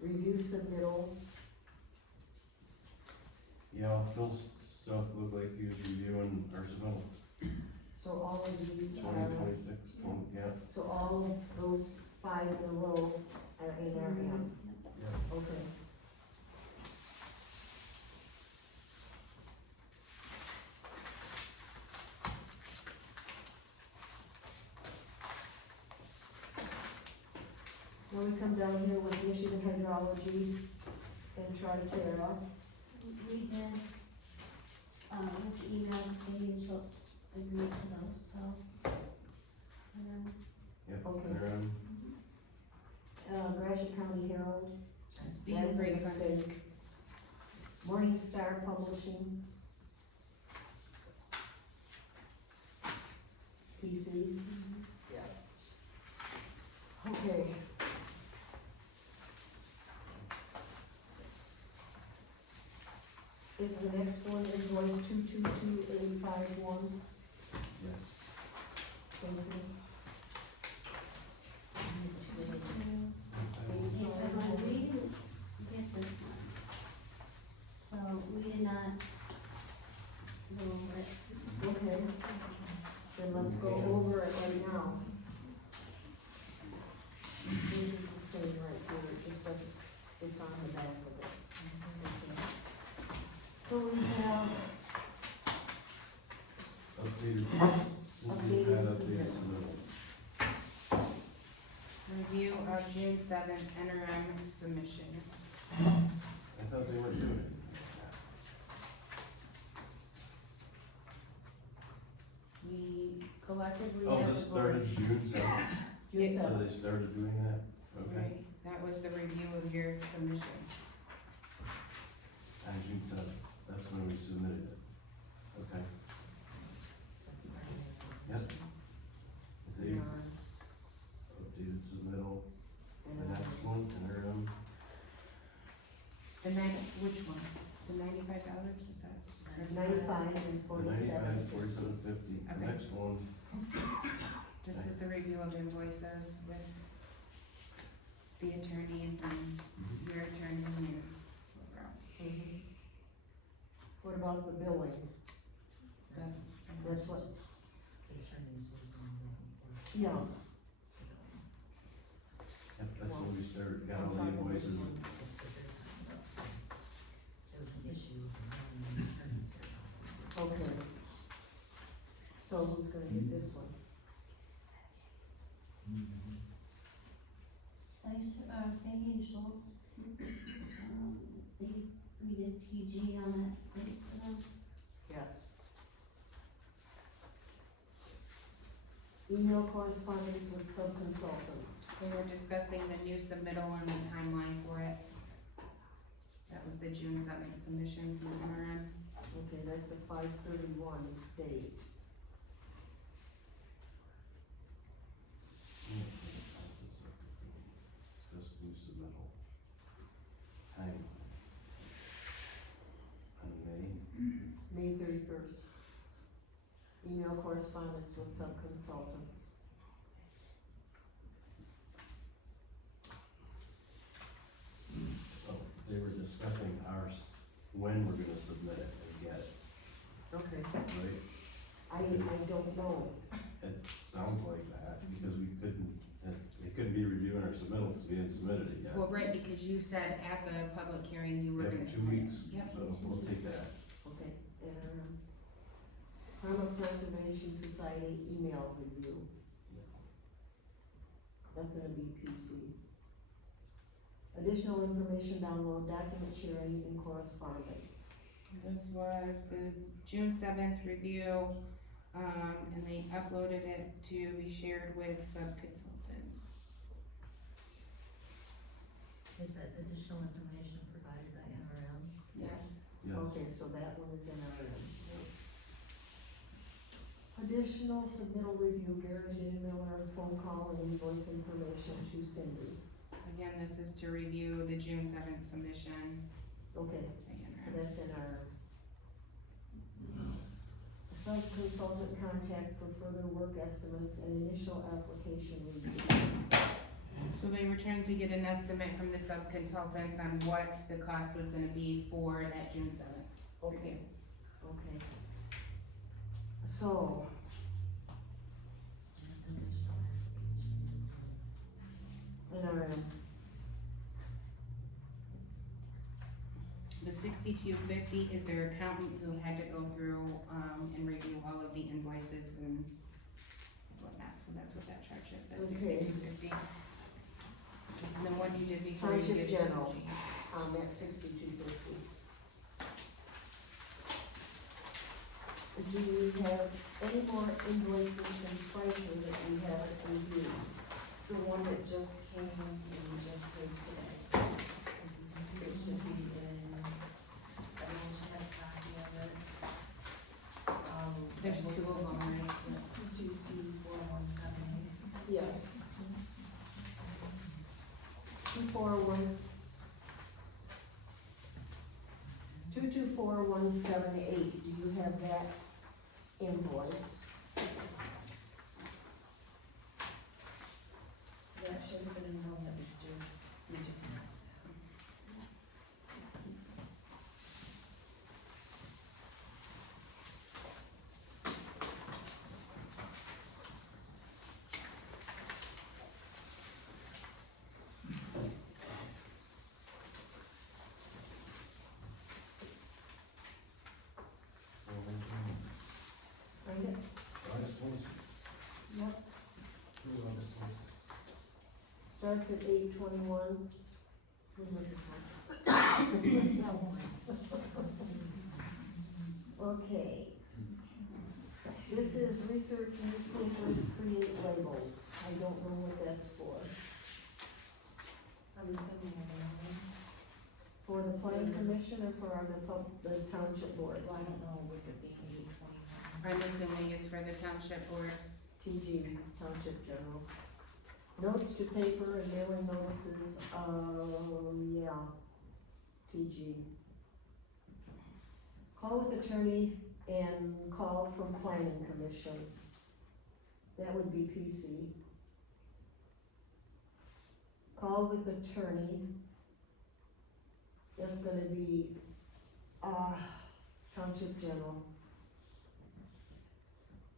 Review submittals. yeah, Phil's stuff looked like he was reviewing our submittal, So all of these 2026, yeah. so all of those 5 in a row are NRM. Yeah. Okay. Now we come down here with Michigan Hydrology and Tri-Terra. We did, with the email, Amy and Schultz agreed to those, so. Yep, Okay. NRM, Gratiot County Herald, That's being that's great a funded. mistake. Morning Star Publishing. PC. Yes. Okay. Is the next one invoice 222851? Yes. Thank you. Yeah, but we didn't get this one. So we did not go over it. Okay, then let's go over it right now. This is the same right here, it just doesn't, it's on the back of it. Okay. So we have, Updated, Updated updated submittal. submittal. Review of June seventh interim submission. I thought they weren't doing it. We collectively Oh, as this a board. started June seventh, June so seventh. they started doing that? Okay. Right, that was the review of your submission. On June seventh, that's when we submitted it. Okay, yep. It's a updated submittal, the next one, interim, Which one? The $95, is that? 95 and the 47. 95, 47.50, the Okay. next one, This is the review of invoices with the attorneys and your attorney and Mhm. What about the billing? That's what, yeah. yep, that's when we started, got all the invoices. Okay. So who's gonna get this one? Spicer, Fanny and Schultz, we did TG on that, right, for them? Yes. Email correspondence with sub-consultants. We were discussing the new submittal and the timeline for it. That was the June seventh submission from NRM. Okay, that's a 5/31 date. Discuss new submittal. Time. On May 31st. Email correspondence with sub-consultants. oh, they were discussing ours, when we're gonna submit it and get it, Okay. right? I don't know. It sounds like that, because we couldn't, it couldn't be reviewing our submittals, we hadn't submitted it yet. Well, right, because you said at the public hearing you were Yep, gonna 2 submit it. weeks, Yep. so we'll take that. Okay, Karma Conservation Society email review. That's gonna be PC. Additional information download, document sharing, and correspondence. This was the June seventh review, and they uploaded it to be shared with sub-consultants. Is that additional information provided by NRM? Yes. Yes. Okay, so that one is in our end. Additional submittal review, Gary J. Miller, phone call and invoice information to Cindy. Again, this is to review the June seventh submission Okay, by so NRM. that's in our. Sub-consultant contact for further work estimates and initial application review. So they were trying to get an estimate from the sub-consultants on what the cost was gonna be for that June seventh review. Okay. So, NRM, The $62.50 is their accountant who had to go through, and review all of the invoices and whatnot, so that's what that charge is, that's Okay. $62.50. And the one you did before you Township did General. TG. at 6250. Do we have any more invoices from Spicer that we haven't reviewed? The one that just came, and we just paid today. It should be in, everyone should have a copy of it. There's two of them, right? 224178. Yes. 224178, do you have that invoice? That should have been one that we just. Find it? August twenty-sixth. Yep. Through August twenty-sixth. Starts at 8:21. Okay. This is research newspapers create labels. I don't know what that's for. I'm assuming everyone, For the planning commission or for the township board? well, I don't know with it being 821. I'm assuming it's for the township board. TG, Township General. Notes to paper and mailing notices, yeah, TG. Call with attorney and call from planning commission. That would be PC. Call with attorney. That's gonna be, Township General.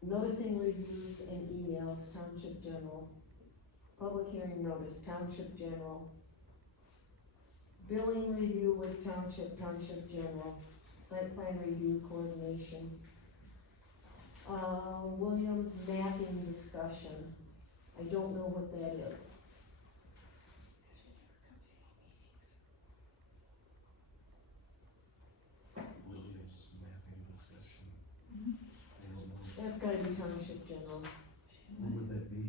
Noticing reviews and emails, Township General. Public hearing notice, Township General. Billing review with Township General. Site plan review coordination. Williams mapping discussion. I don't know what that is. Williams mapping discussion. I don't know. That's gotta be Township General. Who would that be?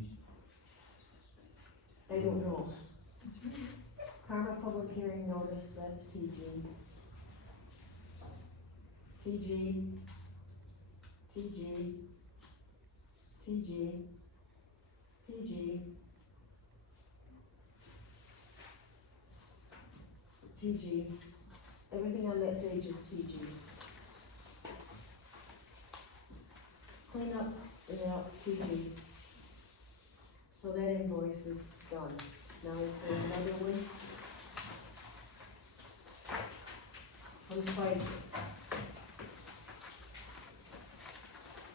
I don't know. Karma public hearing notice, that's TG. TG. TG. TG. TG. TG. Everything on that page is TG. Clean up, TG. So that invoice is done. Now is there another one? From Spicer.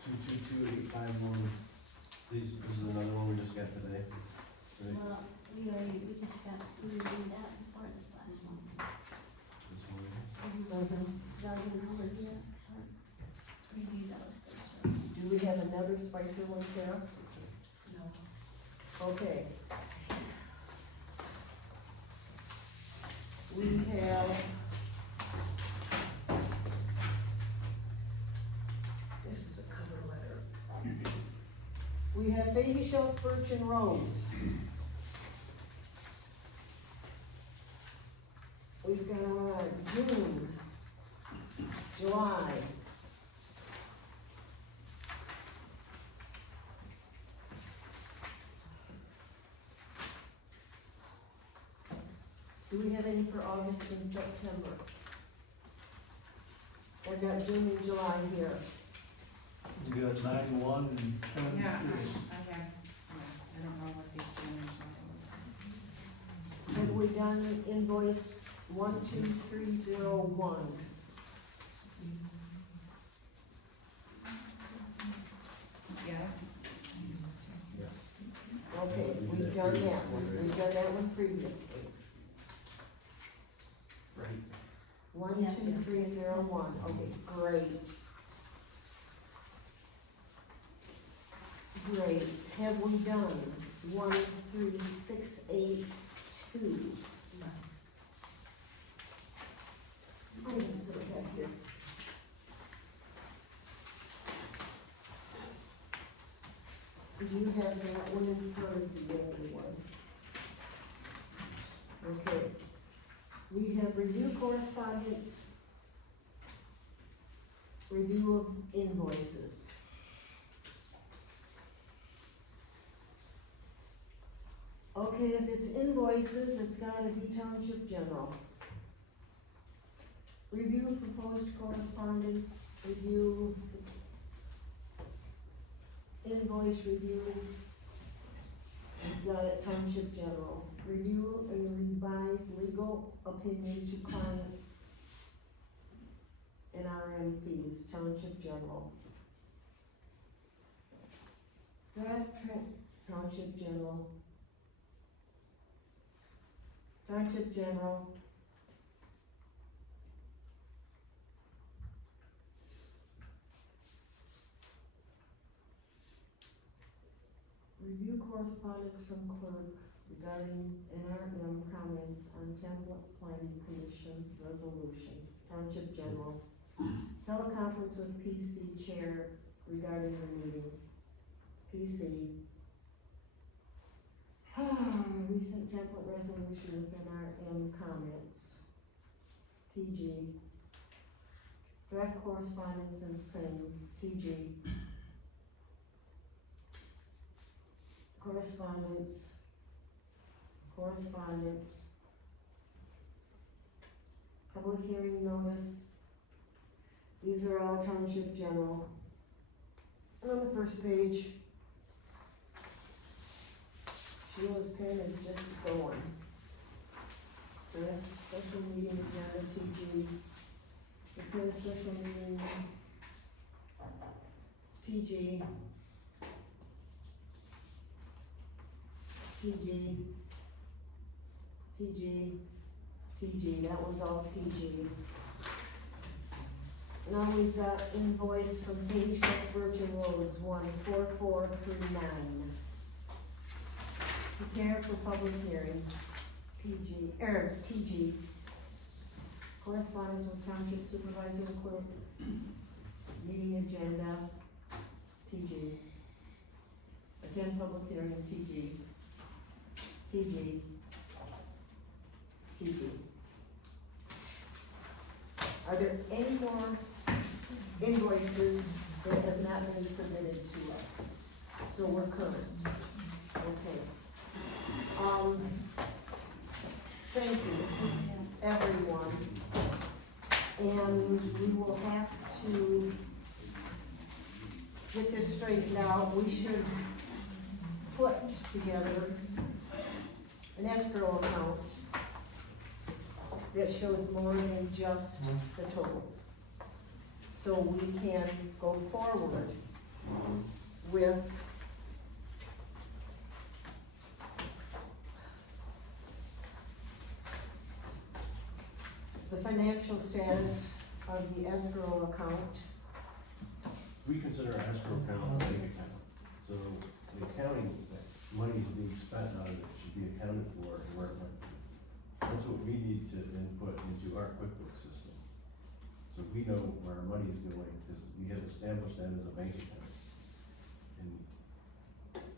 222851. This is another one we just got today. Right? Well, we just got, we reviewed that before this last one. This one right here. Darwin Howard, yeah, review those, so. Do we have another Spicer one, Sarah? No. Okay. We have. This is a cover letter. We have Baby Schultz, Birch and Rose. We've got June, July. Do we have any for August and September? I've got June and July here. We got 9/1 and 10/2. Yeah, I have, I don't know what these two names are. Have we done invoice 12301? Yes. Yes. Okay, we've done that one, we've done that one previously. Right. 12301, okay, great. Great, have we done 13682? I'm gonna sit back here. Do you have that one in front of you, everyone? Okay. We have review correspondence, review of invoices. Okay, if it's invoices, it's gotta be Township General. Review proposed correspondence, review invoice reviews. We've got it Township General. Review and revise legal opinion to client NRM fees, Township General. Draft Township General. Township General. Review correspondence from clerk regarding NRM comments on template planning commission resolution, Township General. Teleconference with PC chair regarding the meeting, PC. Recent template resolution with NRM comments, TG. Draft correspondence and same, TG. Correspondence, public hearing notice. These are all Township General. And on the first page, Sheila's pen is just going. The special meeting agenda, TG. The special meeting, TG. TG, that was all TG. Now we've got invoice from Page Virgin Roads, 14439. Prepare for public hearing, TG. Correspondence with Township Supervisor and Clerk, meeting agenda, TG. Attend public hearing, TG. Are there any more invoices that have not been submitted to us? So we're current. Okay. Thank you, everyone. And we will have to get this straightened out. We should put together an escrow account that shows more than just the totals. So we can go forward with the financial status of the escrow account. We consider our escrow account a bank account, so the accounting, that money's being spent out of it should be accounted for and where it went. That's what we need to input into our QuickBooks system. So we know where our money is going, because we have established that as a bank account. And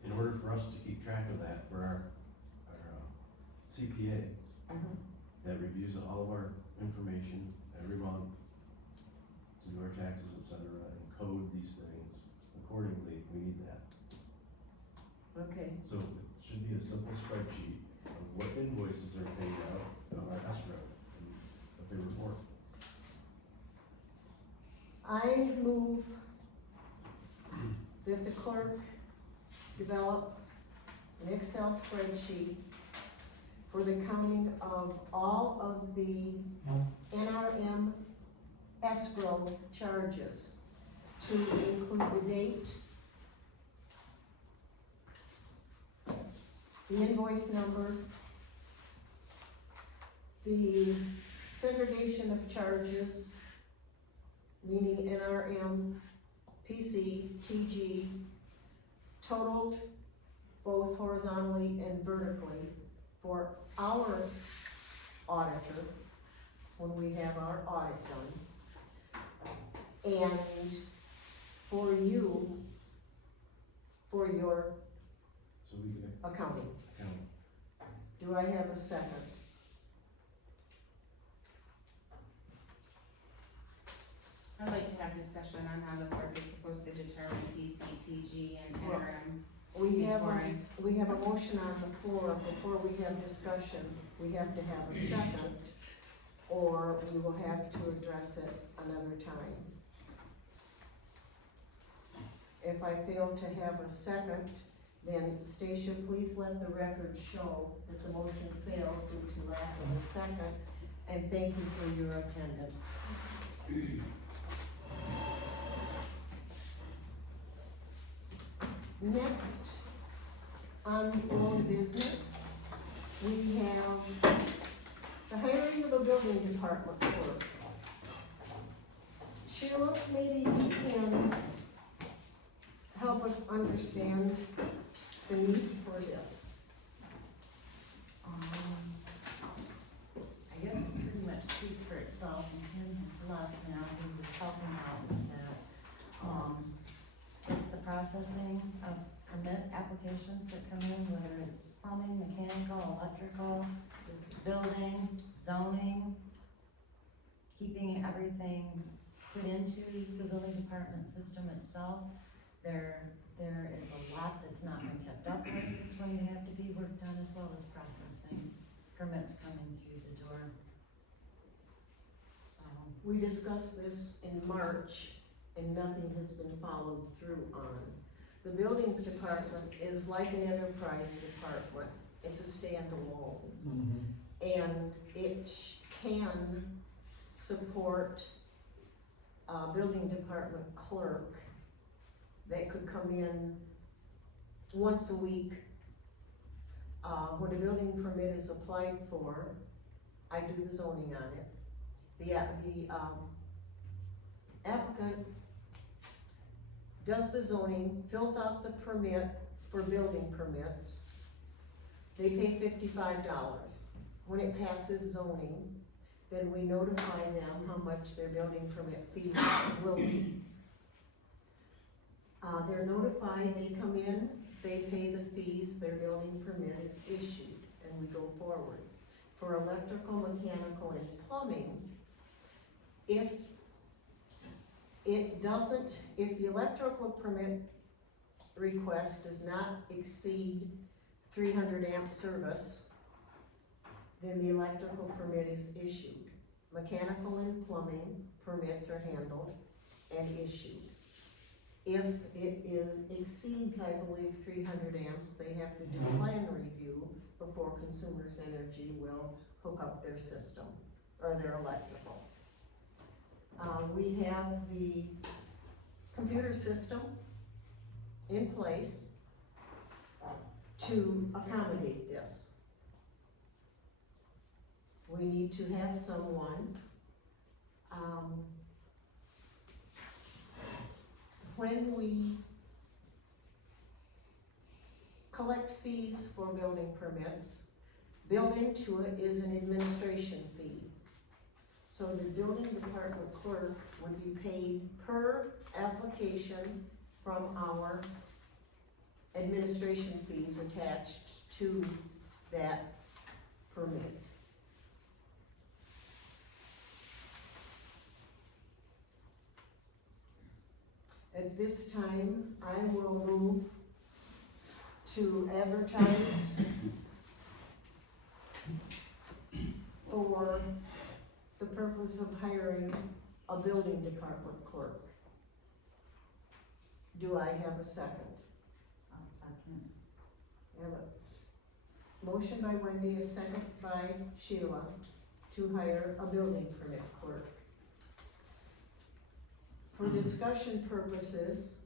in order for us to keep track of that, for our CPA, that reviews all of our information every month, to do our taxes, et cetera, and code these things accordingly, we need that. Okay. So it should be a simple spreadsheet of what invoices are paid out of our escrow and what they report. I move that the clerk develop an Excel spreadsheet for the counting of all of the NRM escrow charges, to include the date, the invoice number, the segregation of charges, meaning NRM, PC, TG, totaled both horizontally and vertically for our auditor when we have our audit done. And for you, for your So we can accounting. account. Do I have a second? I'd like to have discussion on how the clerk is supposed to determine PCTG and Well, interim. We have, Before we have a motion on the floor. Before we have discussion, we have to have a second, or we will have to address it another time. If I fail to have a second, then Stacia, please let the record show that the motion failed due to lack of a second, and thank you for your attendance. Next, on old business, we have the hiring of a building department clerk. Sheila, maybe you can help us understand the need for this. I guess it pretty much speaks for itself, and Kim has left now, who was helping out with that. It's the processing of permit applications that come in, whether it's plumbing, mechanical, electrical, building, zoning, keeping everything put into the building department system itself. There is a lot that's not been kept up with, it's going to have to be worked on, as well as processing permits coming through the door. So, We discussed this in March, and nothing has been followed through on. The building department is like an enterprise department, it's a standalone. And it can support a building department clerk that could come in once a week. When a building permit is applied for, I do the zoning on it. The applicant does the zoning, fills out the permit for building permits. They pay $55. When it passes zoning, then we notify them how much their building permit fee will be. They're notified, they come in, they pay the fees, their building permit is issued, and we go forward. For electrical, mechanical, and plumbing, if the electrical permit request does not exceed 300 amp service, then the electrical permit is issued. Mechanical and plumbing permits are handled and issued. If it exceeds, I believe, 300 amps, they have to do plan review before Consumers Energy will hook up their system, or their electrical. We have the computer system in place to accommodate this. We need to have someone, when we collect fees for building permits, built into it is an administration fee. So the building department clerk would be paid per application from our administration fees attached to that permit. At this time, I will move to advertise for the purpose of hiring a building department clerk. Do I have a second? I'll second. I have a motion by Wendy, a second by Sheila to hire a building permit clerk. For discussion purposes,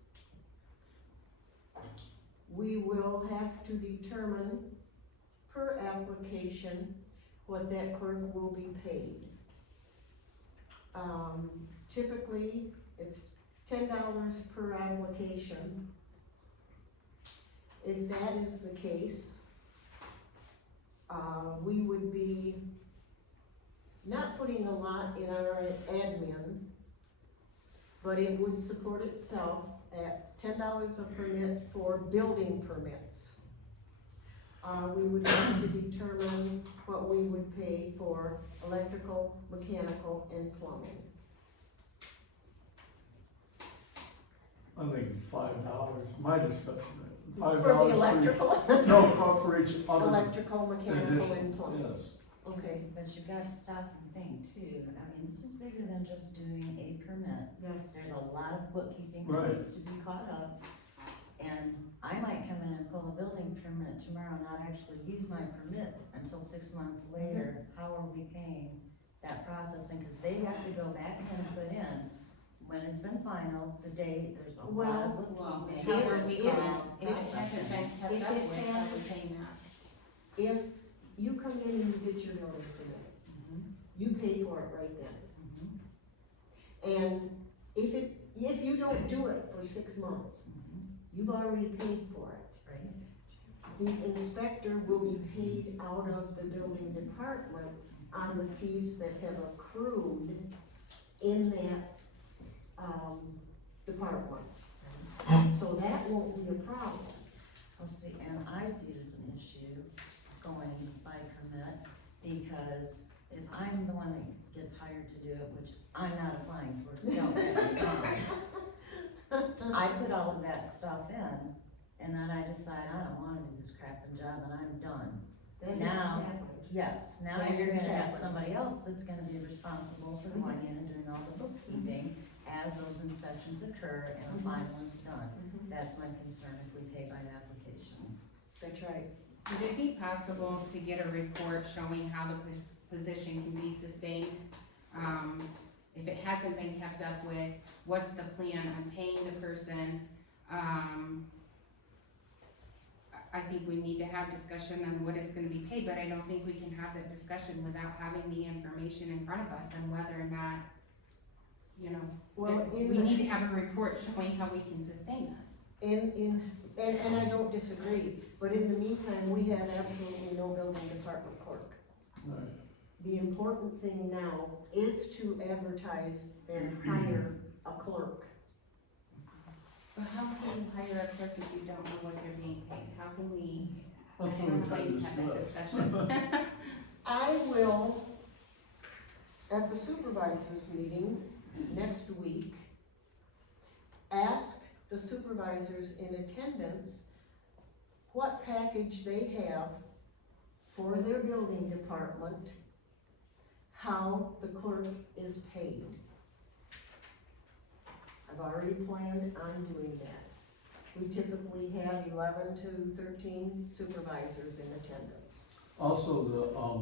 we will have to determine per application what that clerk will be paid. Typically, it's $10 per application. If that is the case, we would be not putting a lot in our admin, but it would support itself at $10 a permit for building permits. We would have to determine what we would pay for electrical, mechanical, and plumbing. I'm thinking $5, my discussion, For $5 the for each. electrical? No, for each other Electrical, mechanical, addition, and plumbing. yes. Okay, But you've got to stop and think too, I mean, this is bigger than just doing a permit. yes. There's a lot of bookkeeping Right. that needs to be caught up. And I might come in and pull a building permit tomorrow, not actually use my permit until 6 months later. How are we paying that processing? Cause they have to go back and put in, when it's been final, the date, there's a lot Well, of bookkeeping. How are we gonna, if- if it hasn't been kept if up it with, how has- are we paying that? If you come in and you get your building permit, Mhm, you pay for it right then. mhm, And if you don't do it for 6 months, mhm, you've already paid for it. right? The inspector will be paid out of the building department on the fees that have accrued in that, department. So that won't be a problem. Well, see, and I see it as an issue going by permit, because if I'm the one that gets hired to do it, which I'm not applying for, don't get me wrong. I put all of that stuff in, and then I decide I don't wanna do this crapping job and I'm done. That has Now- happened. Yes, now That you're has gonna have happened. somebody else that's gonna be responsible for going in and doing all the bookkeeping as those inspections occur and the final is done. Mhm. That's my concern if we pay by application. That's right. Would it be possible to get a report showing how the position can be sustained? If it hasn't been kept up with, what's the plan on paying the person? I think we need to have discussion on what it's gonna be paid, but I don't think we can have that discussion without having the information in front of us on whether or not, you know, Well, we need to have a report showing how we can sustain this. And I don't disagree, but in the meantime, we have absolutely no building department clerk. Right. The important thing now is to advertise and hire a clerk. But how can you hire a clerk if you don't know what they're being paid? How can we, I That's what don't we're know how trying you to have that discuss. discussion. I will, at the supervisors meeting next week, ask the supervisors in attendance what package they have for their building department, how the clerk is paid. I've already planned on doing that. We typically have 11 to 13 supervisors in attendance. Also,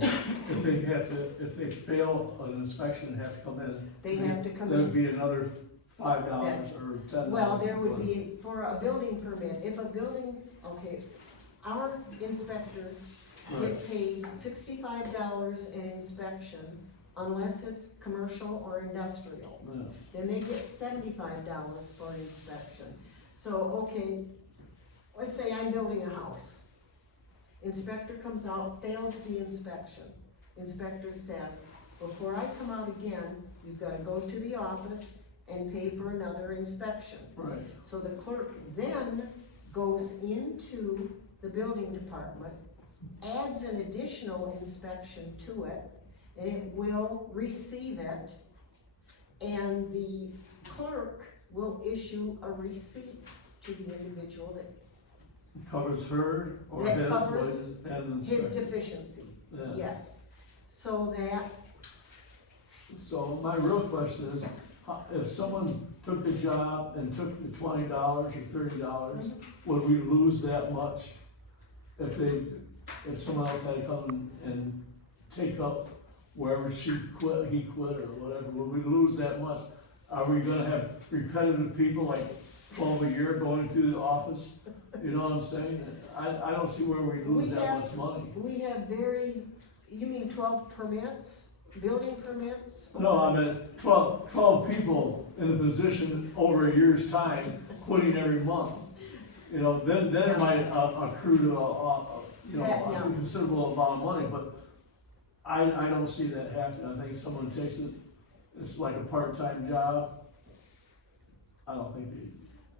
if they fail an inspection and have to come in. They have to come That would in. be another $5 or $10. Well, there would be, for a building permit, if a building, okay, our inspectors Right. get paid $65 an inspection unless it's commercial or industrial. Yeah. Then they get $75 for inspection. So, okay, let's say I'm building a house. Inspector comes out, fails the inspection. Inspector says, before I come out again, you've gotta go to the office and pay for another inspection. Right, So the clerk then goes into the building department, adds an additional inspection to it, and it will receive it, and the clerk will issue a receipt to the individual that covers her or That his, covers and the his inspector. deficiency, Yeah. yes. So that, So my real question is, if someone took the job and took the $20 or $30, would we lose that much? If someone else had to come and take up wherever he quit or whatever, would we lose that much? Are we gonna have repetitive people like 12 a year going through the office? You know what I'm saying? I don't see where we lose We that have- much money. we have you mean 12 permits, building permits? No, I meant 12 people in a position over a year's time, quitting every month. You know, then it might accrue to Yeah. a considerable amount of money, but I don't see that happening. I think someone takes it, it's like a part-time job. I don't think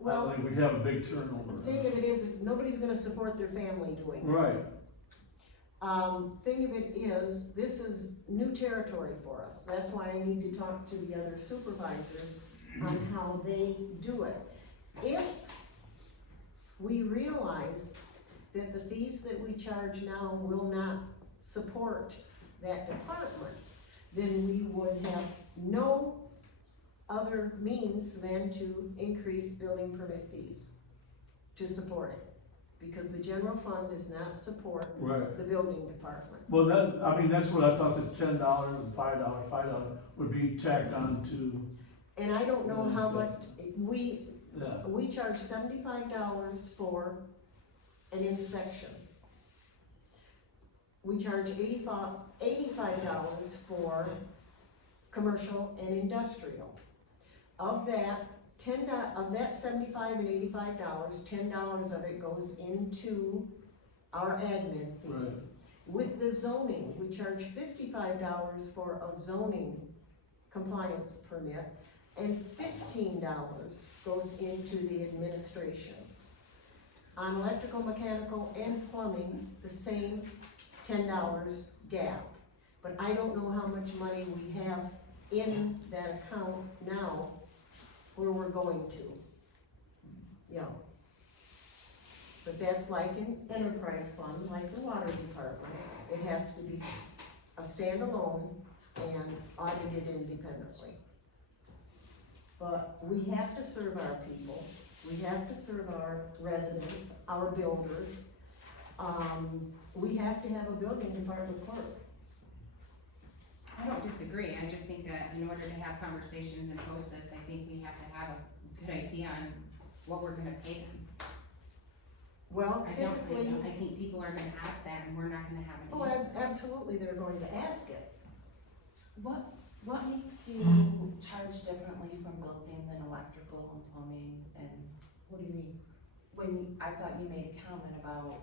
I Well, think we'd have a big turnover. the thing of it is nobody's gonna support their family doing it. Right, Thing of it is, this is new territory for us, that's why I need to talk to the other supervisors on how they do it. If we realize that the fees that we charge now will not support that department, then we would have no other means than to increase building permit fees to support it. Because the general fund does not support right. the building department. Well, that, I mean, that's what I thought, the $10 and $5 would be tacked on to, And I don't know how much, we yeah, charge $75 for an inspection. We charge $85 for commercial and industrial. Of that, of that $75 and $85, $10 of it goes into our admin fees. Right. With the zoning, we charge $55 for a zoning compliance permit, and $15 goes into the administration. On electrical, mechanical, and plumbing, the same $10 gap. But I don't know how much money we have in that account now where we're going to. Yeah. But that's like an enterprise fund, like the water department. It has to be a standalone and audited independently. But we have to serve our people, we have to serve our residents, our builders. We have to have a building department clerk. I don't disagree, I just think that in order to have conversations and post this, I think we have to have a good idea on what we're gonna pay them. Well, I typically, think people are gonna ask that and we're not gonna have oh, an answer. absolutely, they're going to ask it. What makes you charge differently from building than electrical and plumbing and What do you mean? when, I thought you made a comment about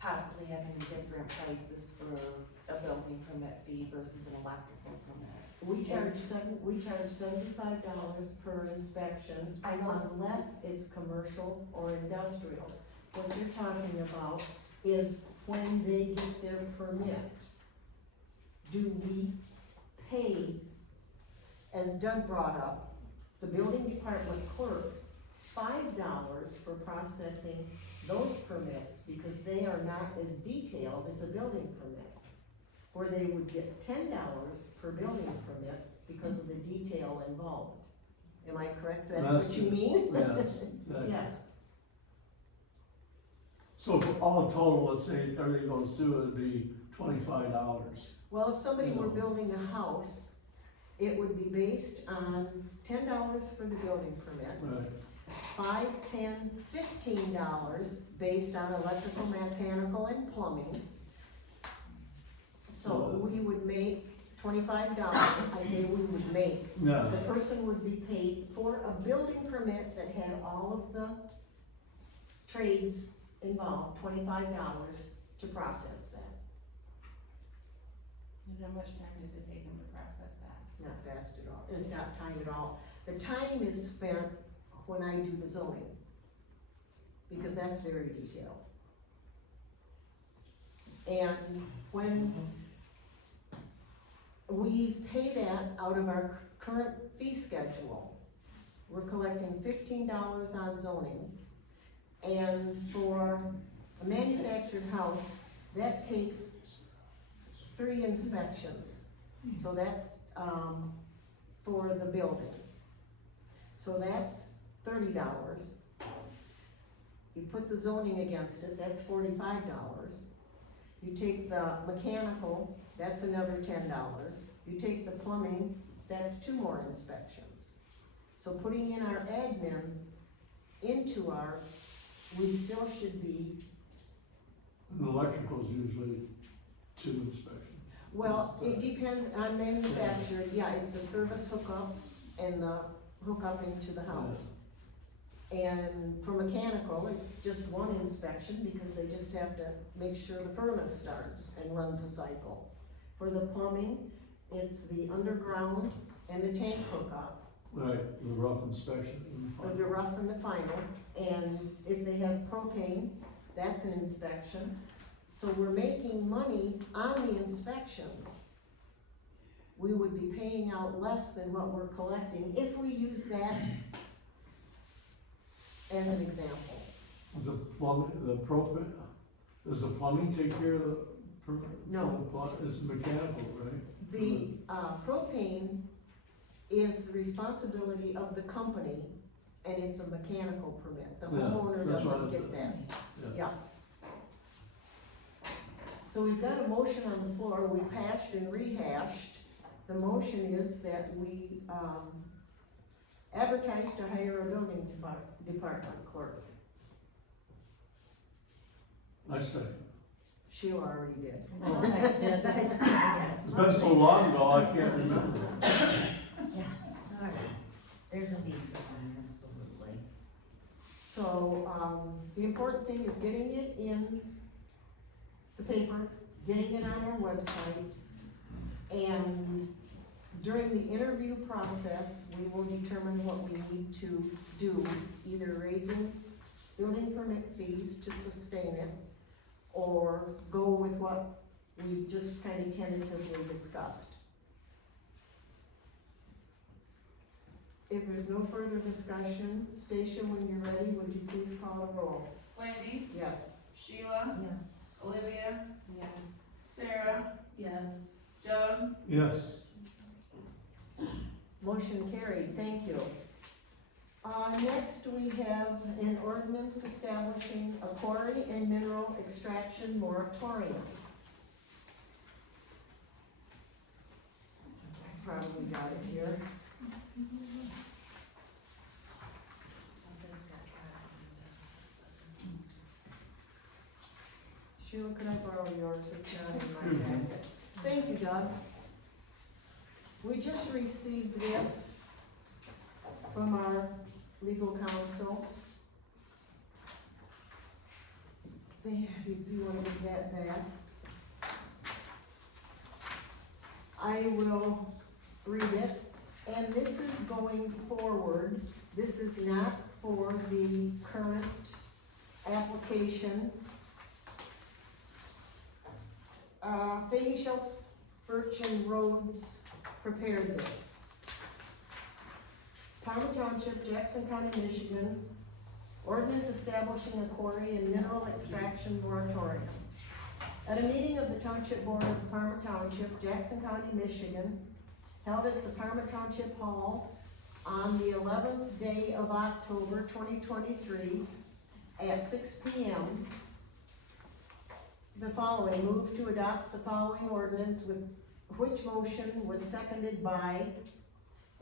possibly having different prices for a building permit fee versus an electrical permit? We charge $75 per inspection. I know. Unless it's commercial or industrial. What you're talking about is when they get their permit, do we pay, as Doug brought up, the building department clerk, $5 for processing those permits, because they are not as detailed as a building permit. Where they would get $10 per building permit because of the detail involved. Am I correct? That's what you mean? yes, exactly. Yes. So for all total, let's say everything goes through, it'd be $25. Well, if somebody were No. building a house, it would be based on $10 for the building permit, Right, $5, $10, $15 based on electrical, mechanical, and plumbing. So we would make $25, I say we would make. yeah, The person would be paid for a building permit that had all of the trades involved, $25 to process that. And how much time does it take them to process that? Not fast at all, it's not time at all. The time is spent when I do the zoning, because that's very detailed. And when we pay that out of our current fee schedule, we're collecting $15 on zoning. And for a manufactured house, that takes 3 inspections. So that's, for the building. So that's $30. You put the zoning against it, that's $45. You take the mechanical, that's another $10. You take the plumbing, that's 2 more inspections. So putting in our admin into our, we still should be, and the electrical's usually 2 inspections. well, it depends on manufacturer, yeah, it's the service hookup and the hookup into the house. And for mechanical, it's just 1 inspection, because they just have to make sure the furnace starts and runs a cycle. For the plumbing, it's the underground and the tank hookup, Right, the rough inspection and the of the rough and the final, and if they have propane, that's an inspection. So we're making money on the inspections. We would be paying out less than what we're collecting if we use that as an example. Is the plumbing, the propane, does the plumbing take care of the? No. It's mechanical, right? The, propane is the responsibility of the company, and it's a mechanical permit. The Yeah, homeowner that's what doesn't I get said. that. Yeah. So we've got a motion on the floor, we've hashed and rehashed. The motion is that we, advertise to hire a building department clerk. I say, Sheila already did. Oh, I did, yes. it's been so long ago, I can't remember. Yeah, all right, there's a need for that, absolutely. So, the important thing is getting it in the paper, getting it on our website, and during the interview process, we will determine what we need to do, either raising building permit fees to sustain it, or go with what we've just kind of tentatively discussed. If there's no further discussion, Stacia, when you're ready, would you please call the roll? Wendy, Yes. Sheila, Yes. Olivia, Yes. Sarah, Yes. Doug, Yes, Motion carried, thank you. Next, we have an ordinance establishing a quarry and mineral extraction moratorium. I probably got it here. Sheila, could I borrow yours? It's not in my packet. Thank you, Doug. We just received this from our legal counsel. There, if you want to get that back. I will read it, and this is going forward. This is not for the current application. Fahey, Schultz, Birch and Rhodes prepared this. Palmer Township, Jackson County, Michigan, ordinance establishing a quarry and mineral extraction moratorium. At a meeting of the Township Board of Palmer Township, Jackson County, Michigan, held at the Palmer Township Hall on the 11th day of October 2023 at 6 p.m., the following, move to adopt the following ordinance, with which motion was seconded by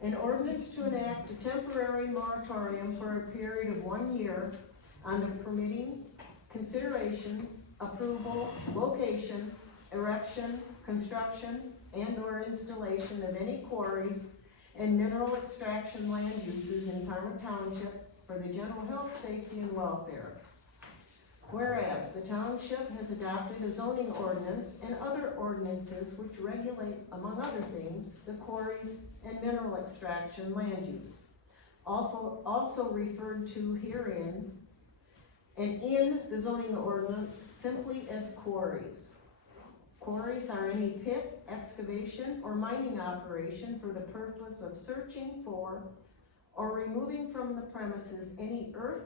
an ordinance to enact a temporary moratorium for a period of 1 year on the permitting, consideration, approval, location, erection, construction, and/or installation of any quarries and mineral extraction land uses in Palmer Township for the general health, safety, and welfare. Whereas the township has adopted a zoning ordinance and other ordinances which regulate, among other things, the quarries and mineral extraction land use. Also referred to herein and in the zoning ordinance simply as quarries. Quarries are any pit, excavation, or mining operation for the purpose of searching for or removing from the premises any earth,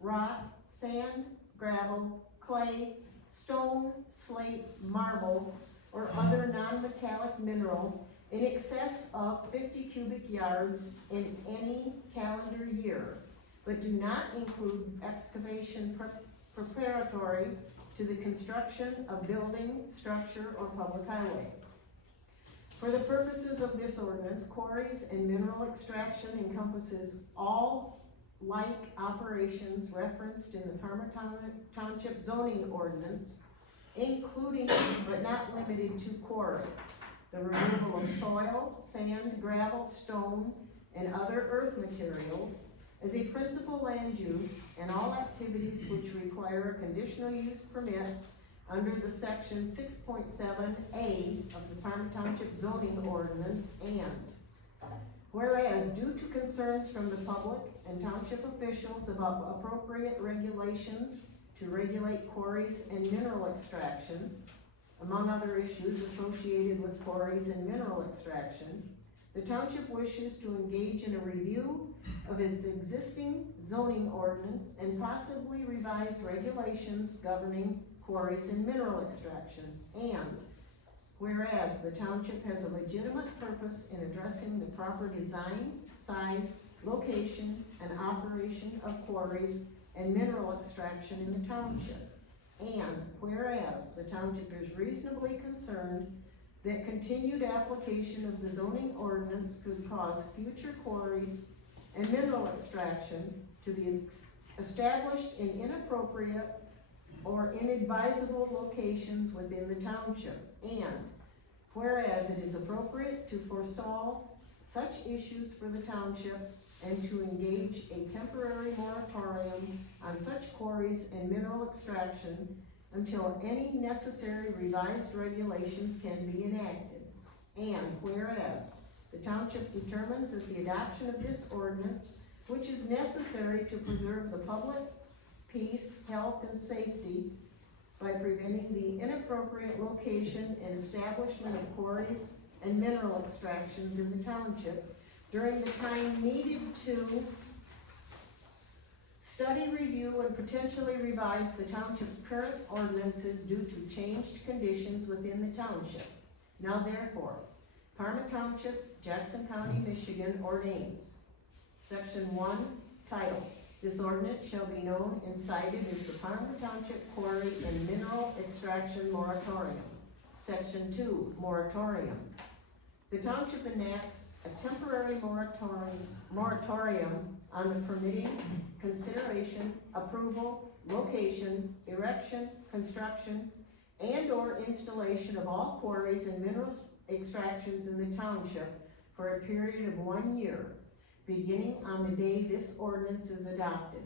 rock, sand, gravel, clay, stone, slate, marble, or other non-metallic mineral in excess of 50 cubic yards in any calendar year, but do not include excavation preparatory to the construction of building, structure, or public highway. For the purposes of this ordinance, quarries and mineral extraction encompasses all like operations referenced in the Palmer Township zoning ordinance, including but not limited to quarry, the removal of soil, sand, gravel, stone, and other earth materials as a principal land use, and all activities which require a conditional use permit under the section 6.7A of the Palmer Township zoning ordinance, and Whereas due to concerns from the public and township officials about appropriate regulations to regulate quarries and mineral extraction, among other issues associated with quarries and mineral extraction, the township wishes to engage in a review of its existing zoning ordinance and possibly revise regulations governing quarries and mineral extraction. And whereas the township has a legitimate purpose in addressing the proper design, size, location, and operation of quarries and mineral extraction in the township. And whereas the township is reasonably concerned that continued application of the zoning ordinance could cause future quarries and mineral extraction to be established in inappropriate or inadvisable locations within the township. And whereas it is appropriate to forestall such issues for the township and to engage a temporary moratorium on such quarries and mineral extraction until any necessary revised regulations can be enacted. And whereas the township determines that the adoption of this ordinance, which is necessary to preserve the public peace, health, and safety by preventing the inappropriate location and establishment of quarries and mineral extractions in the township during the time needed to study, review, and potentially revise the township's current ordinances due to changed conditions within the township. Now therefore, Parma Township, Jackson County, Michigan ordains. Section 1, title, this ordinance shall be known and cited as the Parma Township Quarry and Mineral Extraction Moratorium. Section 2, moratorium. The township enacts a temporary moratorium on the permitting, consideration, approval, location, erection, construction, and/or installation of all quarries and minerals extractions in the township for a period of 1 year, beginning on the day this ordinance is adopted.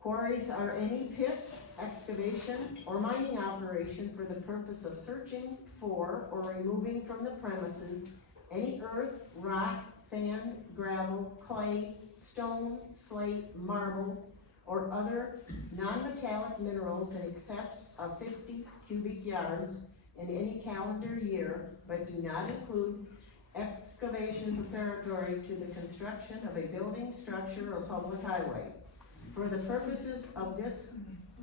Quarries are any pit, excavation, or mining operation for the purpose of searching for or removing from the premises any earth, rock, sand, gravel, clay, stone, slate, marble, or other non-metallic minerals in excess of 50 cubic yards in any calendar year, but do not include excavation preparatory to the construction of a building, structure, or public highway. For the purposes of this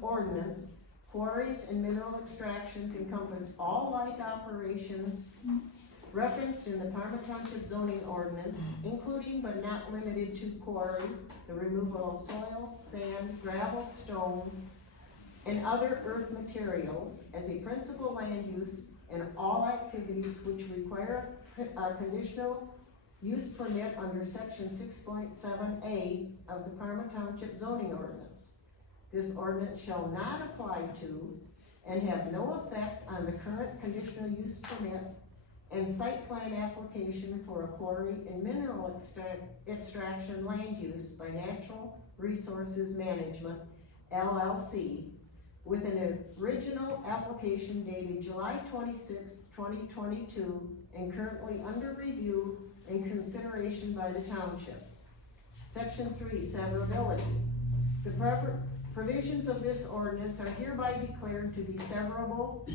ordinance, quarries and mineral extractions encompass all like operations referenced in the Parma Township zoning ordinance, including but not limited to quarry, the removal of soil, sand, gravel, stone, and other earth materials as a principal land use, and all activities which require a conditional use permit under section 6.7A of the Parma Township zoning ordinance. This ordinance shall not apply to and have no effect on the current conditional use permit and site plan application for a quarry and mineral extraction land use by Natural Resources Management, LLC, with an original application dated July 26, 2022, and currently under review and consideration by the township. Section 3, severability. The provisions of this ordinance are hereby declared to be severable,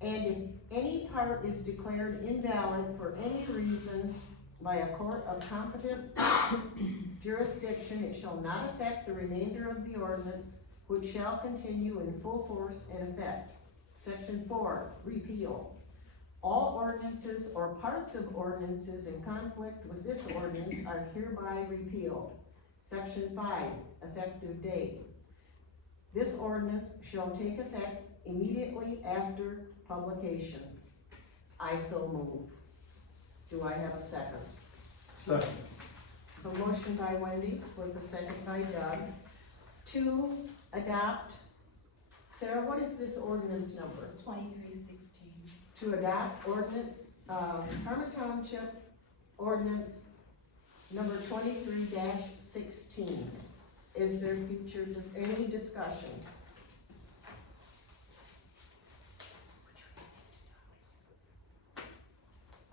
and if any part is declared invalid for any reason by a court of competent jurisdiction, it shall not affect the remainder of the ordinance, which shall continue in full force and effect. Section 4, repeal. All ordinances or parts of ordinances in conflict with this ordinance are hereby repealed. Section 5, effective date. This ordinance shall take effect immediately after publication. I so move. Do I have a second? Second. A motion by Wendy with a second by Doug to adopt. Sarah, what is this ordinance number? 2316. To adopt ordinance, Parma Township ordinance number 23-16. Is there any discussion?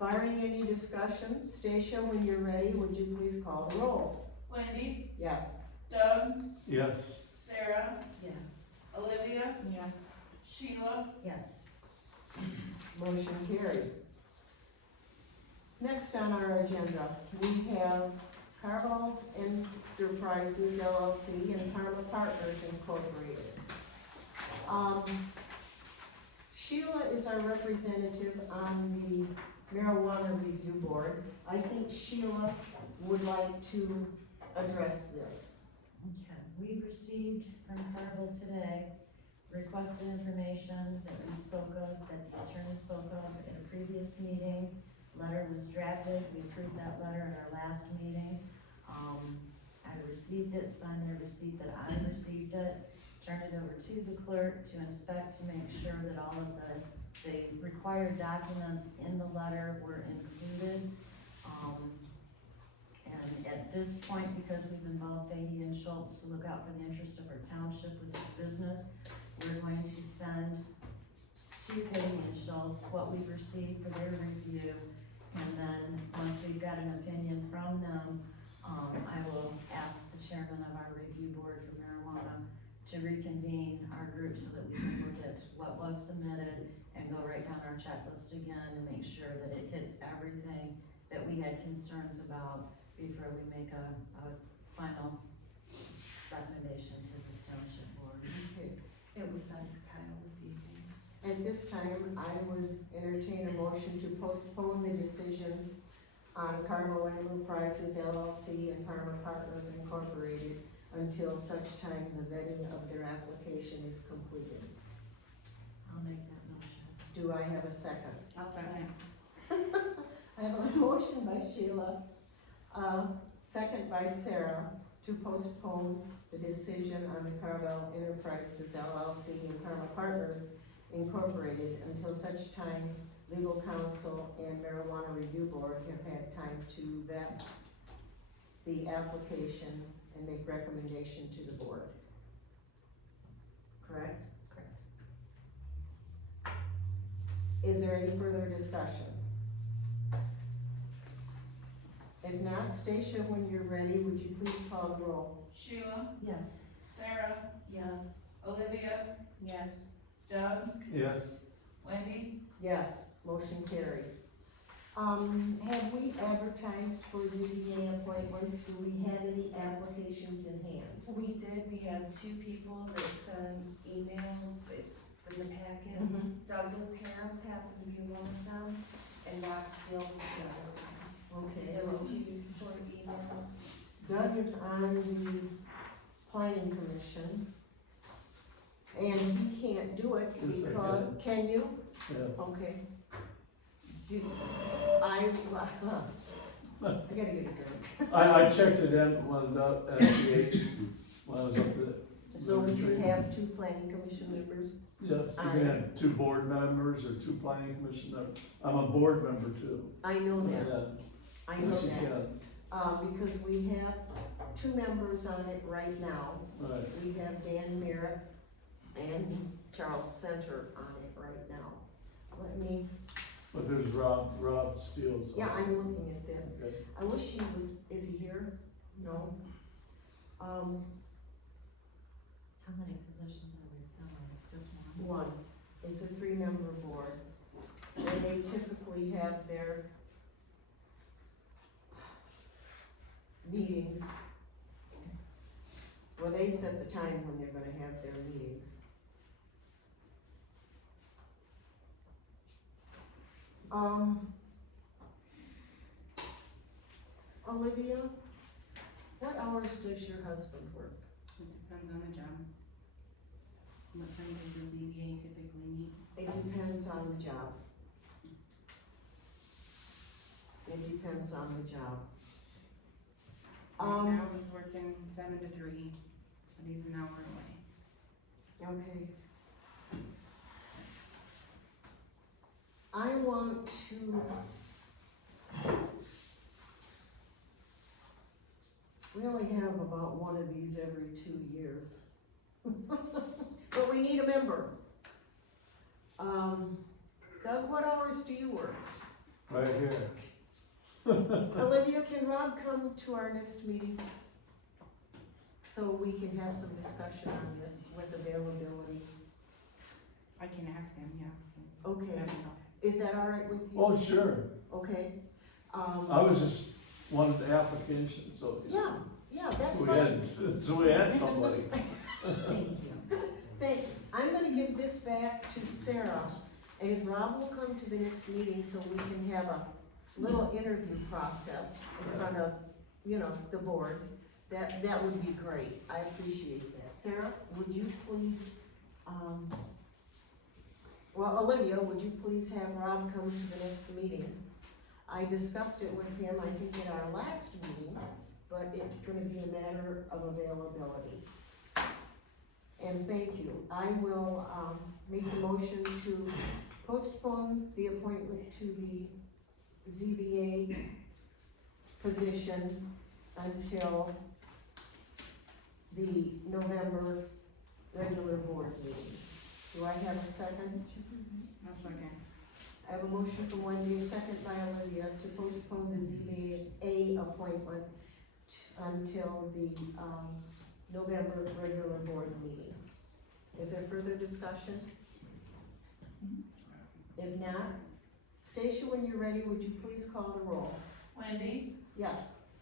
Barring any discussion, Stacia, when you're ready, would you please call the roll? Wendy, Yes. Doug, Yes. Sarah, Yes. Olivia, Yes. Sheila, Yes. Motion carried. Next on our agenda, we have Carvel Enterprises LLC and Karma Partners Incorporated. Sheila is our representative on the Marijuana Review Board. I think Sheila would like to address this. Okay, we received from Cargill today requested information that we spoke of, that the attorney spoke of in a previous meeting. Letter was drafted, we approved that letter at our last meeting. I received it, signed the receipt that I received it, turned it over to the clerk to inspect, to make sure that all of the required documents in the letter were included. And at this point, because we've involved Fahey and Schultz to look out for the interest of our township with this business, we're going to send to Fahey and Schultz what we've received for their review. And then, once we've got an opinion from them, I will ask the chairman of our review board for marijuana to reconvene our group so that we can look at what was submitted and go right down our checklist again and make sure that it hits everything that we had concerns about before we make a final recommendation to this township board. Okay. It was sent to Kyle this evening. At this time, I would entertain a motion to postpone the decision on Carmel Enterprises LLC and Karma Partners Incorporated until such time the vetting of their application is completed. I'll make that motion. Do I have a second? I'll second. I have a motion by Sheila, second by Sarah, to postpone the decision on the Carvel Enterprises LLC and Karma Partners Incorporated until such time legal counsel and marijuana review board have had time to vet the application and make recommendation to the board. Correct? Correct. Is there any further discussion? If not, Stacia, when you're ready, would you please call the roll? Sheila, Yes. Sarah, Yes. Olivia, Yes. Doug, Yes. Wendy, Yes, motion carried. Have we advertised for ZBA appointments? Do we have any applications in hand? We did, we had 2 people that sent emails, it's in the packets. Mhm. Douglas Harris happened to be one of them, and Rock Steele was the other one. Okay, There were so 2 short emails. Doug is on the planning commission. And he can't do it Yes, I because, can you? Yes. Okay. Do, I gotta get a drink. I checked it in when I was up at the eight, when I was up at. So would you have 2 planning commission members? Yes, you can have 2 board members or 2 planning commission members. I'm a board member too. I know that, Yeah. I know Yes, you that. can. Because we have 2 members on it right now. Right. We have Dan Merritt and Charles Center on it right now. Let me, But there's Rob Steele's. yeah, I'm looking at this. Okay. I wish he was, is he here? No. How many positions are we filling? Just one? One, it's a 3-member board, and they typically have their meetings, well, they set the time when they're gonna have their meetings. Olivia, what hours does your husband work? It depends on the job. What time does the ZBA typically meet? It depends on the job. It depends on the job. Right now, he's working 7 to 3, but he's an hour away. Okay. I want to. We only have about one of these every 2 years. But we need a member. Doug, what hours do you work? Right here. Olivia, can Rob come to our next meeting? So we can have some discussion on this with availability. I can ask him, yeah. Okay, Let me know. is that all right with you? Oh, sure. Okay, I was just wanted the application, so. yeah, that's So we fine. had, so we had somebody. Thank you. I'm gonna give this back to Sarah, and if Rob will come to the next meeting so we can have a little interview process in front of, the board, that would be great. I appreciate that. Sarah, would you please, Olivia, would you please have Rob come to the next meeting? I discussed it with him, I think, at our last meeting, but it's gonna be a matter of availability. And thank you. I will, make the motion to postpone the appointment to the ZBA position until the November regular board meeting. Do I have a second? I'll second. I have a motion from Wendy, a second by Olivia, to postpone the ZBA appointment until the, November regular board meeting. Is there further discussion? If not, Stacia, when you're ready, would you please call the roll? Wendy, Yes.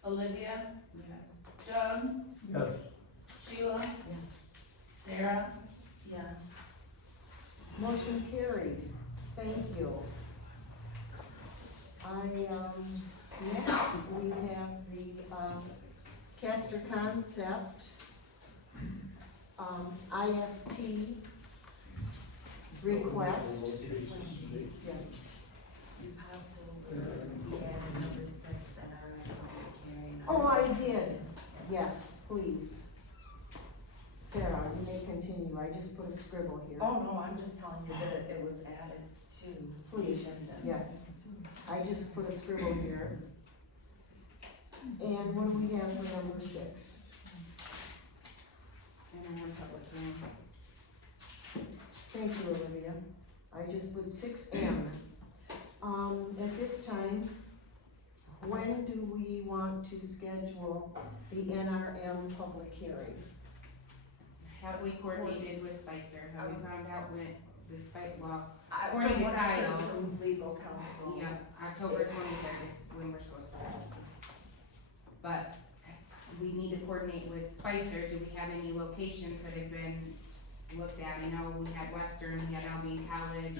Olivia, Yes. Doug, Yes. Sheila, Yes. Sarah, Yes. Motion carried. Thank you. Next, we have the, Castor Concept, IFT request. Yes. You popped over, we added number 6 and our public hearing. Oh, I did. Yes, please. Sarah, you may continue. I just put a scribble here. Oh, no, I'm just telling you that it was added to the Please, agenda. yes. I just put a scribble here. And what do we have for number 6? And I have public hearing. Thank you, Olivia. I just put 6M. At this time, when do we want to schedule the NRM public hearing? Have we coordinated with Spicer? Have we found out when the From According to what I heard Kyle. from legal counsel. yeah, October 23rd is when we're supposed to have it. But we need to coordinate with Spicer. Do we have any locations that have been looked at? I know we had Western, we had Albion College.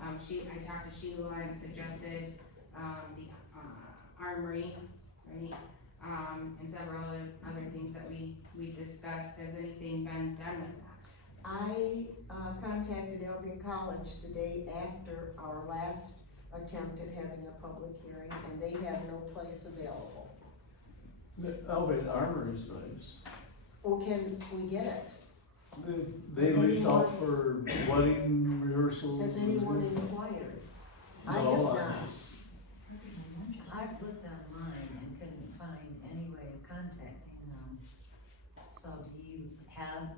I talked to Sheila and suggested, the, Armory, right? And several other things that we discussed. Has anything been done with that? I contacted Albion College the day after our last attempt at having a public hearing, and they have no place available. Albion Armory's nice. Well, can we get it? They Has lease out anyone- for wedding rehearsals. Has anyone inquired? I have No, not. I've looked online and couldn't find any way of contacting them. So do you have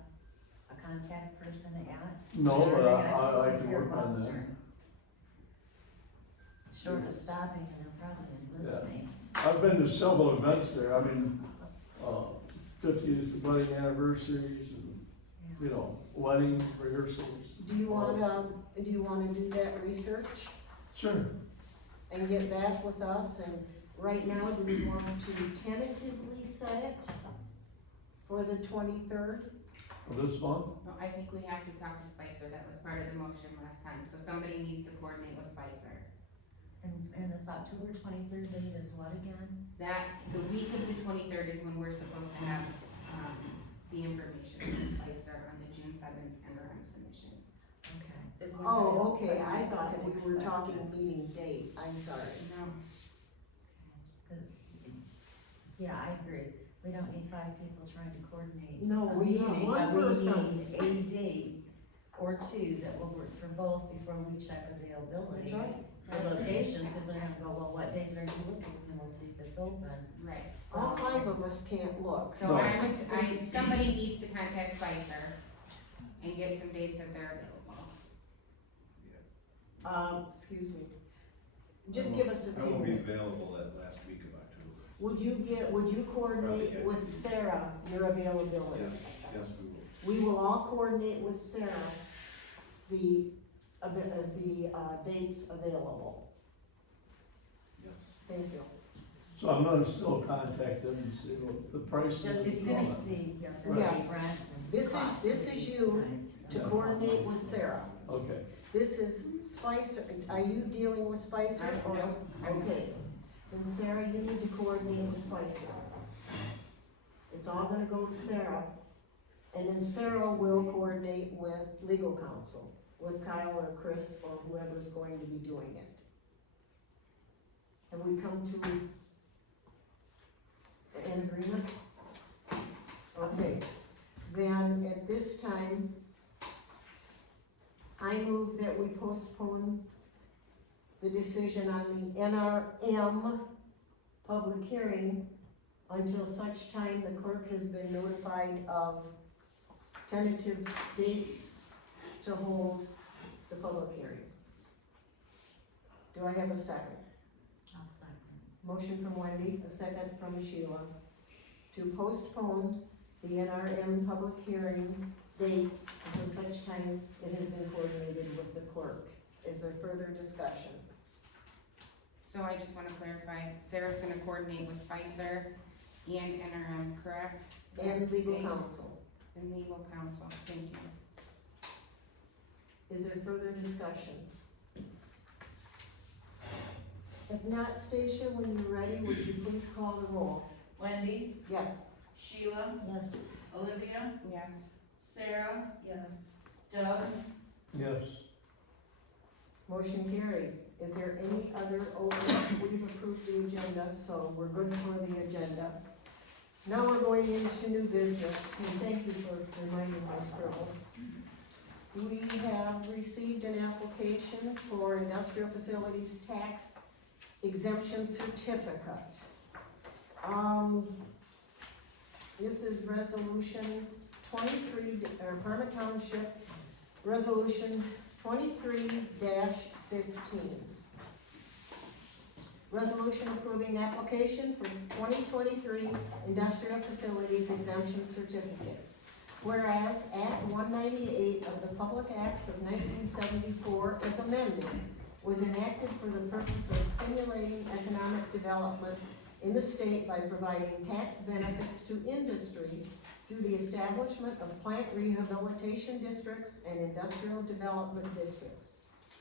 a contact person at? No, but Shorter I can or work on that. Western? Short of stopping and they're probably listening. I've been to several events there, I mean, 50th wedding anniversaries and, wedding rehearsals. Do you wanna do that research Sure. and get back with us? And right now, do we want to tentatively set it for the 23rd? Of this month? No, I think we have to talk to Spicer. That was part of the motion last time. So somebody needs to coordinate with Spicer. And this October 23rd date is what again? The week of the 23rd is when we're supposed to have, the information from Spicer on the June 7th NRM submission. Okay. Is when Oh, they okay, also I thought can we were expect talking it. meeting date, I'm sorry. No, Yeah, I agree. We don't need 5 people trying to coordinate. No, a we want meeting, one but person. We need a date or 2 that will work for both before we check availability. That's right. For locations, cause they're gonna go, well, what days are you looking, and we'll see if it's open. right. All So- 5 of us can't look. So somebody needs to contact Spicer and get some dates that they're available. Excuse me. Just give us a I few will be minutes. available that last week of October. Would you coordinate Probably, with yeah. Sarah your availability? Yes, yes, we will. We will all coordinate with Sarah the dates available. Yes. Thank you. So I'm gonna still contact them and see what the price is. Just It's and all gonna that. see, Yes. rent and This is- costs this and is you price. To coordinate with Sarah. Okay, This is Spicer, are you dealing with Spicer or? No, I'm- Okay, then Sarah, you need to coordinate with Spicer. It's all gonna go to Sarah, and then Sarah will coordinate with legal counsel, with Kyle or Chris or whoever's going to be doing it. Have we come to an agreement? Okay, then at this time, I move that we postpone the decision on the NRM public hearing until such time the clerk has been notified of tentative dates to hold the public hearing. Do I have a second? I'll second. Motion from Wendy, a second from Sheila, to postpone the NRM public hearing dates until such time it has been coordinated with the clerk. Is there further discussion? So I just wanna clarify, Sarah's gonna coordinate with Spicer and NRM, correct? And legal State counsel. And legal counsel, thank you. Is there further discussion? If not, Stacia, when you're ready, would you please call the roll? Wendy, Yes. Sheila, Yes. Olivia, Yes. Sarah, Yes. Doug, yes. Motion carried. Is there any other, we've approved the agenda, so we're good for the agenda. Now we're going into new business, and thank you for reminding my scribble. We have received an application for industrial facilities tax exemption certificate. This is resolution 23, or Parma Township, resolution 23-15. Resolution approving application for 2023 industrial facilities exemption certificate. Whereas Act 198 of the Public Acts of 1974 as amended was enacted for the purpose of stimulating economic development in the state by providing tax benefits to industry through the establishment of plant rehabilitation districts and industrial development districts.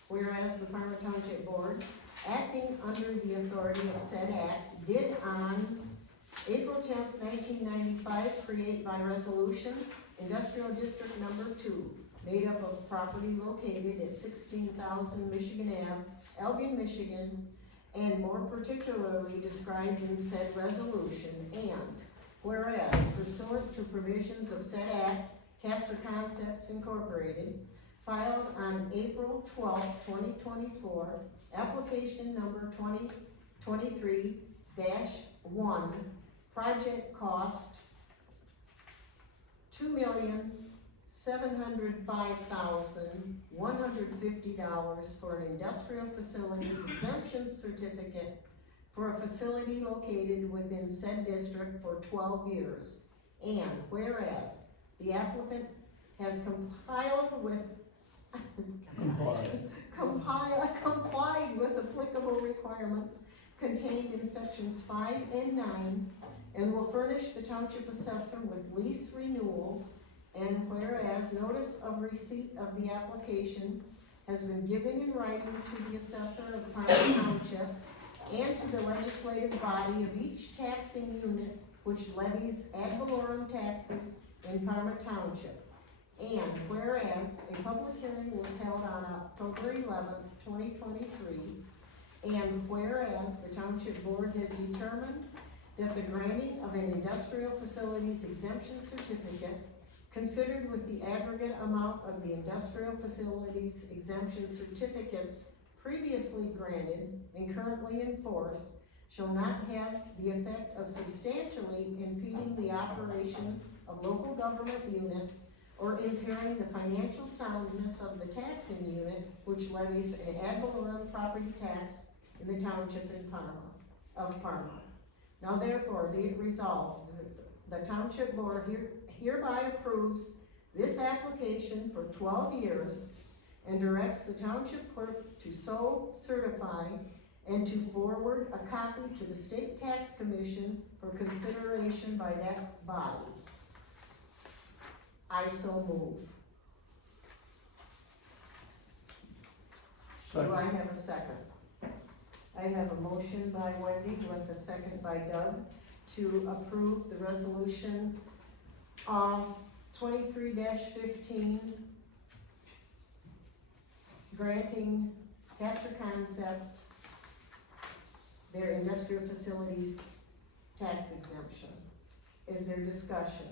Whereas the Parma Township Board, acting under the authority of said act, did on April 10th, 1995, create by resolution Industrial District Number 2, made up of property located at 16,000 Michigan Ave, Albion, Michigan, and more particularly described in said resolution, and whereas pursuant to provisions of said act, Castor Concepts Incorporated filed on April 12, 2024, application number 2023-1, project cost $2,705,150 for an industrial facilities exemption certificate for a facility located within said district for 12 years. And whereas the applicant has complied with applicable requirements contained in sections 5 and 9, and will furnish the township assessor with lease renewals, and whereas notice of receipt of the application has been given in writing to the assessor of Parma Township and to the legislative body of each taxing unit which levies ad valorem taxes in Parma Township. And whereas a public hearing was held on October 11th, 2023, and whereas the Township Board has determined that the granting of an industrial facilities exemption certificate, considered with the aggregate amount of the industrial facilities exemption certificates previously granted and currently in force, shall not have the effect of substantially impeding the operation of local government unit or impairing the financial soundness of the taxing unit which levies an ad valorem property tax in the township of Parma. Now therefore, be it resolved, that the township board hereby approves this application for 12 years and directs the township clerk to so certify and to forward a copy to the state tax commission for consideration by that body. I so move. Do I have a second? I have a motion by Wendy with a second by Doug to approve the resolution 23-15 granting Castor Concepts their industrial facilities tax exemption. Is there discussion?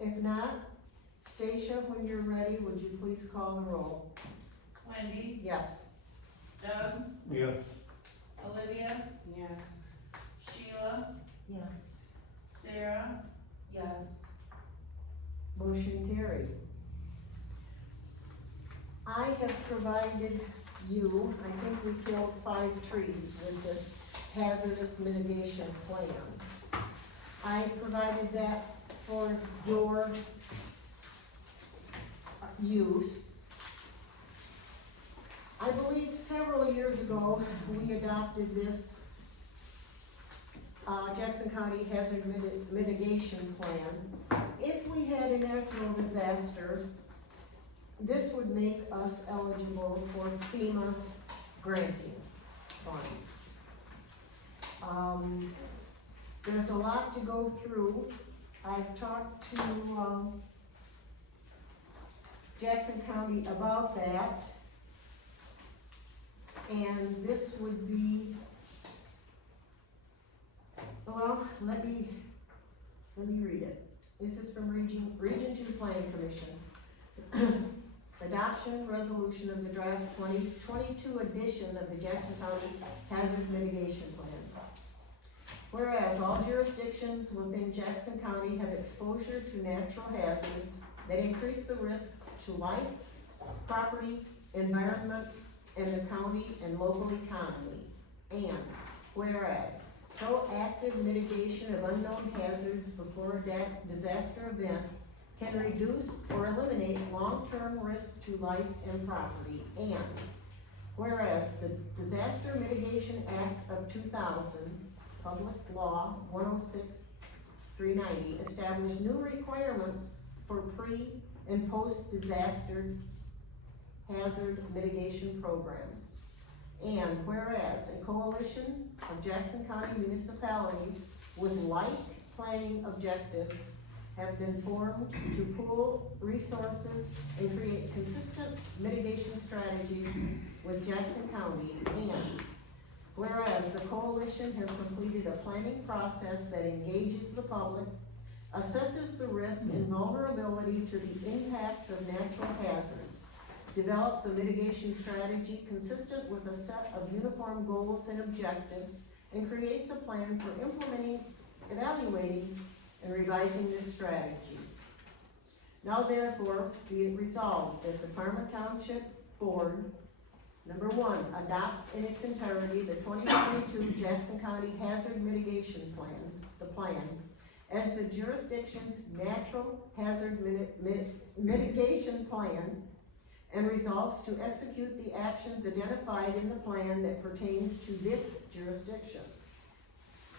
If not, Stacia, when you're ready, would you please call the roll? Wendy, Yes. Doug, Yes. Olivia, Yes. Sheila, Yes. Sarah, Yes. Motion carried. I have provided you, I think we killed 5 trees with this hazardous mitigation plan. I provided that for your use. I believe several years ago, we adopted this Jackson County Hazard Mitigation Plan. If we had a natural disaster, this would make us eligible for FEMA granting funds. There's a lot to go through. I've talked to Jackson County about that. And this would be, well, let me read it. This is from Region 2 Planning Commission. Adoption resolution of the draft 2022 edition of the Jackson County Hazard Mitigation Plan. Whereas all jurisdictions within Jackson County have exposure to natural hazards that increase the risk to life, property, environment, and the county and local economy. And whereas proactive mitigation of unknown hazards before a disaster event can reduce or eliminate long-term risk to life and property. And whereas the Disaster Mitigation Act of 2000, Public Law 106-390, established new requirements for pre- and post-disaster hazard mitigation programs. And whereas a coalition of Jackson County municipalities with like planning objective have been formed to pool resources and create consistent mitigation strategies with Jackson County. And whereas the coalition has completed a planning process that engages the public, assesses the risk and vulnerability to the impacts of natural hazards, develops a mitigation strategy consistent with a set of uniform goals and objectives, and creates a plan for implementing, evaluating, and revising this strategy. Now therefore, be it resolved that the Parma Township Board, number 1, adopts in its entirety the 2022 Jackson County Hazard Mitigation Plan, the plan, as the jurisdiction's natural hazard mitigation plan, and resolves to execute the actions identified in the plan that pertains to this jurisdiction.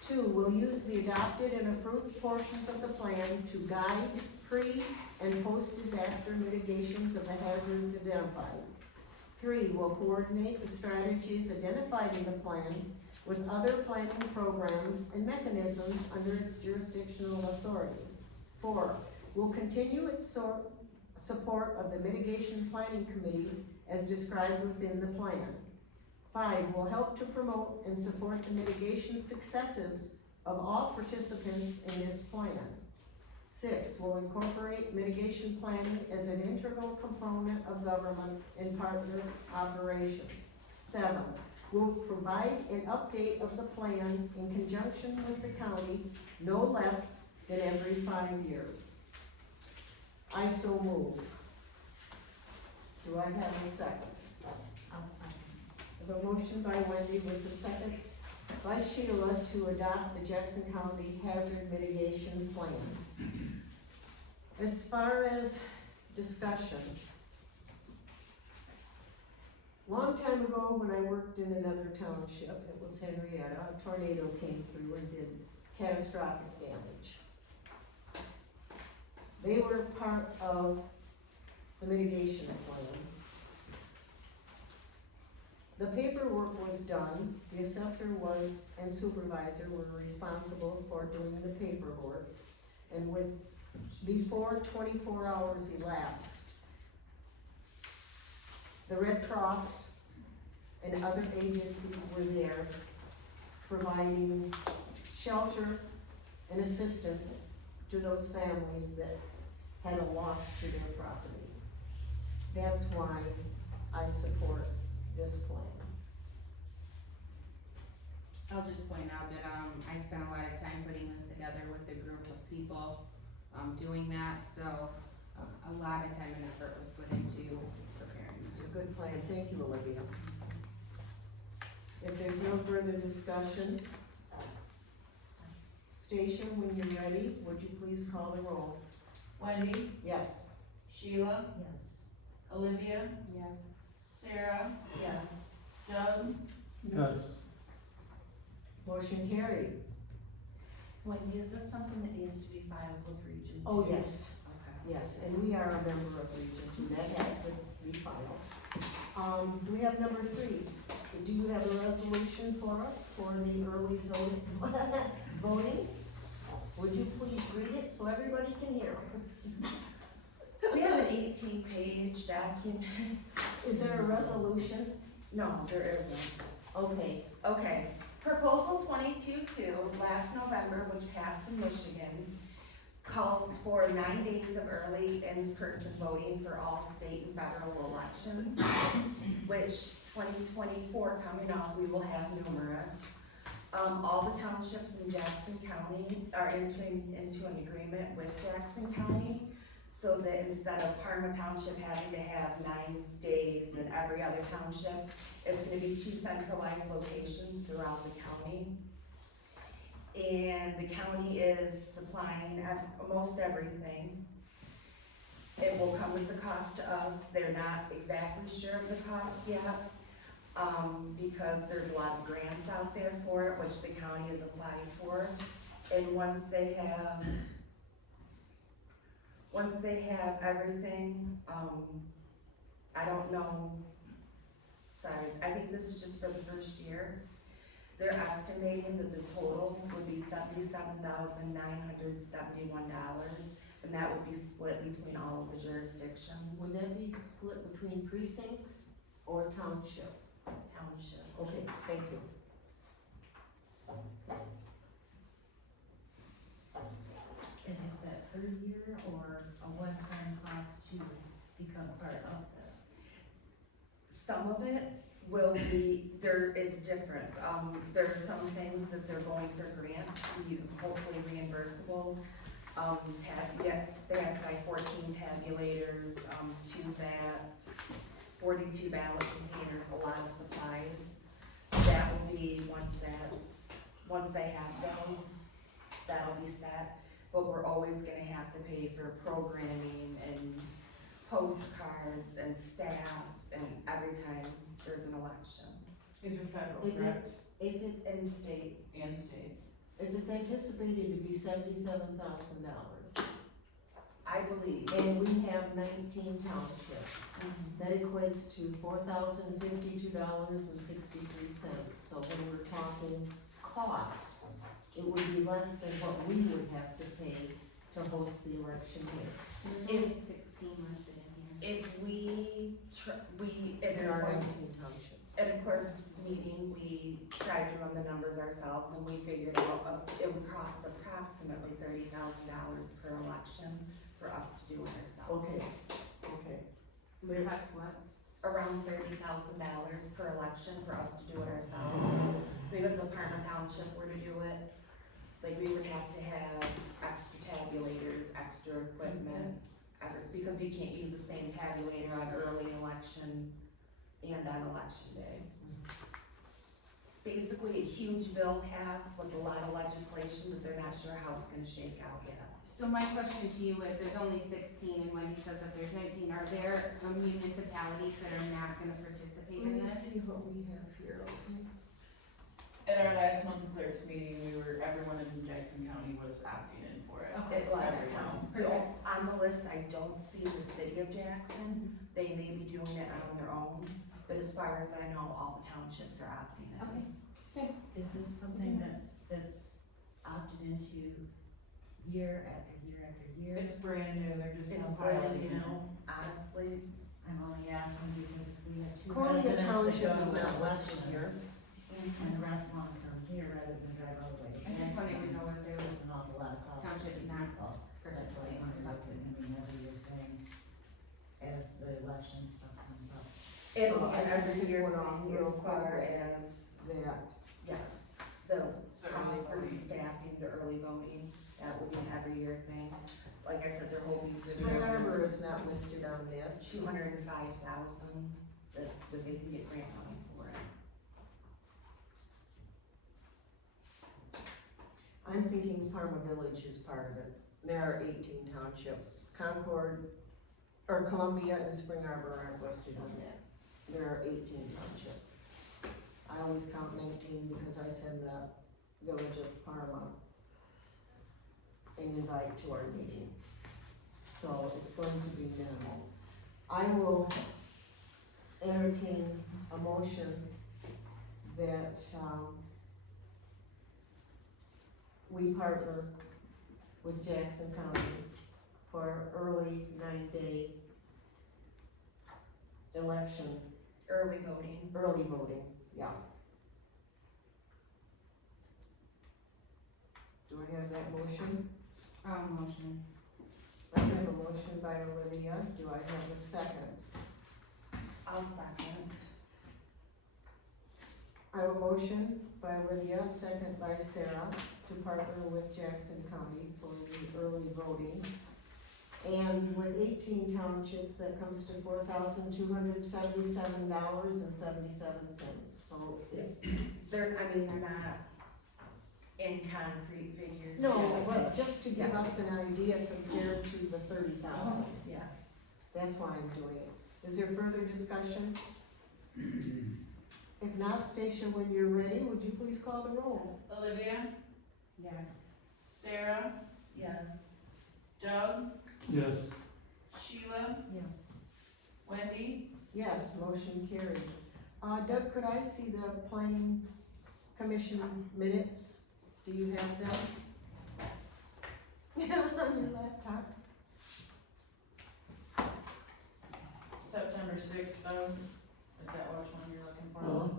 2, will use the adopted and approved portions of the plan to guide pre- and post-disaster mitigations of the hazards identified. 3, will coordinate the strategies identified in the plan with other planning programs and mechanisms under its jurisdictional authority. 4, will continue its support of the Mitigation Planning Committee as described within the plan. 5, will help to promote and support the mitigation successes of all participants in this plan. 6, will incorporate mitigation planning as an integral component of government and partner operations. 7, will provide an update of the plan in conjunction with the county no less than every 5 years. I so move. Do I have a second? have a motion by Wendy with the second by Sheila to adopt the Jackson County Hazard Mitigation Plan. As far as discussion, long time ago, when I worked in another township, it was Henrietta, a tornado came through and did catastrophic damage. They were part of the mitigation plan. The paperwork was done, the assessor was, and supervisor were responsible for doing the paperwork. And before 24 hours elapsed, the Red Cross and other agencies were there providing shelter and assistance to those families that had a loss to their property. That's why I support this plan. I'll just point out that, I spent a lot of time putting this together with a group of people, doing that, so, a lot of time and effort was put into preparing It's this. a good plan, thank you, Olivia. If there's no further discussion, Station, when you're ready, would you please call the roll? Wendy, Yes. Sheila, Yes. Olivia, Yes. Sarah, Yes. Doug, Yes. Motion carried. Wendy, is this something that needs to be filed with Region 2? Oh, yes. Okay. Yes, and we are a member of Region Two, that has to be filed. Do we have number 3? Do you have a resolution for us for the early zone voting? Would you please read it so everybody can hear? We have an 18-page document. Is there a resolution? No, there isn't. Okay, Okay, Proposal 22-2, last November, which passed in Michigan, calls for 9 days of early in-person voting for all state and federal elections, which 2024 coming up, we will have numerous. All the townships in Jackson County are entering into an agreement with Jackson County, so that instead of Parma Township having to have 9 days in every other township, it's gonna be 2 centralized locations throughout the county. And the county is supplying most everything. It will come as a cost to us, they're not exactly sure of the cost yet, because there's a lot of grants out there for it, which the county has applied for. And once they have everything, I don't know, sorry, I think this is just for the first year. They're estimating that the total would be $77,971, and that would be split between all of the jurisdictions, would that be split between precincts or townships? townships. Okay, thank you. And is that per year or a one-time cost to become part of this? Some of it will be, it's different. There are some things that they're going for grants, hopefully reimbursable. They have to buy 14 tabulators, 2 vats, 42 ballot containers, a lot of supplies. That will be, once they have those, that'll be set. But we're always gonna have to pay for programming and postcards and staff and every time there's an election. these are federal, If correct? And state. And state. If it's anticipated to be $77,000, I believe. and we have 19 townships, that equates to $4,052.63. So when we're talking cost, it would be less than what we would have to pay to host the election here. There's only 16 listed in here. If There are 19 townships. at a clerk's meeting, we tried to run the numbers ourselves and we figured out it would cost approximately $30,000 per election for us to do it ourselves. Okay, okay. It would cost what? Around $30,000 per election for us to do it ourselves. Because if Parma Township were to do it, like we would have to have extra tabulators, extra equipment, because you can't use the same tabulator on early election and on election day. basically a huge bill passed with a lot of legislation that they're not sure how it's gonna shake out yet. So my question to you is, there's only 16 and Wendy says that there's 19. Are there municipalities that are not gonna participate in Let me this? see what we have here, okay? At our last monthly clerks meeting, everyone in Jackson County was opting in for it. It was, Everyone. on the list, I don't see the city of Jackson, they may be doing it on their own, but as far as I know, all the townships are opting in. Okay. Is this something that's opted into year after year after year? It's brand new, they're just It's compiling brand it. new, honestly, I'm only asking because if we have two Columbia residents that Township go is to not West listed Shore, here. and the rest want to come here rather than drive all the way to I just wanted to Jackson. know if there was It's an awful lot of cost. townships to not people. That's why I wanted to look at every year thing as the election stuff comes up. it'll So I be every can year put on thing real as far quick as, That, yes, the The early cost for the voting. staffing, the early voting, that will be an every year thing. Like I said, they're hoping to Spring Arbor is not listed on this. 205,000, that they can get grant money for it. I'm thinking Parma Village is part of it. There are 18 townships. Concord, or Columbia and Spring Arbor aren't listed on that. There are 18 townships. I always count 19 because I send the village of Parma an invite to our meeting. So it's going to be minimal. I will entertain a motion that, we partner with Jackson County for early 9-day election, Early voting. early voting, yeah. Do I have that motion? Motion. I have a motion by Olivia, do I have a second? I'll second. I have a motion by Olivia, second by Sarah, to partner with Jackson County for the early voting. And with 18 townships, that comes to $4,277.77, so it's. They're not in concrete figures. No, yet. but just to give us an idea compared to the 30,000, Yeah. that's why I'm doing it. Is there further discussion? If not, Stacia, when you're ready, would you please call the roll? Olivia, Yes. Sarah, Yes. Doug, Yes, Sheila, Yes. Wendy, Yes, motion carried. Doug, could I see the planning commission minutes? Do you have them? Yeah, on your laptop. September 6th, Doug, is that which one you're looking for?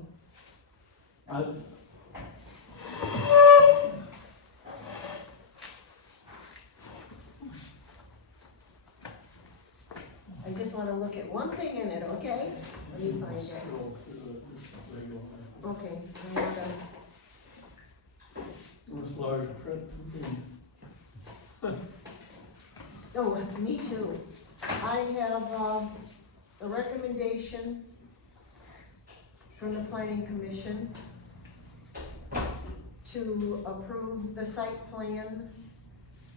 I just wanna look at one thing in it, okay? Let me find it. scroll through it, just a big one. Okay, I have It was large print for me. oh, me too. I have, a recommendation from the planning commission to approve the site plan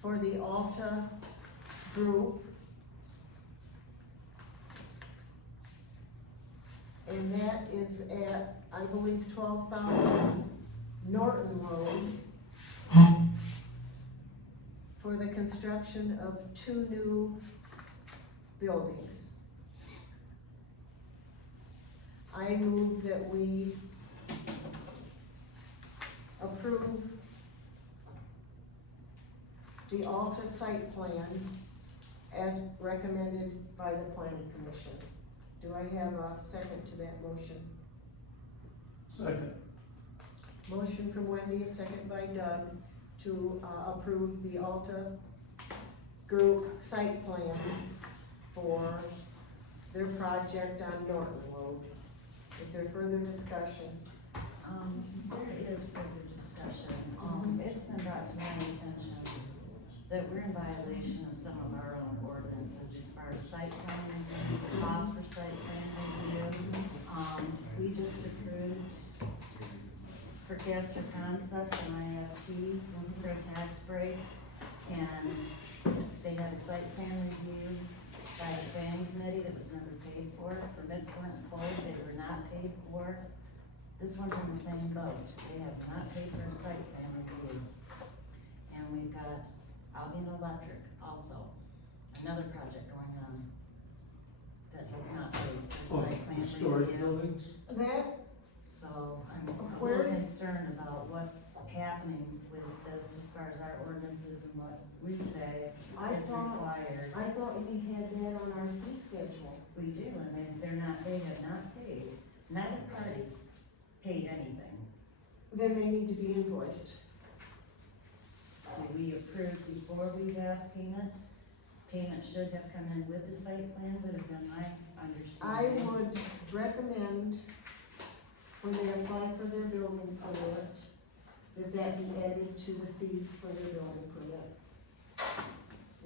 for the Alta Group. And that is at, I believe, 12,000 Norton Road for the construction of 2 new buildings. I move that we approve the Alta site plan as recommended by the planning commission. Do I have a second to that motion? Second, Motion from Wendy, a second by Doug, to approve the Alta Group site plan for their project on Norton Road. Is there further discussion? There is further discussion. It's been brought to my attention that we're in violation of some of our own ordinances as far as site plan review, cost for site plan review. We just approved Castor Concepts and IFT, looking for a tax break. And they had a site plan review by the planning committee that was never paid for. Permits weren't pulled, they were not paid for. This one's in the same boat. They have not paid for a site plan review. And we've got Albion Electric also, another project going on that has not paid Oh, for site plan storage review. buildings? That, So I'm a little Where's- concerned about what's happening with this as far as our ordinances and what we say I is thought- required. I thought we had that on our fee schedule. We do, and they have not paid, neither party paid anything. Then they need to be invoiced. Did we approve before we got payment? Payment should have come in with the site plan, would have been my I understanding. would recommend, when they apply for their building permit, that that be added to the fees for their building permit.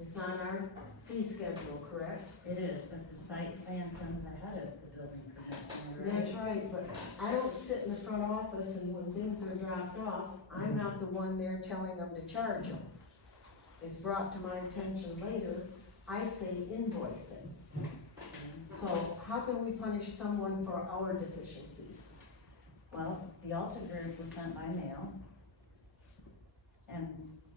It's on our fee schedule, correct? It is, but the site plan comes ahead of the building permits, am I right? That's right, but I don't sit in the front office and when things are dropped off, I'm not the one there telling them to charge them. It's brought to my attention later, I say invoicing. So how can we punish someone for our deficiencies? Well, the Alta group was sent by mail. And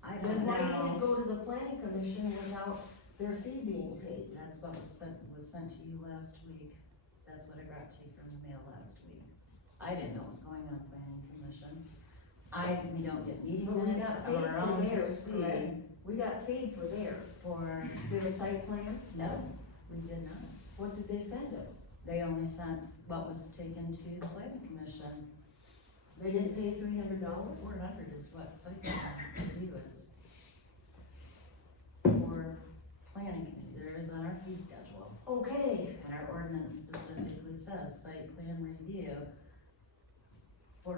I Then don't why did it know, go to the planning commission without their fee being paid? that's what was sent to you last week. That's what I brought to you from the mail last week. I didn't know what was going on planning commission. We don't get meeting But we minutes got of paid our for own to theirs, see. correct? We got paid for theirs. For, Their site plan, no, we did not. what did they send us? They only sent what was taken to the planning commission. They didn't pay $300? 400 is what site plan review is. For planning committee, there is on our fee schedule. Okay, And our ordinance specifically says site plan review, $400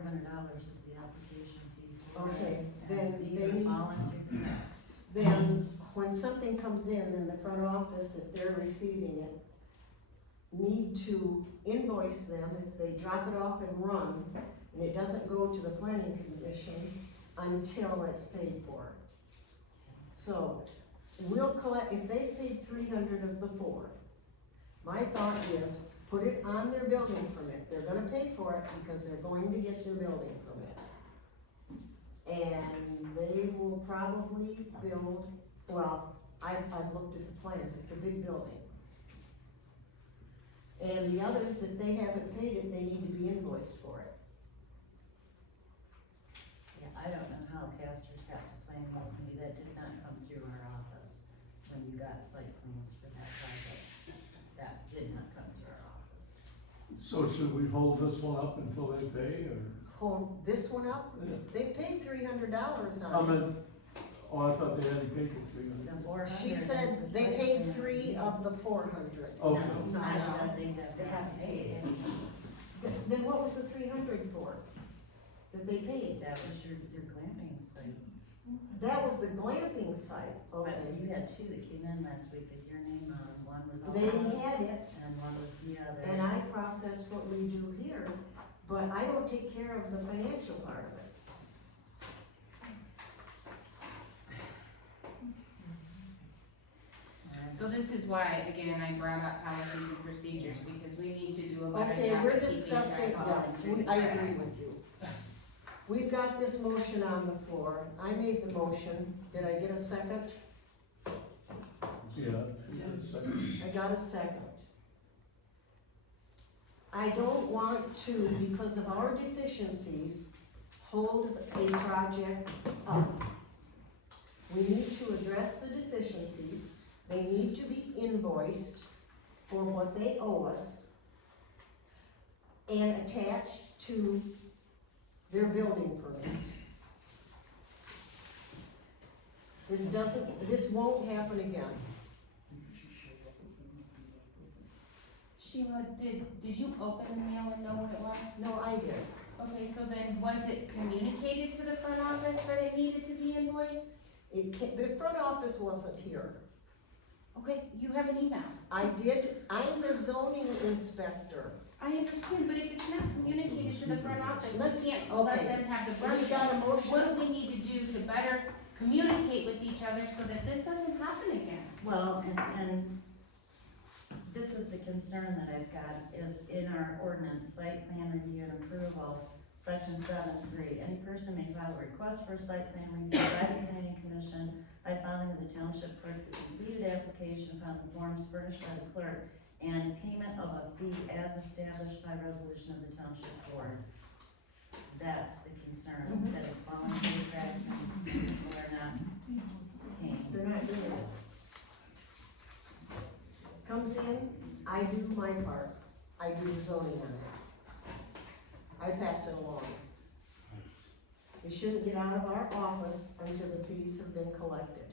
is the application fee for it. Okay, And then these they are need- falling through the cracks. then when something comes in the front office, if they're receiving it, need to invoice them if they drop it off and run, and it doesn't go to the planning commission until it's paid for. So, we'll collect, if they paid 300 of the 4, my thought is, put it on their building permit, they're gonna pay for it because they're going to get their building permit. And they will probably build, well, I've looked at the plans, it's a big building. And the others, if they haven't paid it, they need to be invoiced for it. Yeah, I don't know how Castor's got to planning committee, that did not come through our office when you got site plans for that project. That did not come through our office. So should we hold this one up until they pay, or? Hold this one up, Yeah. they paid $300 I on it. mean, oh, I thought they had to pay for 300. The 400 She is said the they site paid plan 3 review. of the 400. Okay. No, I No. said they have They not haven't paid. Then what was the 300 for? That they paid? That was your glamping site. That was the glamping site, But okay. you had two that came in last week with your name on, one was all. They had it, And one was the other. and I processed what we do here, but I don't take care of the financial part of it. So this is why, again, I brought up policies and procedures, because we need to do a better Okay, job we're of keeping discussing, track yes, of things. I agree with you. We've got this motion on the floor. I made the motion. Did I get a second? Yeah, she had a second. I got a second. I don't want to, because of our deficiencies, hold a project up. We need to address the deficiencies. They need to be invoiced for what they owe us and attached to their building permit. This won't happen again. Sheila, did you open the mail and know what it was? No, I did. Okay, so then was it communicated to the front office that it needed to be invoiced? The front office wasn't here. Okay, you have an email. I did, I'm the zoning inspector. I understand, but if it's not communicated to the front office, Let's- we can't okay. let them have the We brunt. got a motion. What do we need to do to better communicate with each other so that this doesn't happen again? Well, and this is the concern that I've got, is in our ordinance, site plan review and approval, section 7(3). Any person may file a request for a site plan review by the planning commission by filing with the township clerk the completed application upon the forms furnished by the clerk and payment of a fee as established by resolution of the township board. That's the concern, that it's falling through the cracks and people are not paying. They're not doing it. Comes in, I do my part, I do the zoning on it. I pass it along. It shouldn't get out of our office until the fees have been collected.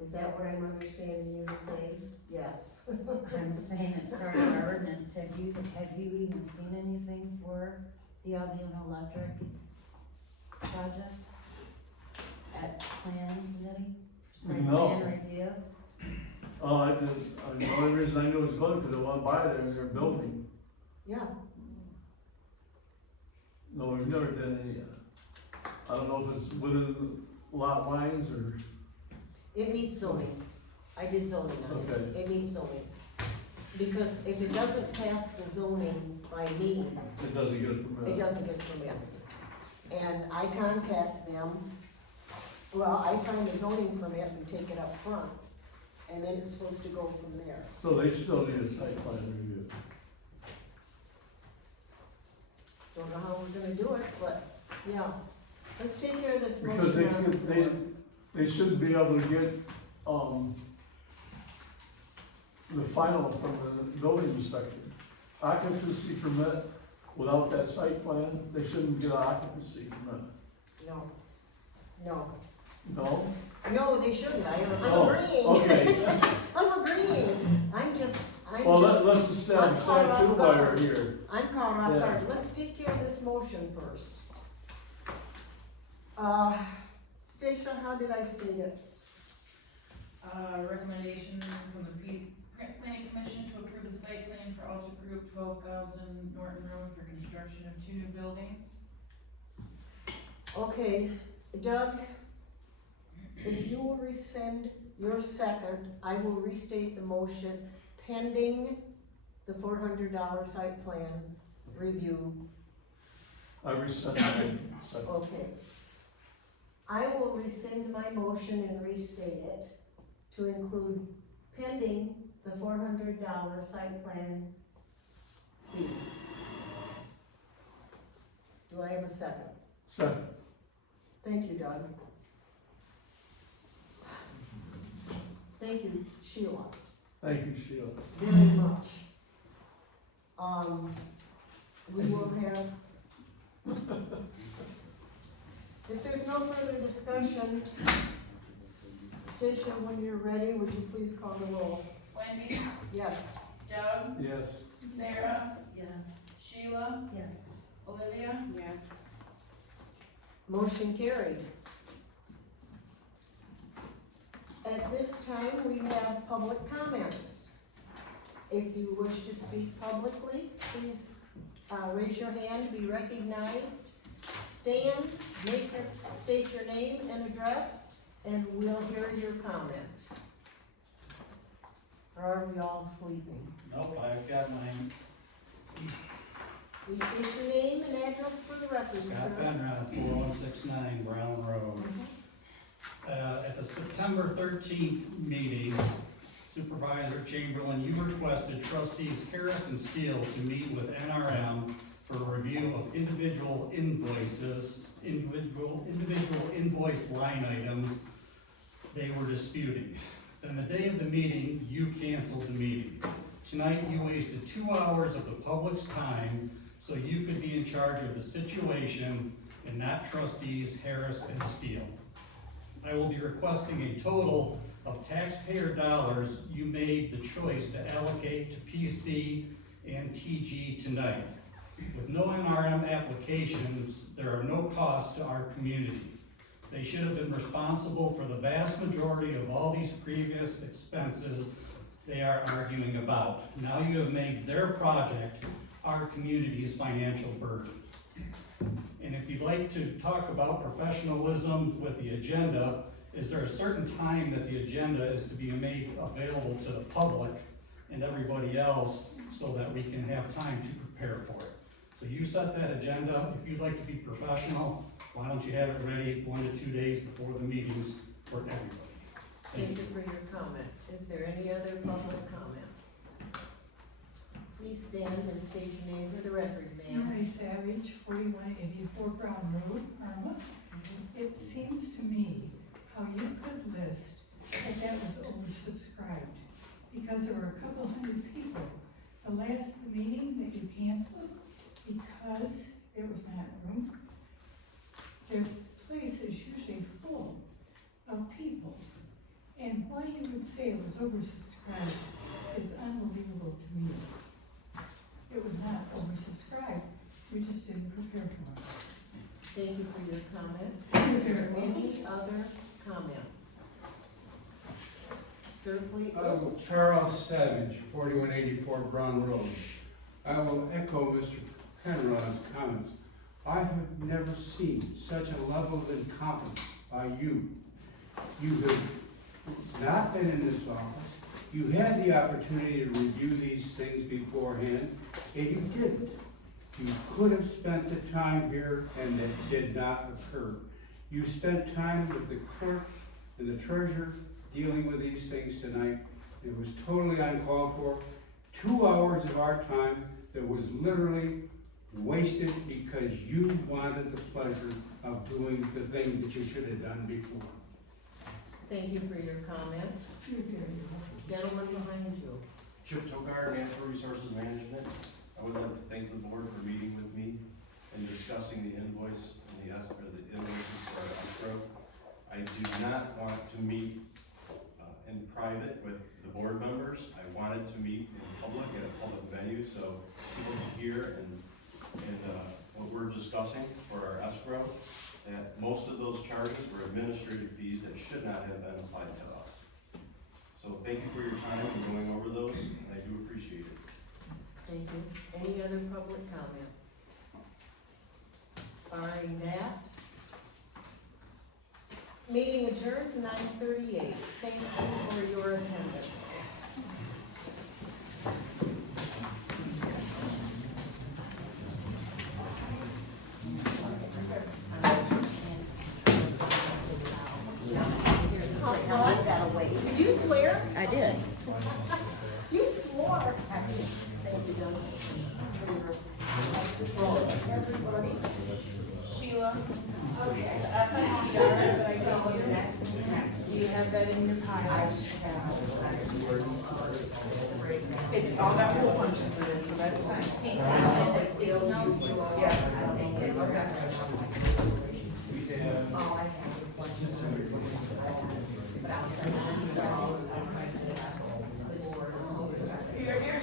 Is that what I'm understanding you to say? Yes. I'm saying it's part of our ordinance. Have you even seen anything for the Albion Electric project at planning committee? Site No. plan review? The only reason I knew it was going, because I went by there and they're building. Yeah, No, we've never done any, I don't know if it's within lot lines or, it meets zoning. I did zoning on it. Okay. It meets zoning. Because if it doesn't pass the zoning by me, it doesn't get a permit. it doesn't get permitted. And I contact them, well, I sign the zoning permit and take it up front, and then it's supposed to go from there. So they still need a site plan review. Don't know how we're gonna do it, but, yeah. Let's take care of this Because motion on the floor. they should be able to get, the final from the building inspector. Occupancy permit, without that site plan, they shouldn't get an occupancy permit. No, no, No? no, they shouldn't, I'm Oh, agreeing. okay. I'm agreeing, I'm just, Well, let's I'm establish caught that too off while we're guard. here. I'm caught off Yeah. guard, let's take care of this motion first. Stacia, how did I state it? Recommendation from the planning commission to approve the site plan for Alta Group, 12,000 Norton Road for construction of 2 new buildings. Okay, Doug, if you will rescind your second, I will restate the motion pending the $400 site plan review. I rescind my second. Okay. I will rescind my motion and restate it to include pending the $400 site plan fee. Do I have a second? Second. Thank you, Doug. Thank you, Sheila, Thank you, Sheila. very much. We will have, if there's no further discussion, Stacia, when you're ready, would you please call the roll? Wendy, Yes. Doug, Yes. Sarah, Yes. Sheila, Yes. Olivia. Yes. Motion carried. At this time, we have public comments. If you wish to speak publicly, please, raise your hand, be recognized. Stand, state your name and address, and we'll hear your comment. Or are we all sleeping? Nope, I've got mine. Please state your name and address for the record, Scott sir. Penrod, 4169 Brown Road. At the September 13th meeting, Supervisor Chamberlain, you requested trustees Harris and Steele to meet with NRM for a review of individual invoice line items they were disputing. Then the day of the meeting, you canceled the meeting. Tonight, you wasted 2 hours of the public's time so you could be in charge of the situation and not trustees Harris and Steele. I will be requesting a total of taxpayer dollars you made the choice to allocate to PC and TG tonight. With no NRM applications, there are no costs to our community. They should have been responsible for the vast majority of all these previous expenses they are arguing about. Now you have made their project our community's financial burden. And if you'd like to talk about professionalism with the agenda, is there a certain time that the agenda is to be made available to the public and everybody else so that we can have time to prepare for it? So you set that agenda. If you'd like to be professional, why don't you have it ready 1 to 2 days before the meetings for everybody? Thank you for your comment. Is there any other public comment? Please stand and state your name for the record, ma'am. Mary Savage, 4184 Brown Road, Irma. It seems to me how you could list that was oversubscribed, because there were a couple hundred people. The last meeting that you canceled, because there was not room, their place is usually full of people. And why you would say it was oversubscribed is unbelievable to me. It was not oversubscribed, we just didn't prepare for it. Thank you for your comment. You're very welcome. Any other comment? Sir, please. Charles Savage, 4184 Brown Road. I will echo Mr. Penrod's comments. I have never seen such a level of incompetence by you. You have not been in this office. You had the opportunity to review these things beforehand, and you didn't. You could have spent the time here, and it did not occur. You spent time with the clerk and the treasurer dealing with these things tonight. It was totally uncalled for. 2 hours of our time that was literally wasted because you wanted the pleasure of doing the thing that you should have done before. Thank you for your comment. You're very welcome. Gentleman behind you. Chip Togar, Natural Resources Management. I would like to thank the board for meeting with me and discussing the invoice and the invoices for our escrow. I do not want to meet in private with the board members. I wanted to meet in public at a public venue so people can hear and what we're discussing for our escrow. That most of those charges were administrative fees that should not have been applied to us. So thank you for your time and going over those, and I do appreciate it. Thank you. Any other public comment? Barring that, meeting adjourned 9:38. Thank you for your attendance. I've gotta wait. Did you swear? I did. You swore. Thank you, Doug. Everybody. Sheila. Okay. But I don't know next. Do you have that in your pile? I have. It's all got hole punches in it, so that's fine. Yeah. Oh, I have. You're here.